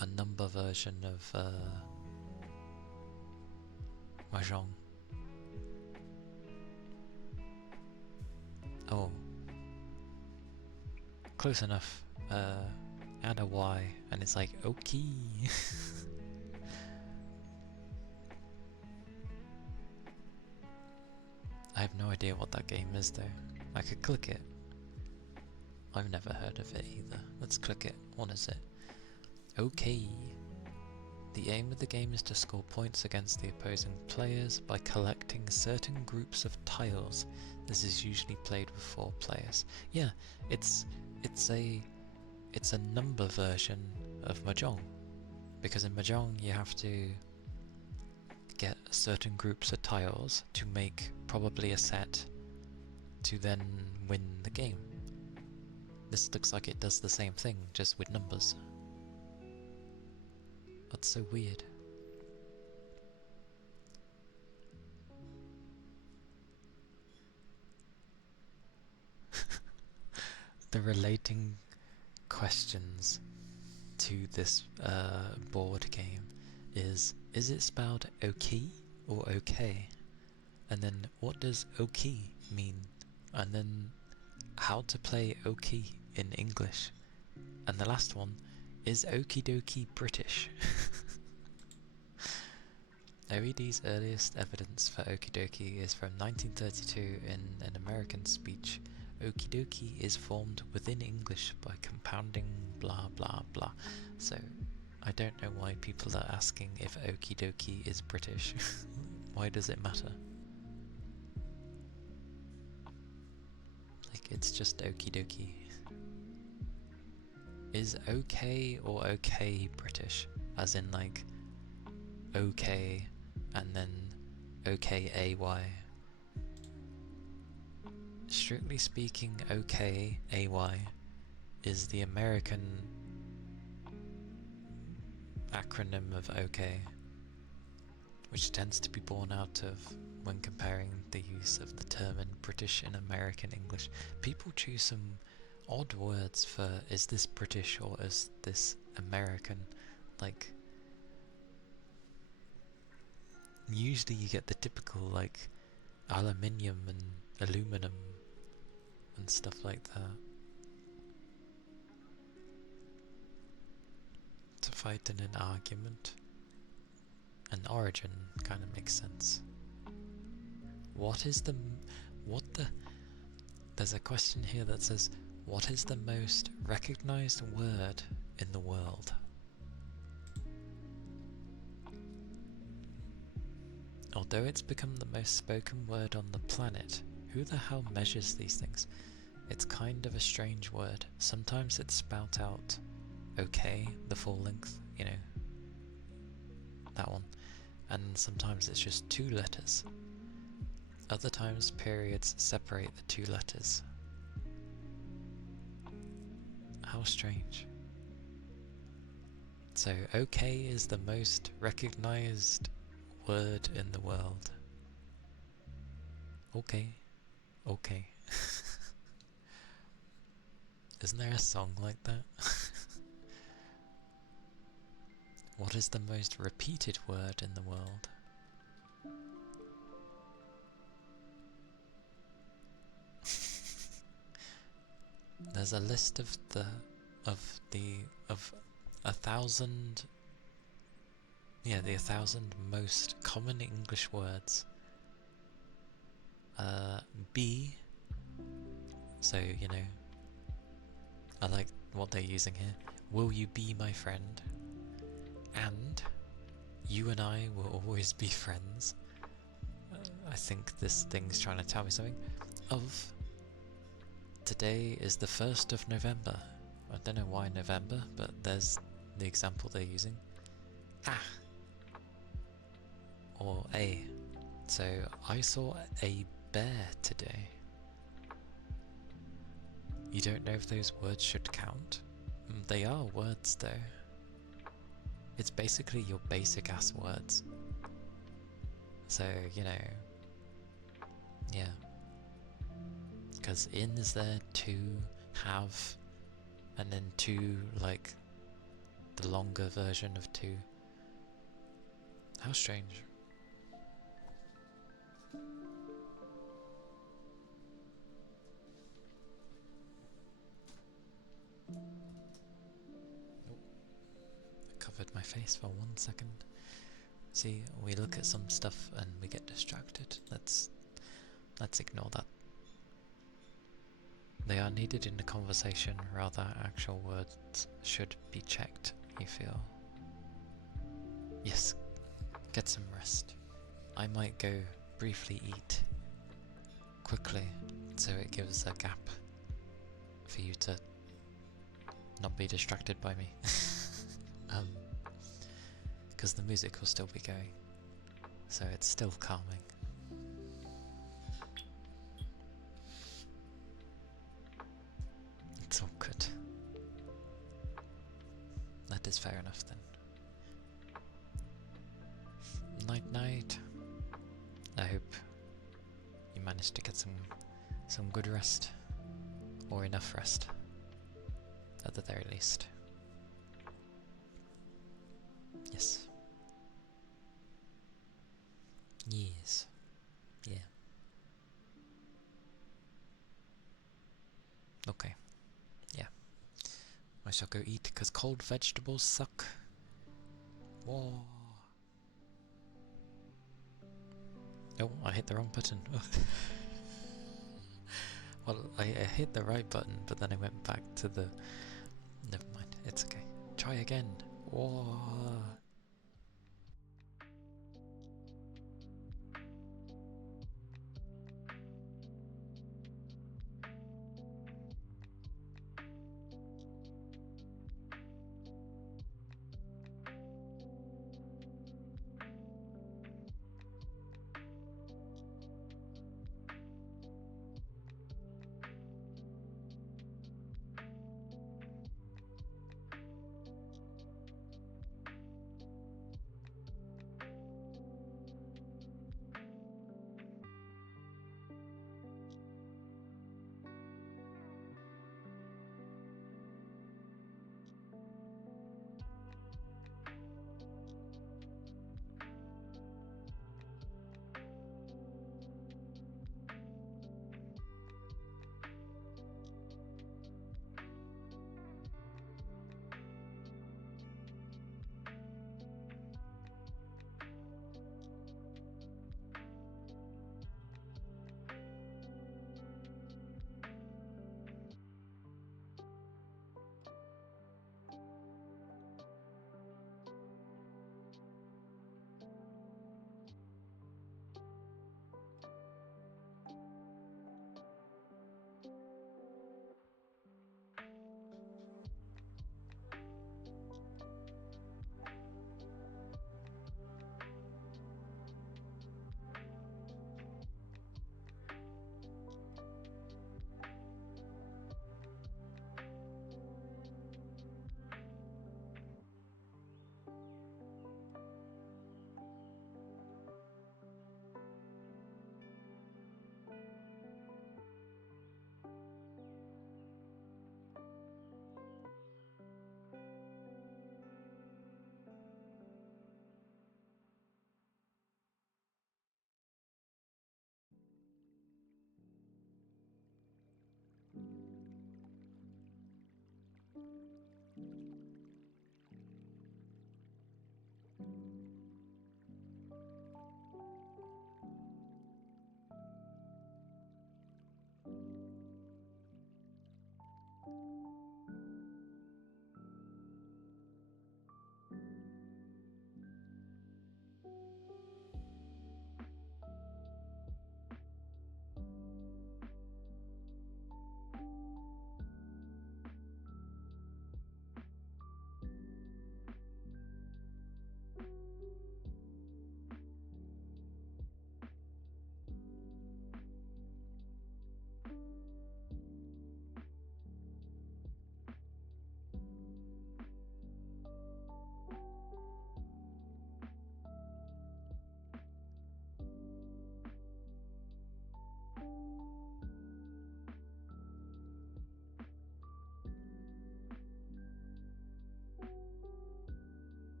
a number version of Mahjong. Oh. Close enough. Add a Y and it's like, okay. I have no idea what that game is though. I could click it. I've never heard of it either. Let's click it. What is it? Okay. The aim of the game is to score points against the opposing players by collecting certain groups of tiles. This is usually played with 4 players. Yeah, it's a number version of Mahjong, because in Mahjong you have to get certain groups of tiles to make probably a set to then win the game. This looks like it does the same thing, just with numbers. That's so weird. The relating questions to this board game is it spelled Oki or okay? And then what does Oki mean? And then how to play Oki in English? And the last one, is Okie dokie British? OED's earliest evidence for okie dokie is from 1932 in an American speech. Okie dokie is formed within English by compounding blah blah blah. So, I don't know why people are asking if okie dokie is British. Why does it matter? Like, it's just okie dokie. Is okay or okay British? As in like, okay and then okay-ay. Strictly speaking, okay-ay is the American acronym of okay, which tends to be born out of when comparing the use of the term in British and American English. People choose some odd words for is this British or is this American. Like, usually you get the typical like aluminium and aluminum and stuff like that. To fight in an argument. An origin kind of makes sense. There's a question here that says, what is the most recognized word in the world? Although it's become the most spoken word on the planet, who the hell measures these things? It's kind of a strange word. Sometimes it's spout out okay, the full length, you know, that one. And sometimes it's just 2 letters. Other times periods separate the 2 letters. How strange. So okay is the most recognized word in the world. Okay. Okay. Isn't there a song like that? What is the most repeated word in the world? There's a list of the 1,000 most common English words. Be, so you know, I like what they're using here. Will you be my friend? And you and I will always be friends. I think this thing's trying to tell me something. Of, today is the 1st of November. I don't know why November, but there's the example they're using. Ah! Or a. So, I saw a bear today. You don't know if those words should count? They are words though. It's basically your basic ass words. So, you know, yeah. Because in is there to, have, and then to, like, the longer version of to. How strange. Covered my face for 1 second. See, we look at some stuff and we get distracted. Let's let's ignore that. They are needed in the conversation, rather actual words should be checked, you feel. Yes, get some rest. I might go briefly eat, quickly, so it gives a gap for you to not be distracted by me. Because the music will still be going, so it's still calming. It's all good. That is fair enough then. Night night. I hope you managed to get some good rest, or enough rest, at the very least. Yes. Yes. Yeah. Okay. Yeah. I shall go eat, because cold vegetables suck. Whoa. Oh, I hit the wrong button. Well, I hit the right button, but then I went back to the... Never mind, it's okay. Try again. Whoa.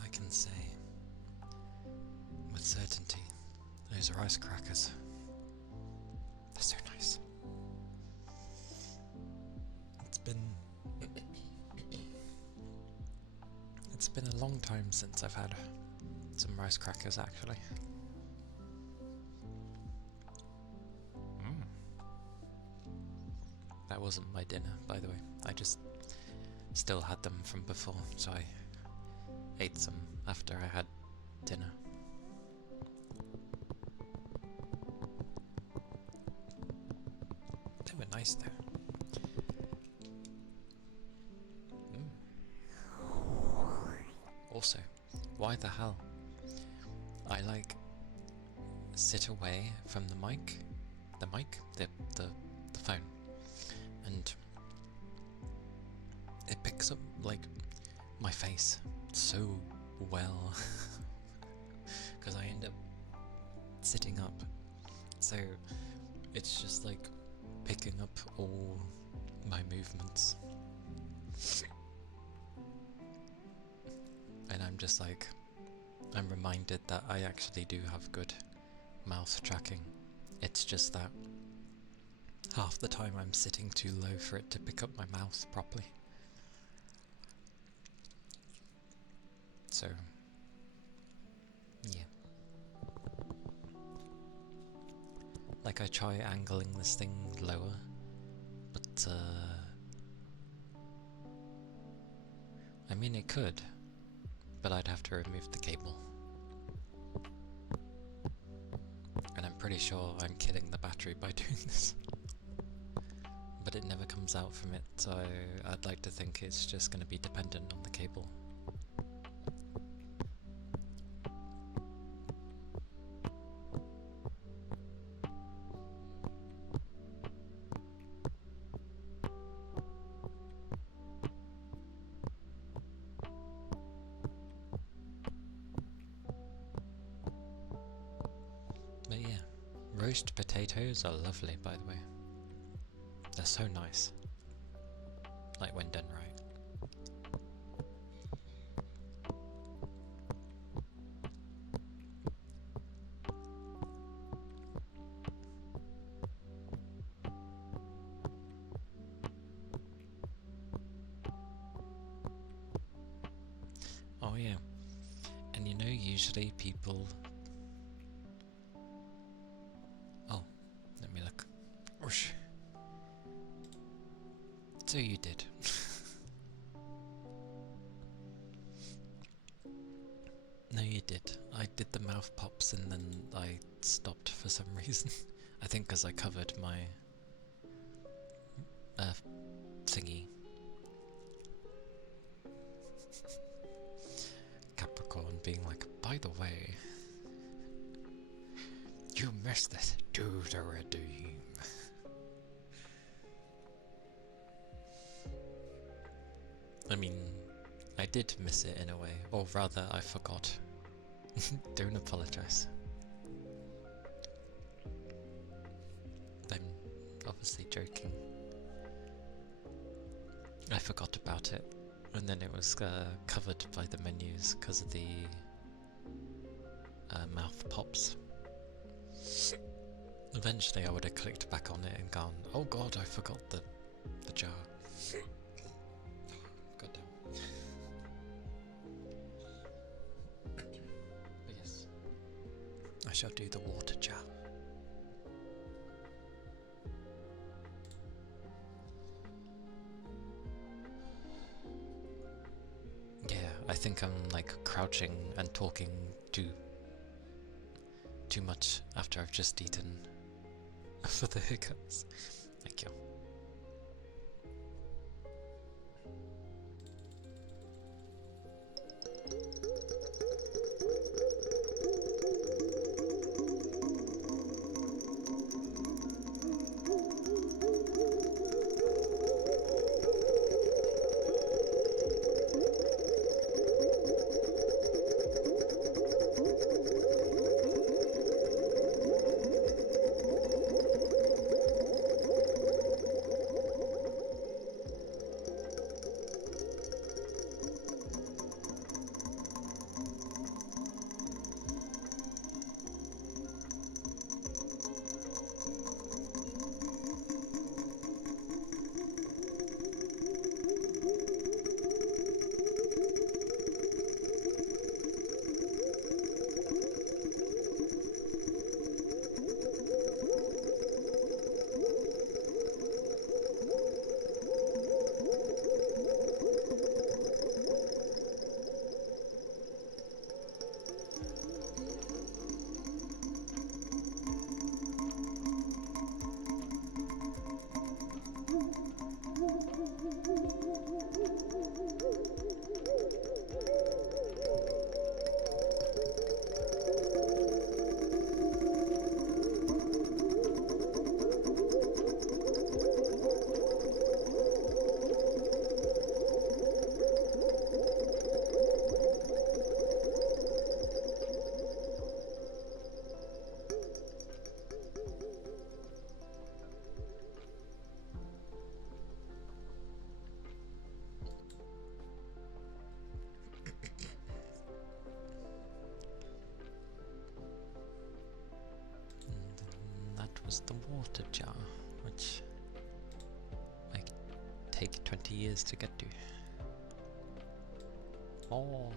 I can say with certainty, those are ice crackers. They're so nice. It's been a long time since I've had some rice crackers, actually. That wasn't my dinner, by the way. I just still had them from before, so I ate some after I had dinner. They were nice though. Also, why the hell? I sit away from the phone, and it picks up my face so well because I end up sitting up, so it's just picking up all my movements, and I'm just I'm reminded that I actually do have good mouth tracking. It's just that half the time I'm sitting too low for it to pick up my mouth properly. So, yeah. I try angling this thing lower, but I mean it could, but I'd have to remove the cable. And I'm pretty sure I'm killing the battery by doing this. But it never comes out from it, so I'd like to think it's just going to be dependent on the cable. But yeah, roast potatoes are lovely, by the way. They're so nice. When done right. Oh yeah, and usually people... Oh, let me look. Whoosh. So you did. No, you did. I did the mouth pops and then I stopped for some reason. I think because I covered my thingy. Capricorn being by the way, you missed this to the redeem. I mean, I did miss it in a way, or rather I forgot. Don't apologise. I'm obviously joking. I forgot about it, and then it was covered by the menus because of the mouth pops. Eventually I would have clicked back on it and gone, oh god, I forgot the jar. God damn. But yes, I shall do the water jar. Yeah, I think I'm crouching and talking too much after I've just eaten for the hiccups. Thank you. was the water jar, which might take 20 years to get to. Oh.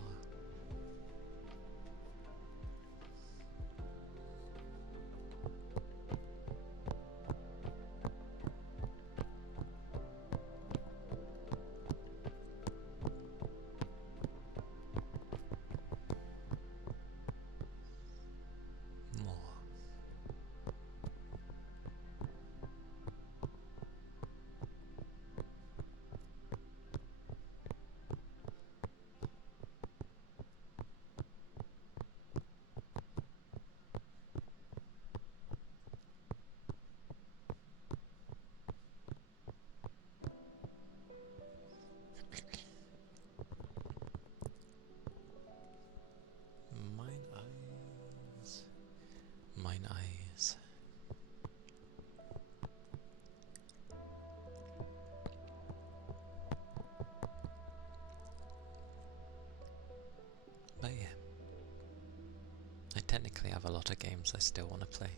Mine eyes. But yeah, I technically have a lot of games I still want to play.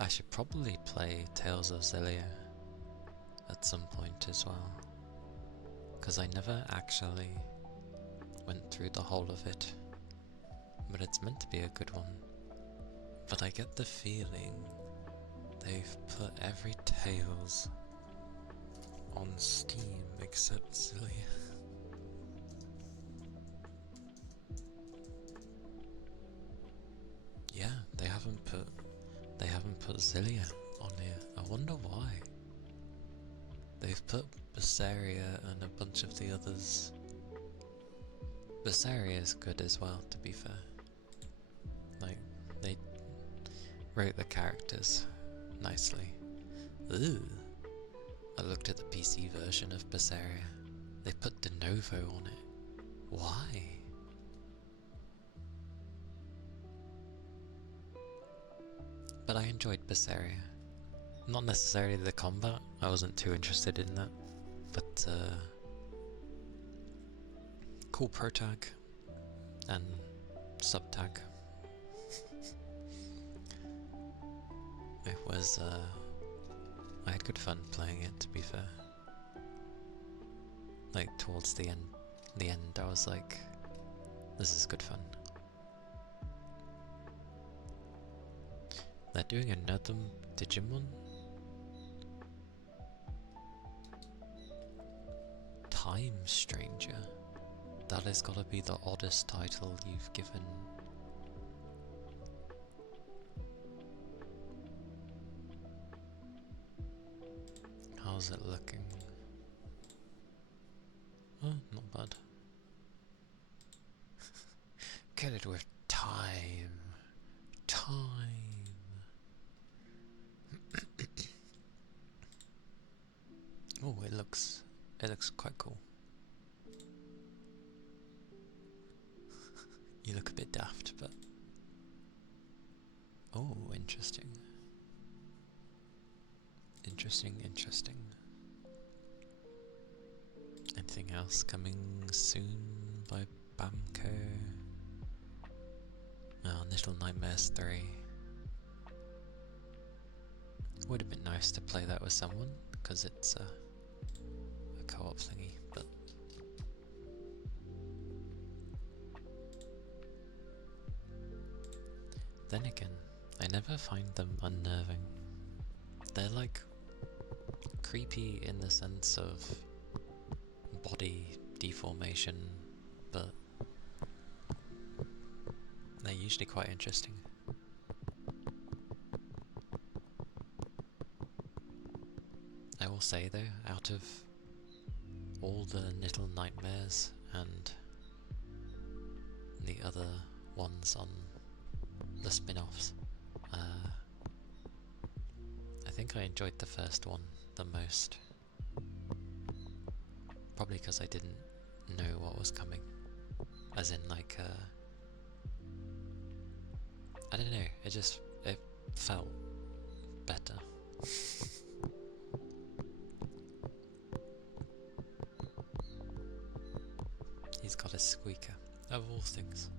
I should probably play Tales of Xillia at some point as well, because I never actually went through the whole of it, but it's meant to be a good one. But I get the feeling they've put every Tales on Steam except Xillia. Yeah, they haven't put Xillia on here. I wonder why. They've put Berseria and a bunch of the others. Berseria is good as well, to be fair. Like, they wrote the characters nicely. Ooh. I looked at the PC version of Berseria. They put De Novo on it. Why? But I enjoyed Berseria. Not necessarily the combat, I wasn't too interested in that. But, cool protag and subtag. It was, I had good fun playing it, to be fair. Like, towards the end, I was like, this is good fun. They're doing another Digimon? Time Stranger? That has gotta be the oddest title you've given. How's it looking? Oh, not bad. Get it with time. Time. Oh, it looks quite cool. You look a bit daft, but oh, interesting. Interesting. Anything else coming soon by Bamco? Oh, Little Nightmares 3. Would have been nice to play that with someone, because it's a co-op thingy, but then again, I never find them unnerving. They're like creepy in the sense of body deformation, but they're usually quite interesting. I will say though, out of all the Little Nightmares and the other ones on the spin-offs, I think I enjoyed the first one the most. Probably because I didn't know what was coming. As in like, I don't know, it felt better. He's got a squeaker, of all things.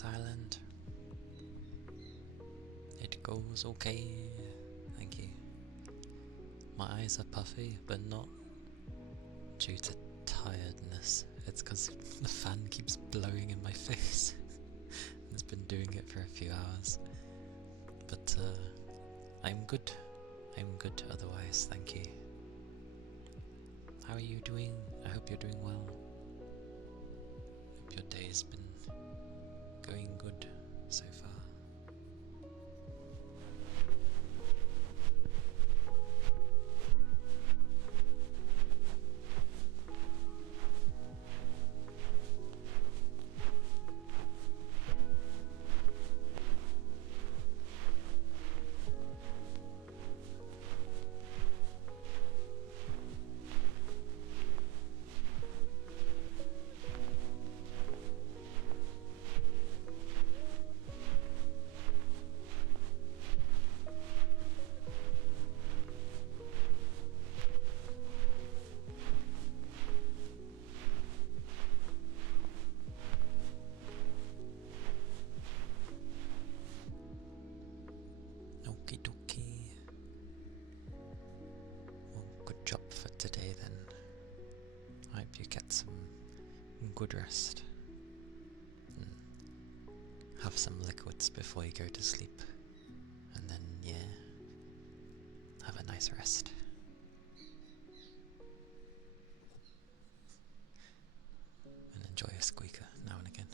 this island. It goes okay. Thank you. My eyes are puffy, but not due to tiredness. It's because the fan keeps blowing in my face. It's been doing it for a few hours. But I'm good. I'm good otherwise, thank you. How are you doing? I hope you're doing well. Hope your day's been going good so far. Okie dokie. Well, good job for today then. I hope you get some good rest. Have some liquids before you go to sleep. And then, yeah, have a nice rest. And enjoy a squeaker now and again.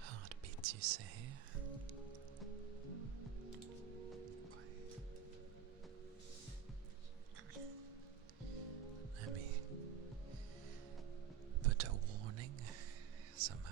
Heartbeats, you say? Let me put a warning somehow.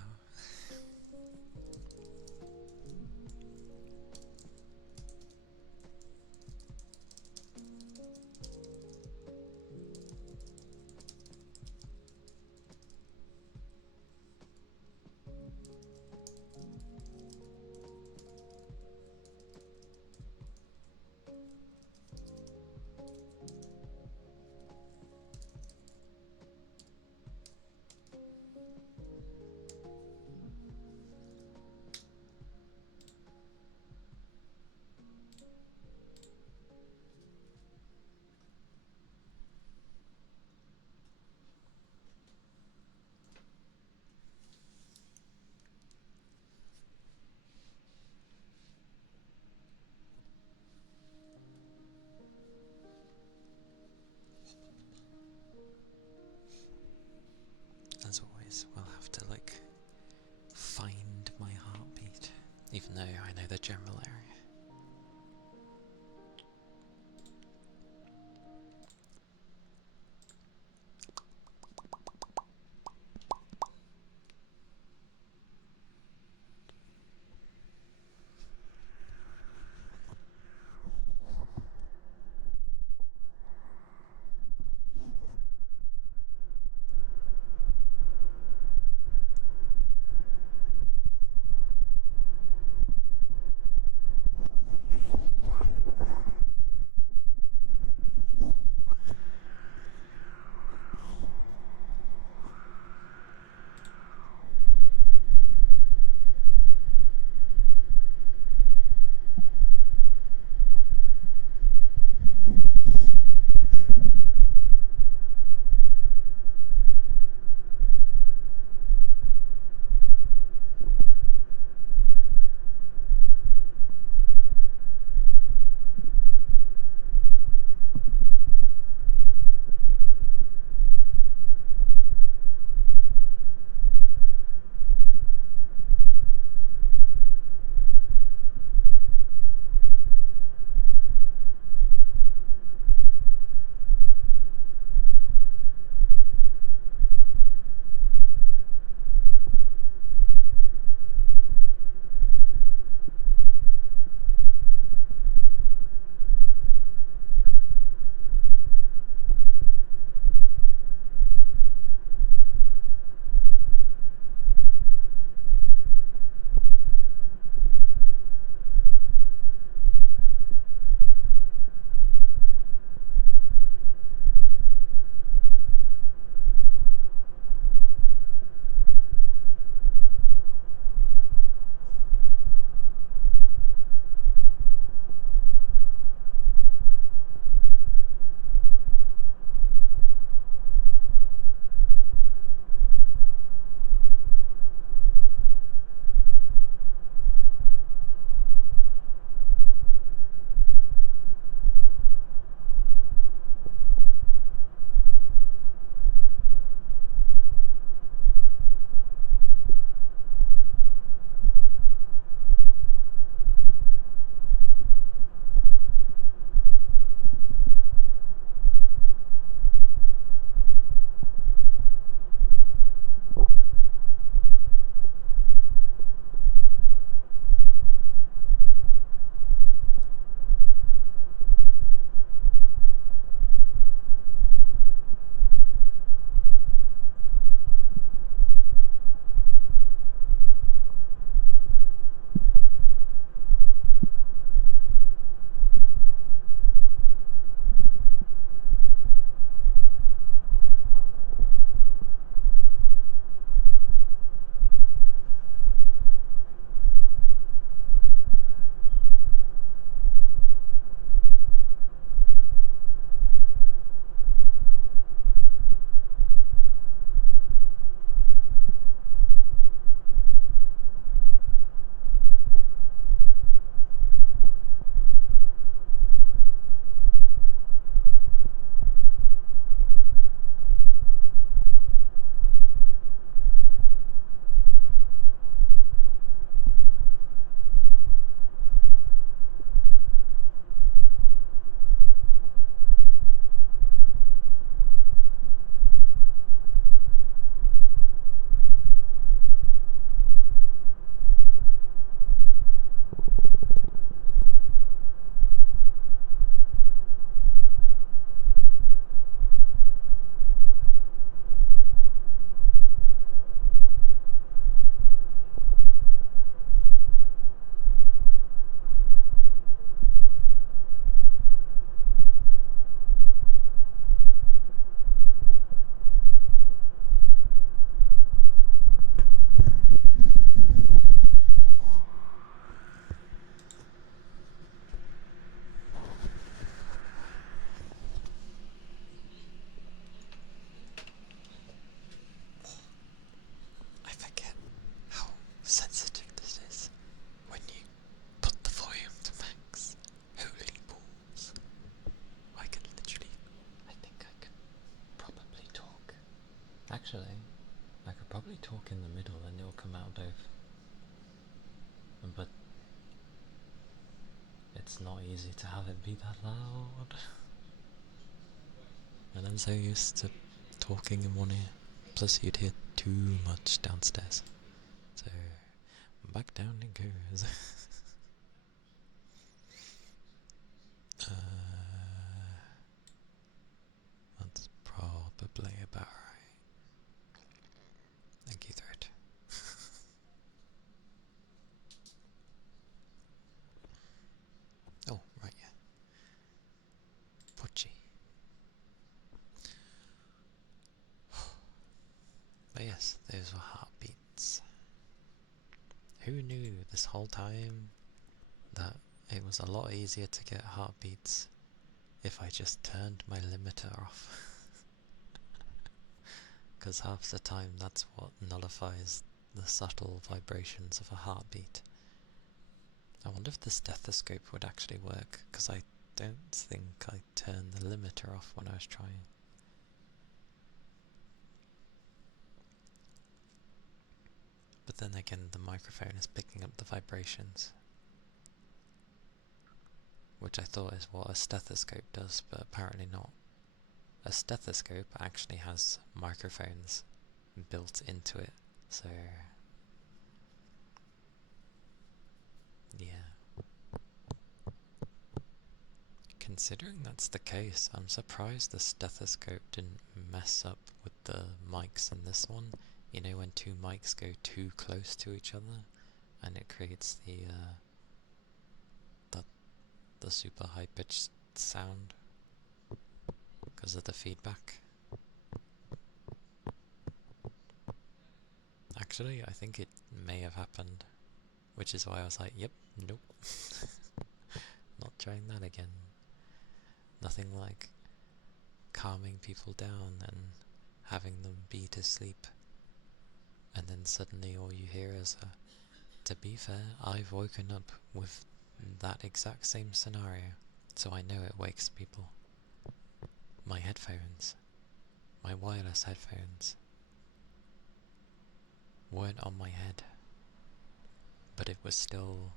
As always, we'll have to find my heartbeat, even though I know the general area. it's not easy to have it be that loud. And I'm so used to talking in one ear. Plus you'd hear too much downstairs. So back down it goes. That's probably about right. Thank you, Thread. Oh, right, yeah. Pochi. But yes, those were heartbeats. Who knew this whole time that it was a lot easier to get heartbeats if I just turned my limiter off? Because half the time that's what nullifies the subtle vibrations of a heartbeat. I wonder if the stethoscope would actually work, because I don't think I turned the limiter off when I was trying. But then again, the microphone is picking up the vibrations, which I thought is what a stethoscope does, but apparently not. A stethoscope actually has microphones built into it, so yeah. Considering that's the case, I'm surprised the stethoscope didn't mess up with the mics in this one. You know, when two mics go too close to each other and it creates the super high pitched sound because of the feedback. Actually, I think it may have happened, which is why I was like, yep, nope. Not trying that again. Nothing like calming people down and having them be to sleep, and then suddenly all you hear is to be fair, I've woken up with that exact same scenario, so I know it wakes people. My headphones, my wireless headphones, weren't on my head, but it was still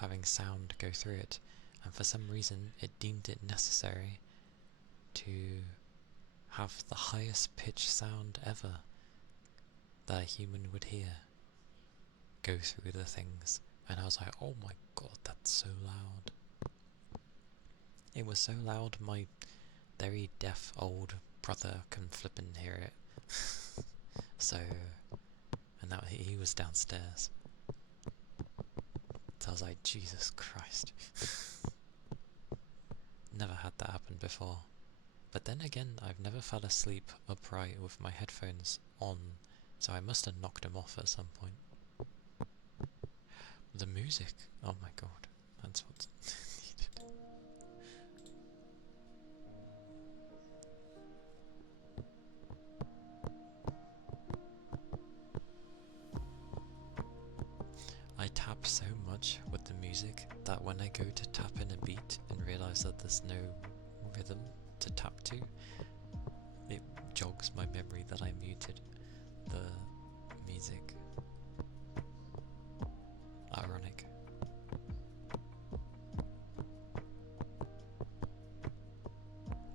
having sound go through it, and for some reason it deemed it necessary to have the highest pitch sound ever that a human would hear go through the things, and I was like, oh my god, that's so loud. It was so loud my very deaf old brother can flip and hear it. So, and that he was downstairs. So I was like, Jesus Christ. Never had that happen before. But then again, I've never fell asleep upright with my headphones on, so I must have knocked them off at some point. The music, oh my god, that's what's needed. I tap so much with the music that when I go to tap in a beat and realise that there's no rhythm to tap to, it jogs my memory that I muted the music. Ironic.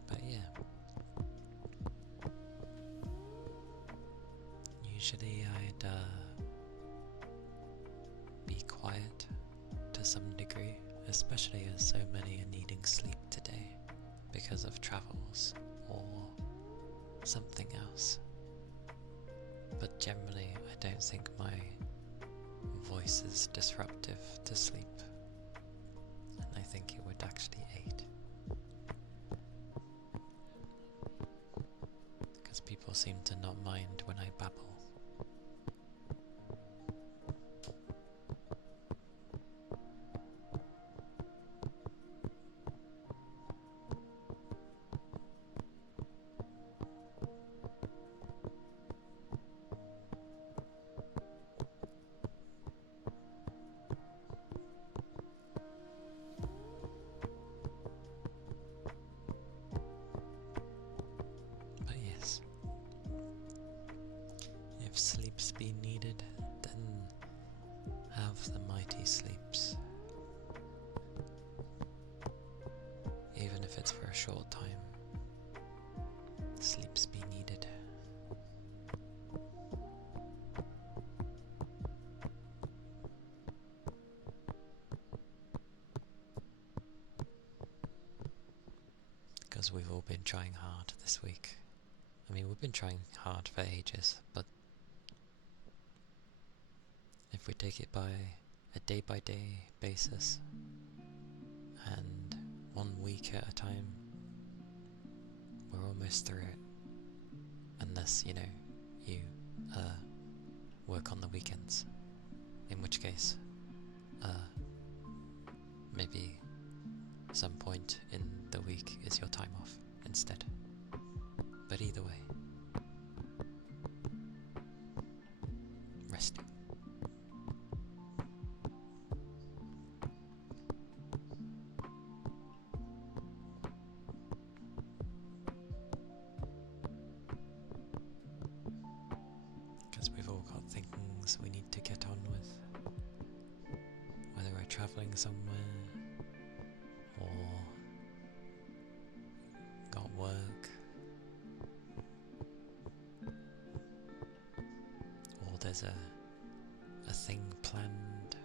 But yeah. Usually I'd be quiet to some degree, especially as so many are needing sleep today because of travels or something else. But generally I don't think my voice is disruptive to sleep, and I think it would actually aid, because people seem to not mind when I babble. short time. Sleep's be needed. Because we've all been trying hard this week. I mean, we've been trying hard for ages, but if we take it by a day-by-day basis, and 1 week at a time, we're almost through it. Unless, you work on the weekends. In which case, maybe some point in the week is your time off instead. But either way, resting. Because we've all got things we need to get on with. Whether we're travelling somewhere, or got work, or there's a thing planned.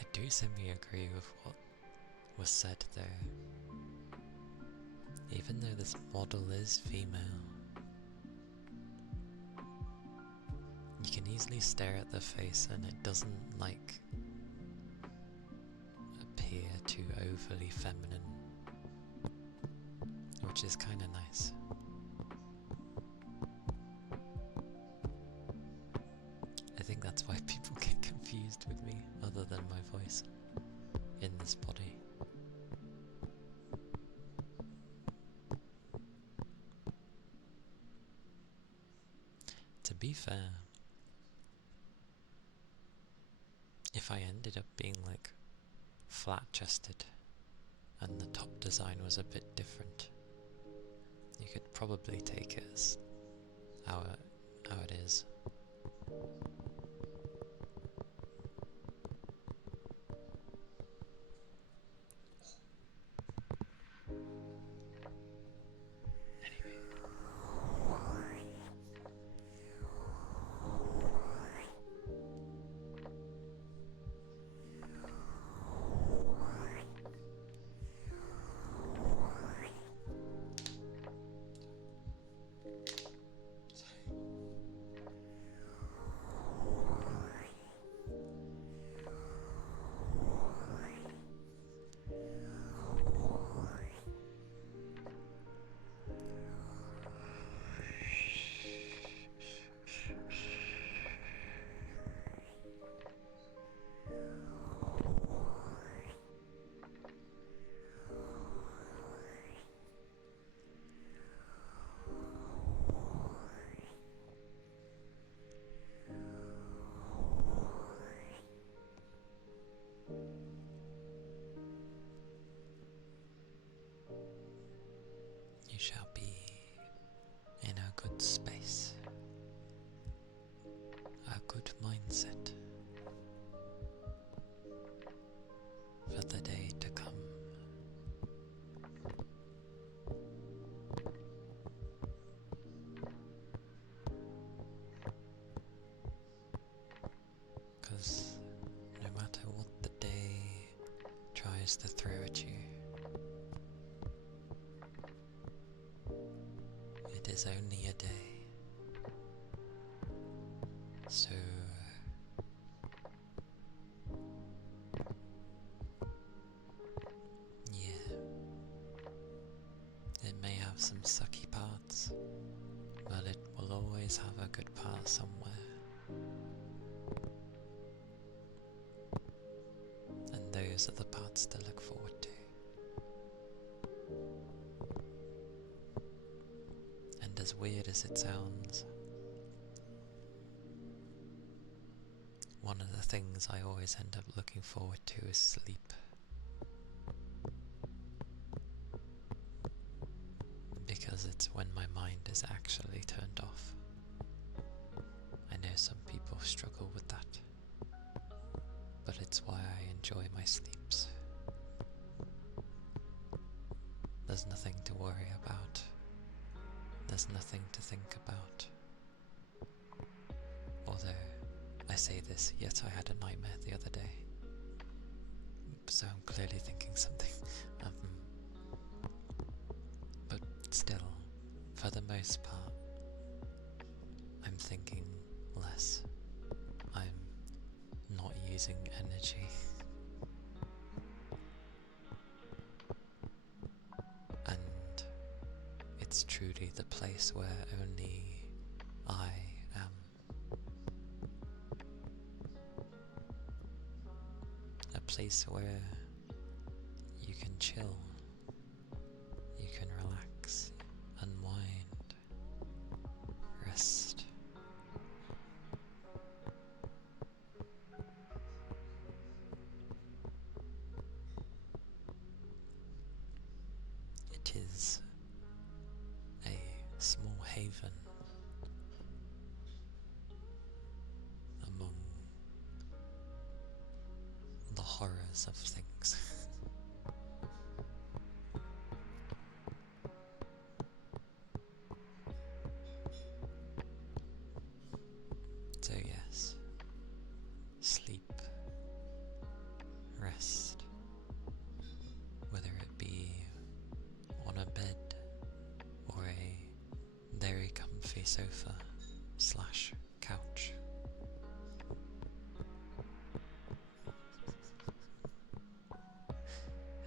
I do semi-agree with what was said there. Even though this model is female, you can easily stare at the face and it doesn't appear too overly feminine, which is kinda nice. I think that's why people get confused with me, other than my voice in this body. To be fair, if I ended up being flat-chested and the top design was a bit different, you could probably take it as how it is. You shall be in a good space, a good mindset for the day to come. Because no matter what the day tries to throw at you, it is only a day. So yeah, it may have some sucky parts, but it will always have a good part somewhere. And those are the parts to look forward to. And as weird as it sounds, one of the things I always end up looking forward to is sleep. Because it's when my mind is actually turned off. some people struggle with that, but it's why I enjoy my sleeps. There's nothing to worry about. There's nothing to think about. Although, I say this, yet I had a nightmare the other day. So I'm clearly thinking something. But still, for the most part, I'm thinking less. I'm not using energy. And it's truly the place where only I am. A place where you can chill, you can relax, unwind, rest. It is a small haven among the horrors of things. So yes, sleep, rest, whether it be on a bed or a very comfy sofa / couch.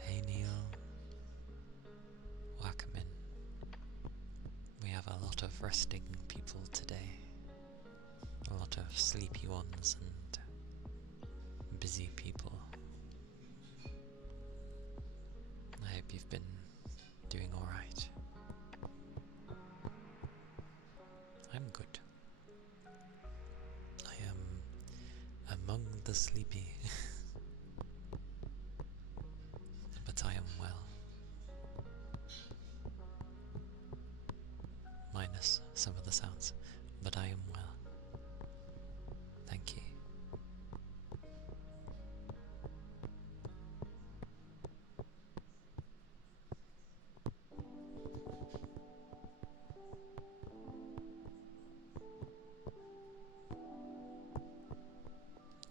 Hey Neil, welcome in. We have a lot of resting people today. A lot of sleepy ones and busy people. I hope you've been doing alright. I'm good. I am among the sleepy. But I am well. Minus some of the sounds, but I am well. Thank you.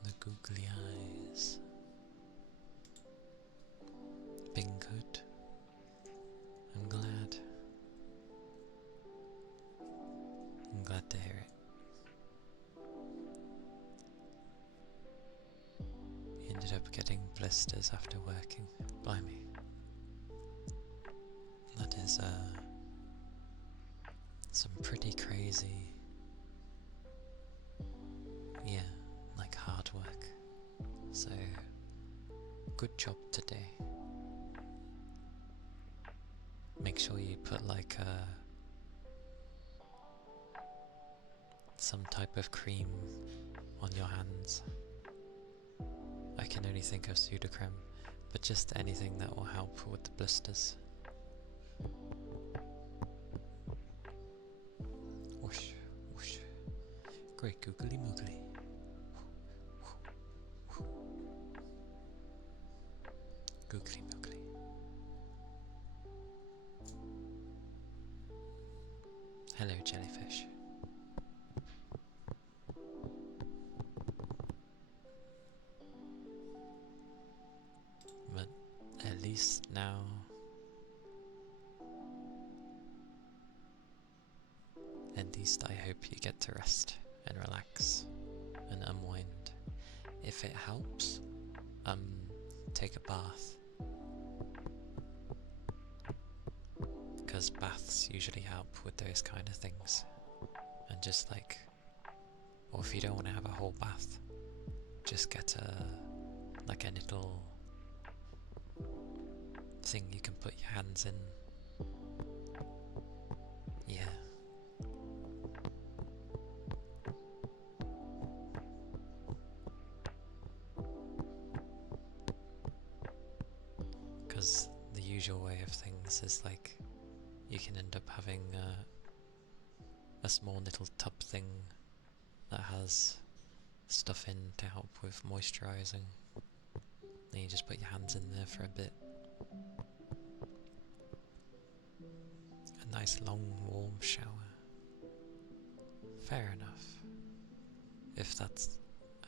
The googly eyes. Been good. I'm glad. I'm glad to hear it. He ended up getting blisters after working. Blimey. That is some pretty crazy, yeah, like hard work. So, good job today. Make sure you put like some type of cream on your hands. I can only think of pseudocreme, but just anything that will help with the blisters. Whoosh, whoosh. Great googly moogly. Googly moogly. Hello, jellyfish. But at least now, I hope you get to rest and relax and unwind. If it helps, take a bath. Because baths usually help with those kind of things. And just like, or if you don't want to have a whole bath, just get a little thing you can put your hands in. Yeah. Because the usual way of things is like, you can end up having a small little tub thing that has stuff in to help with moisturising. Then you just put your hands in there for a bit. A nice long warm shower. Fair enough. If that's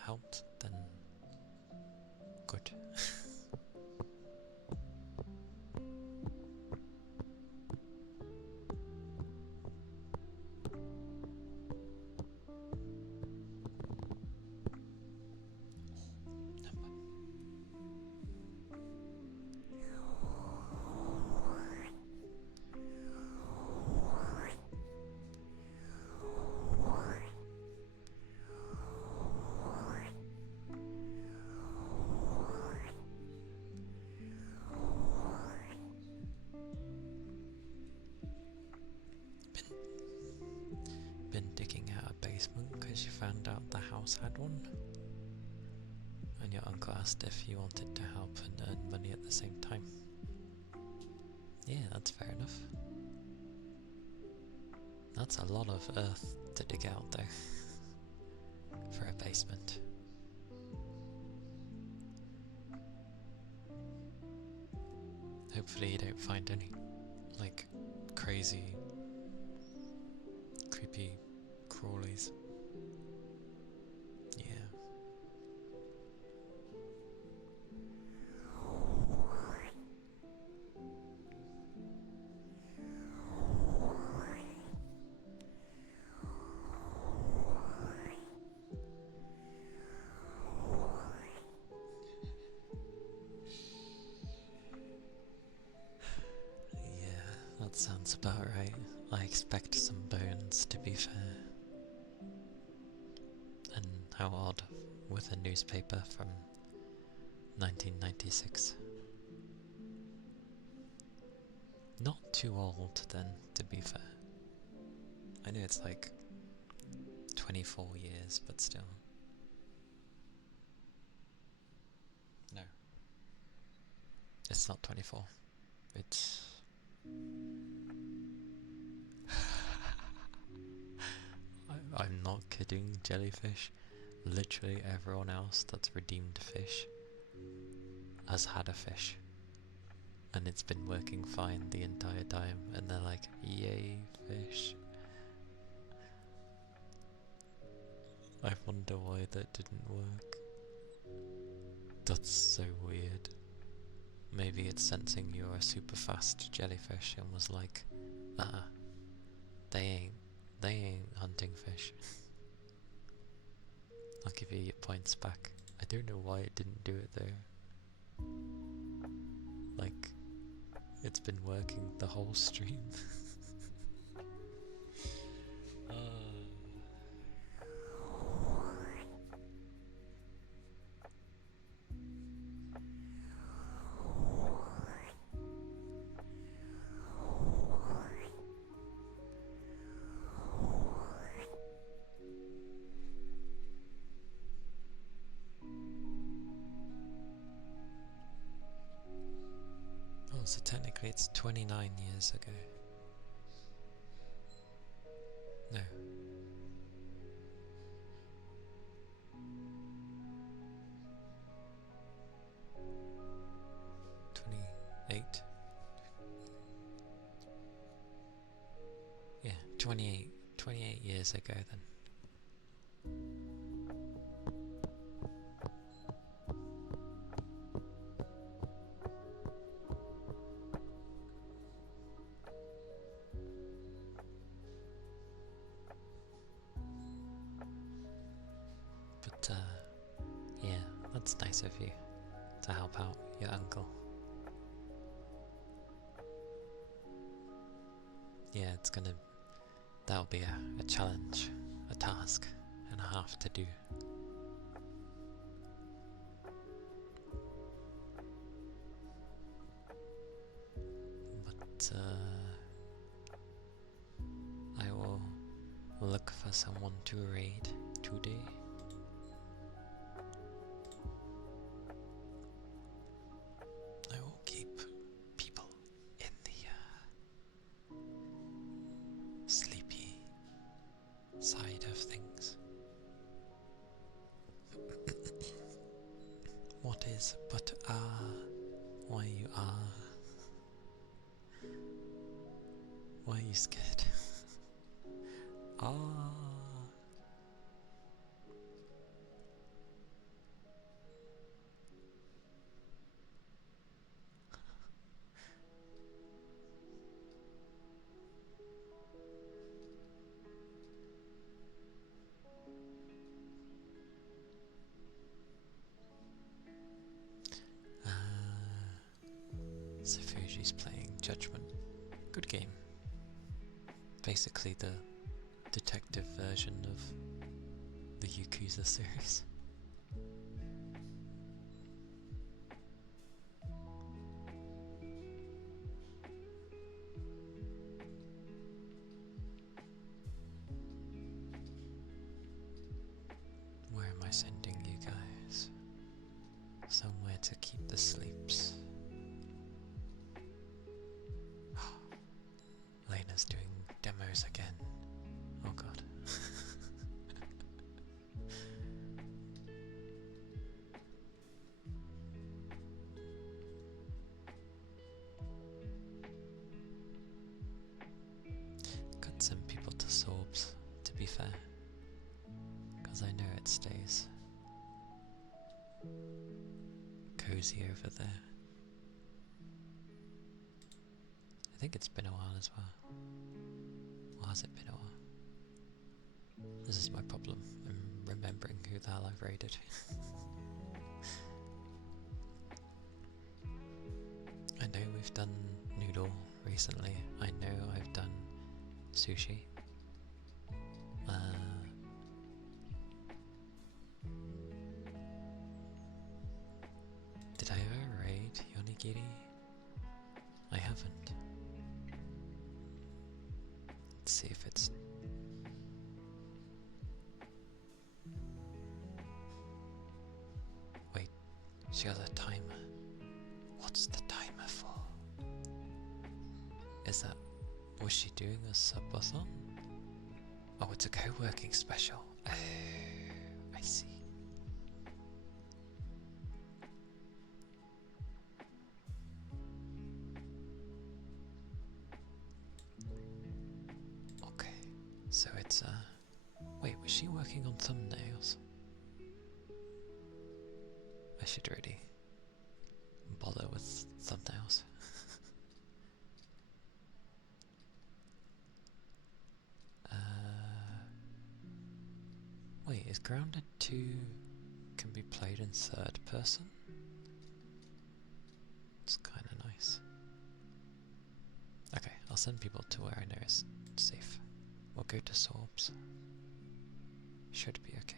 helped, then good. Been digging out a basement because you found out the house had one, and your uncle asked if you wanted to help and earn money at the same time. Yeah, that's fair enough. That's a lot of earth to dig out though, for a basement. Hopefully you don't find any, like, crazy, creepy crawlies. Yeah. That sounds about right. I expect some bones, to be fair. And how odd, with a newspaper from 1996. Not too old then, to be fair. I know it's like 24 years, but still. No. It's not 24. It's... I'm not kidding, jellyfish. Literally everyone else that's redeemed fish has had a fish. And it's been working fine the entire time, and they're like, yay, fish. I wonder why that didn't work. That's so weird. Maybe it's sensing you're a super fast jellyfish and was like, they ain't hunting fish. I'll give you your points back. I don't know why it didn't do it though. Like, it's been working the whole stream. Oh, so technically it's 29 years ago. No. 28? Yeah, 28 years ago then. But, yeah, that's nice of you to help out your uncle. Yeah, that'll be a challenge, a task and a half to do. But, I will look for someone to raid today. I will keep people in the sleepy side of things. What is but why you are? Why are you scared? So Fuji's playing Judgment. Good game. Basically the detective version of the Yakuza series. Where am I sending you guys? Somewhere to keep the sleeps. Lena's doing demos again. Oh god. Got some people to Sorbs, to be fair. Because I know it stays cozy over there. I think it's been a while as well. Or has it been a while? This is my problem. I'm remembering who the hell I've raided. I know we've done Noodle recently. I know I've done Sushi. Did I ever raid Yonigiri? I haven't. Let's see if it's... Wait, she has a timer. What's the timer for? Is that... Was she doing a subathon? Oh, it's a co-working special. Oh, I see. Okay, so it's wait, was she working on thumbnails? I should really bother with thumbnails. Wait, is Grounded 2 can be played in third person? It's kinda nice. Okay, I'll send people to where I know is safe. We'll go to Sorbs. Should be okay.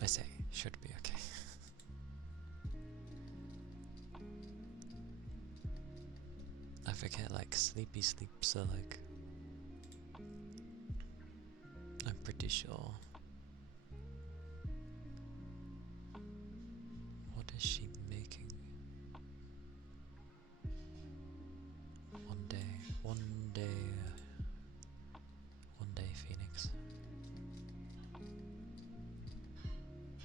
I say, should be okay. I forget, like, sleepy sleeps are like... I'm pretty sure. What is she making? One day, Phoenix.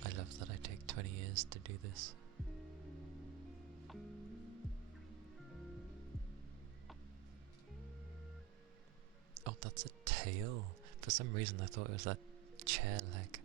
I love that I take 20 years to do this. Oh, that's a tail. For some reason I thought it was that chair leg.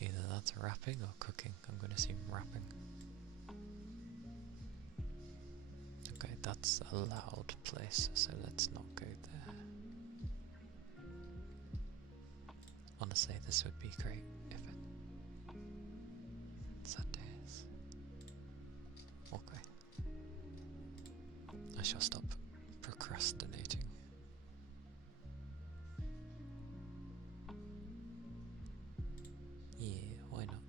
Either that's wrapping or cooking. I'm going to assume wrapping. Okay, that's a loud place, so let's not go there. Honestly, this would be great if it is. Okay. I shall stop procrastinating. Yeah, why not?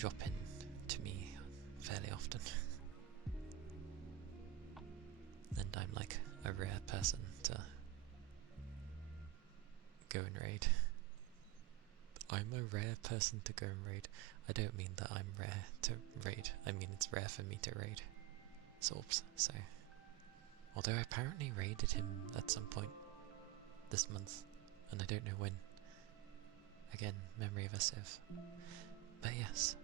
drop in to me fairly often. And I'm like a rare person to go and raid. I'm a rare person to go and raid. I don't mean that I'm rare to raid, I mean it's rare for me to raid. Sorbs, so. Although I apparently raided him at some point this month, and I don't know when. Again, memory of a sieve. But yes,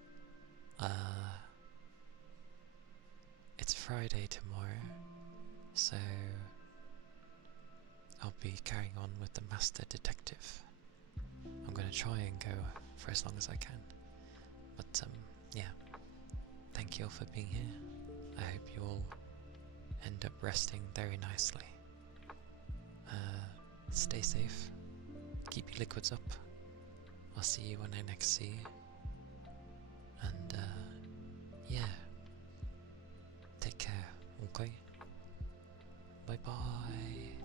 it's Friday tomorrow, so I'll be carrying on with the Master Detective. I'm gonna try and go for as long as I can. But yeah, thank you all for being here. I hope you all end up resting very nicely. Stay safe, keep your liquids up. I'll see you when I next see you. And yeah, take care, okay? Bye bye.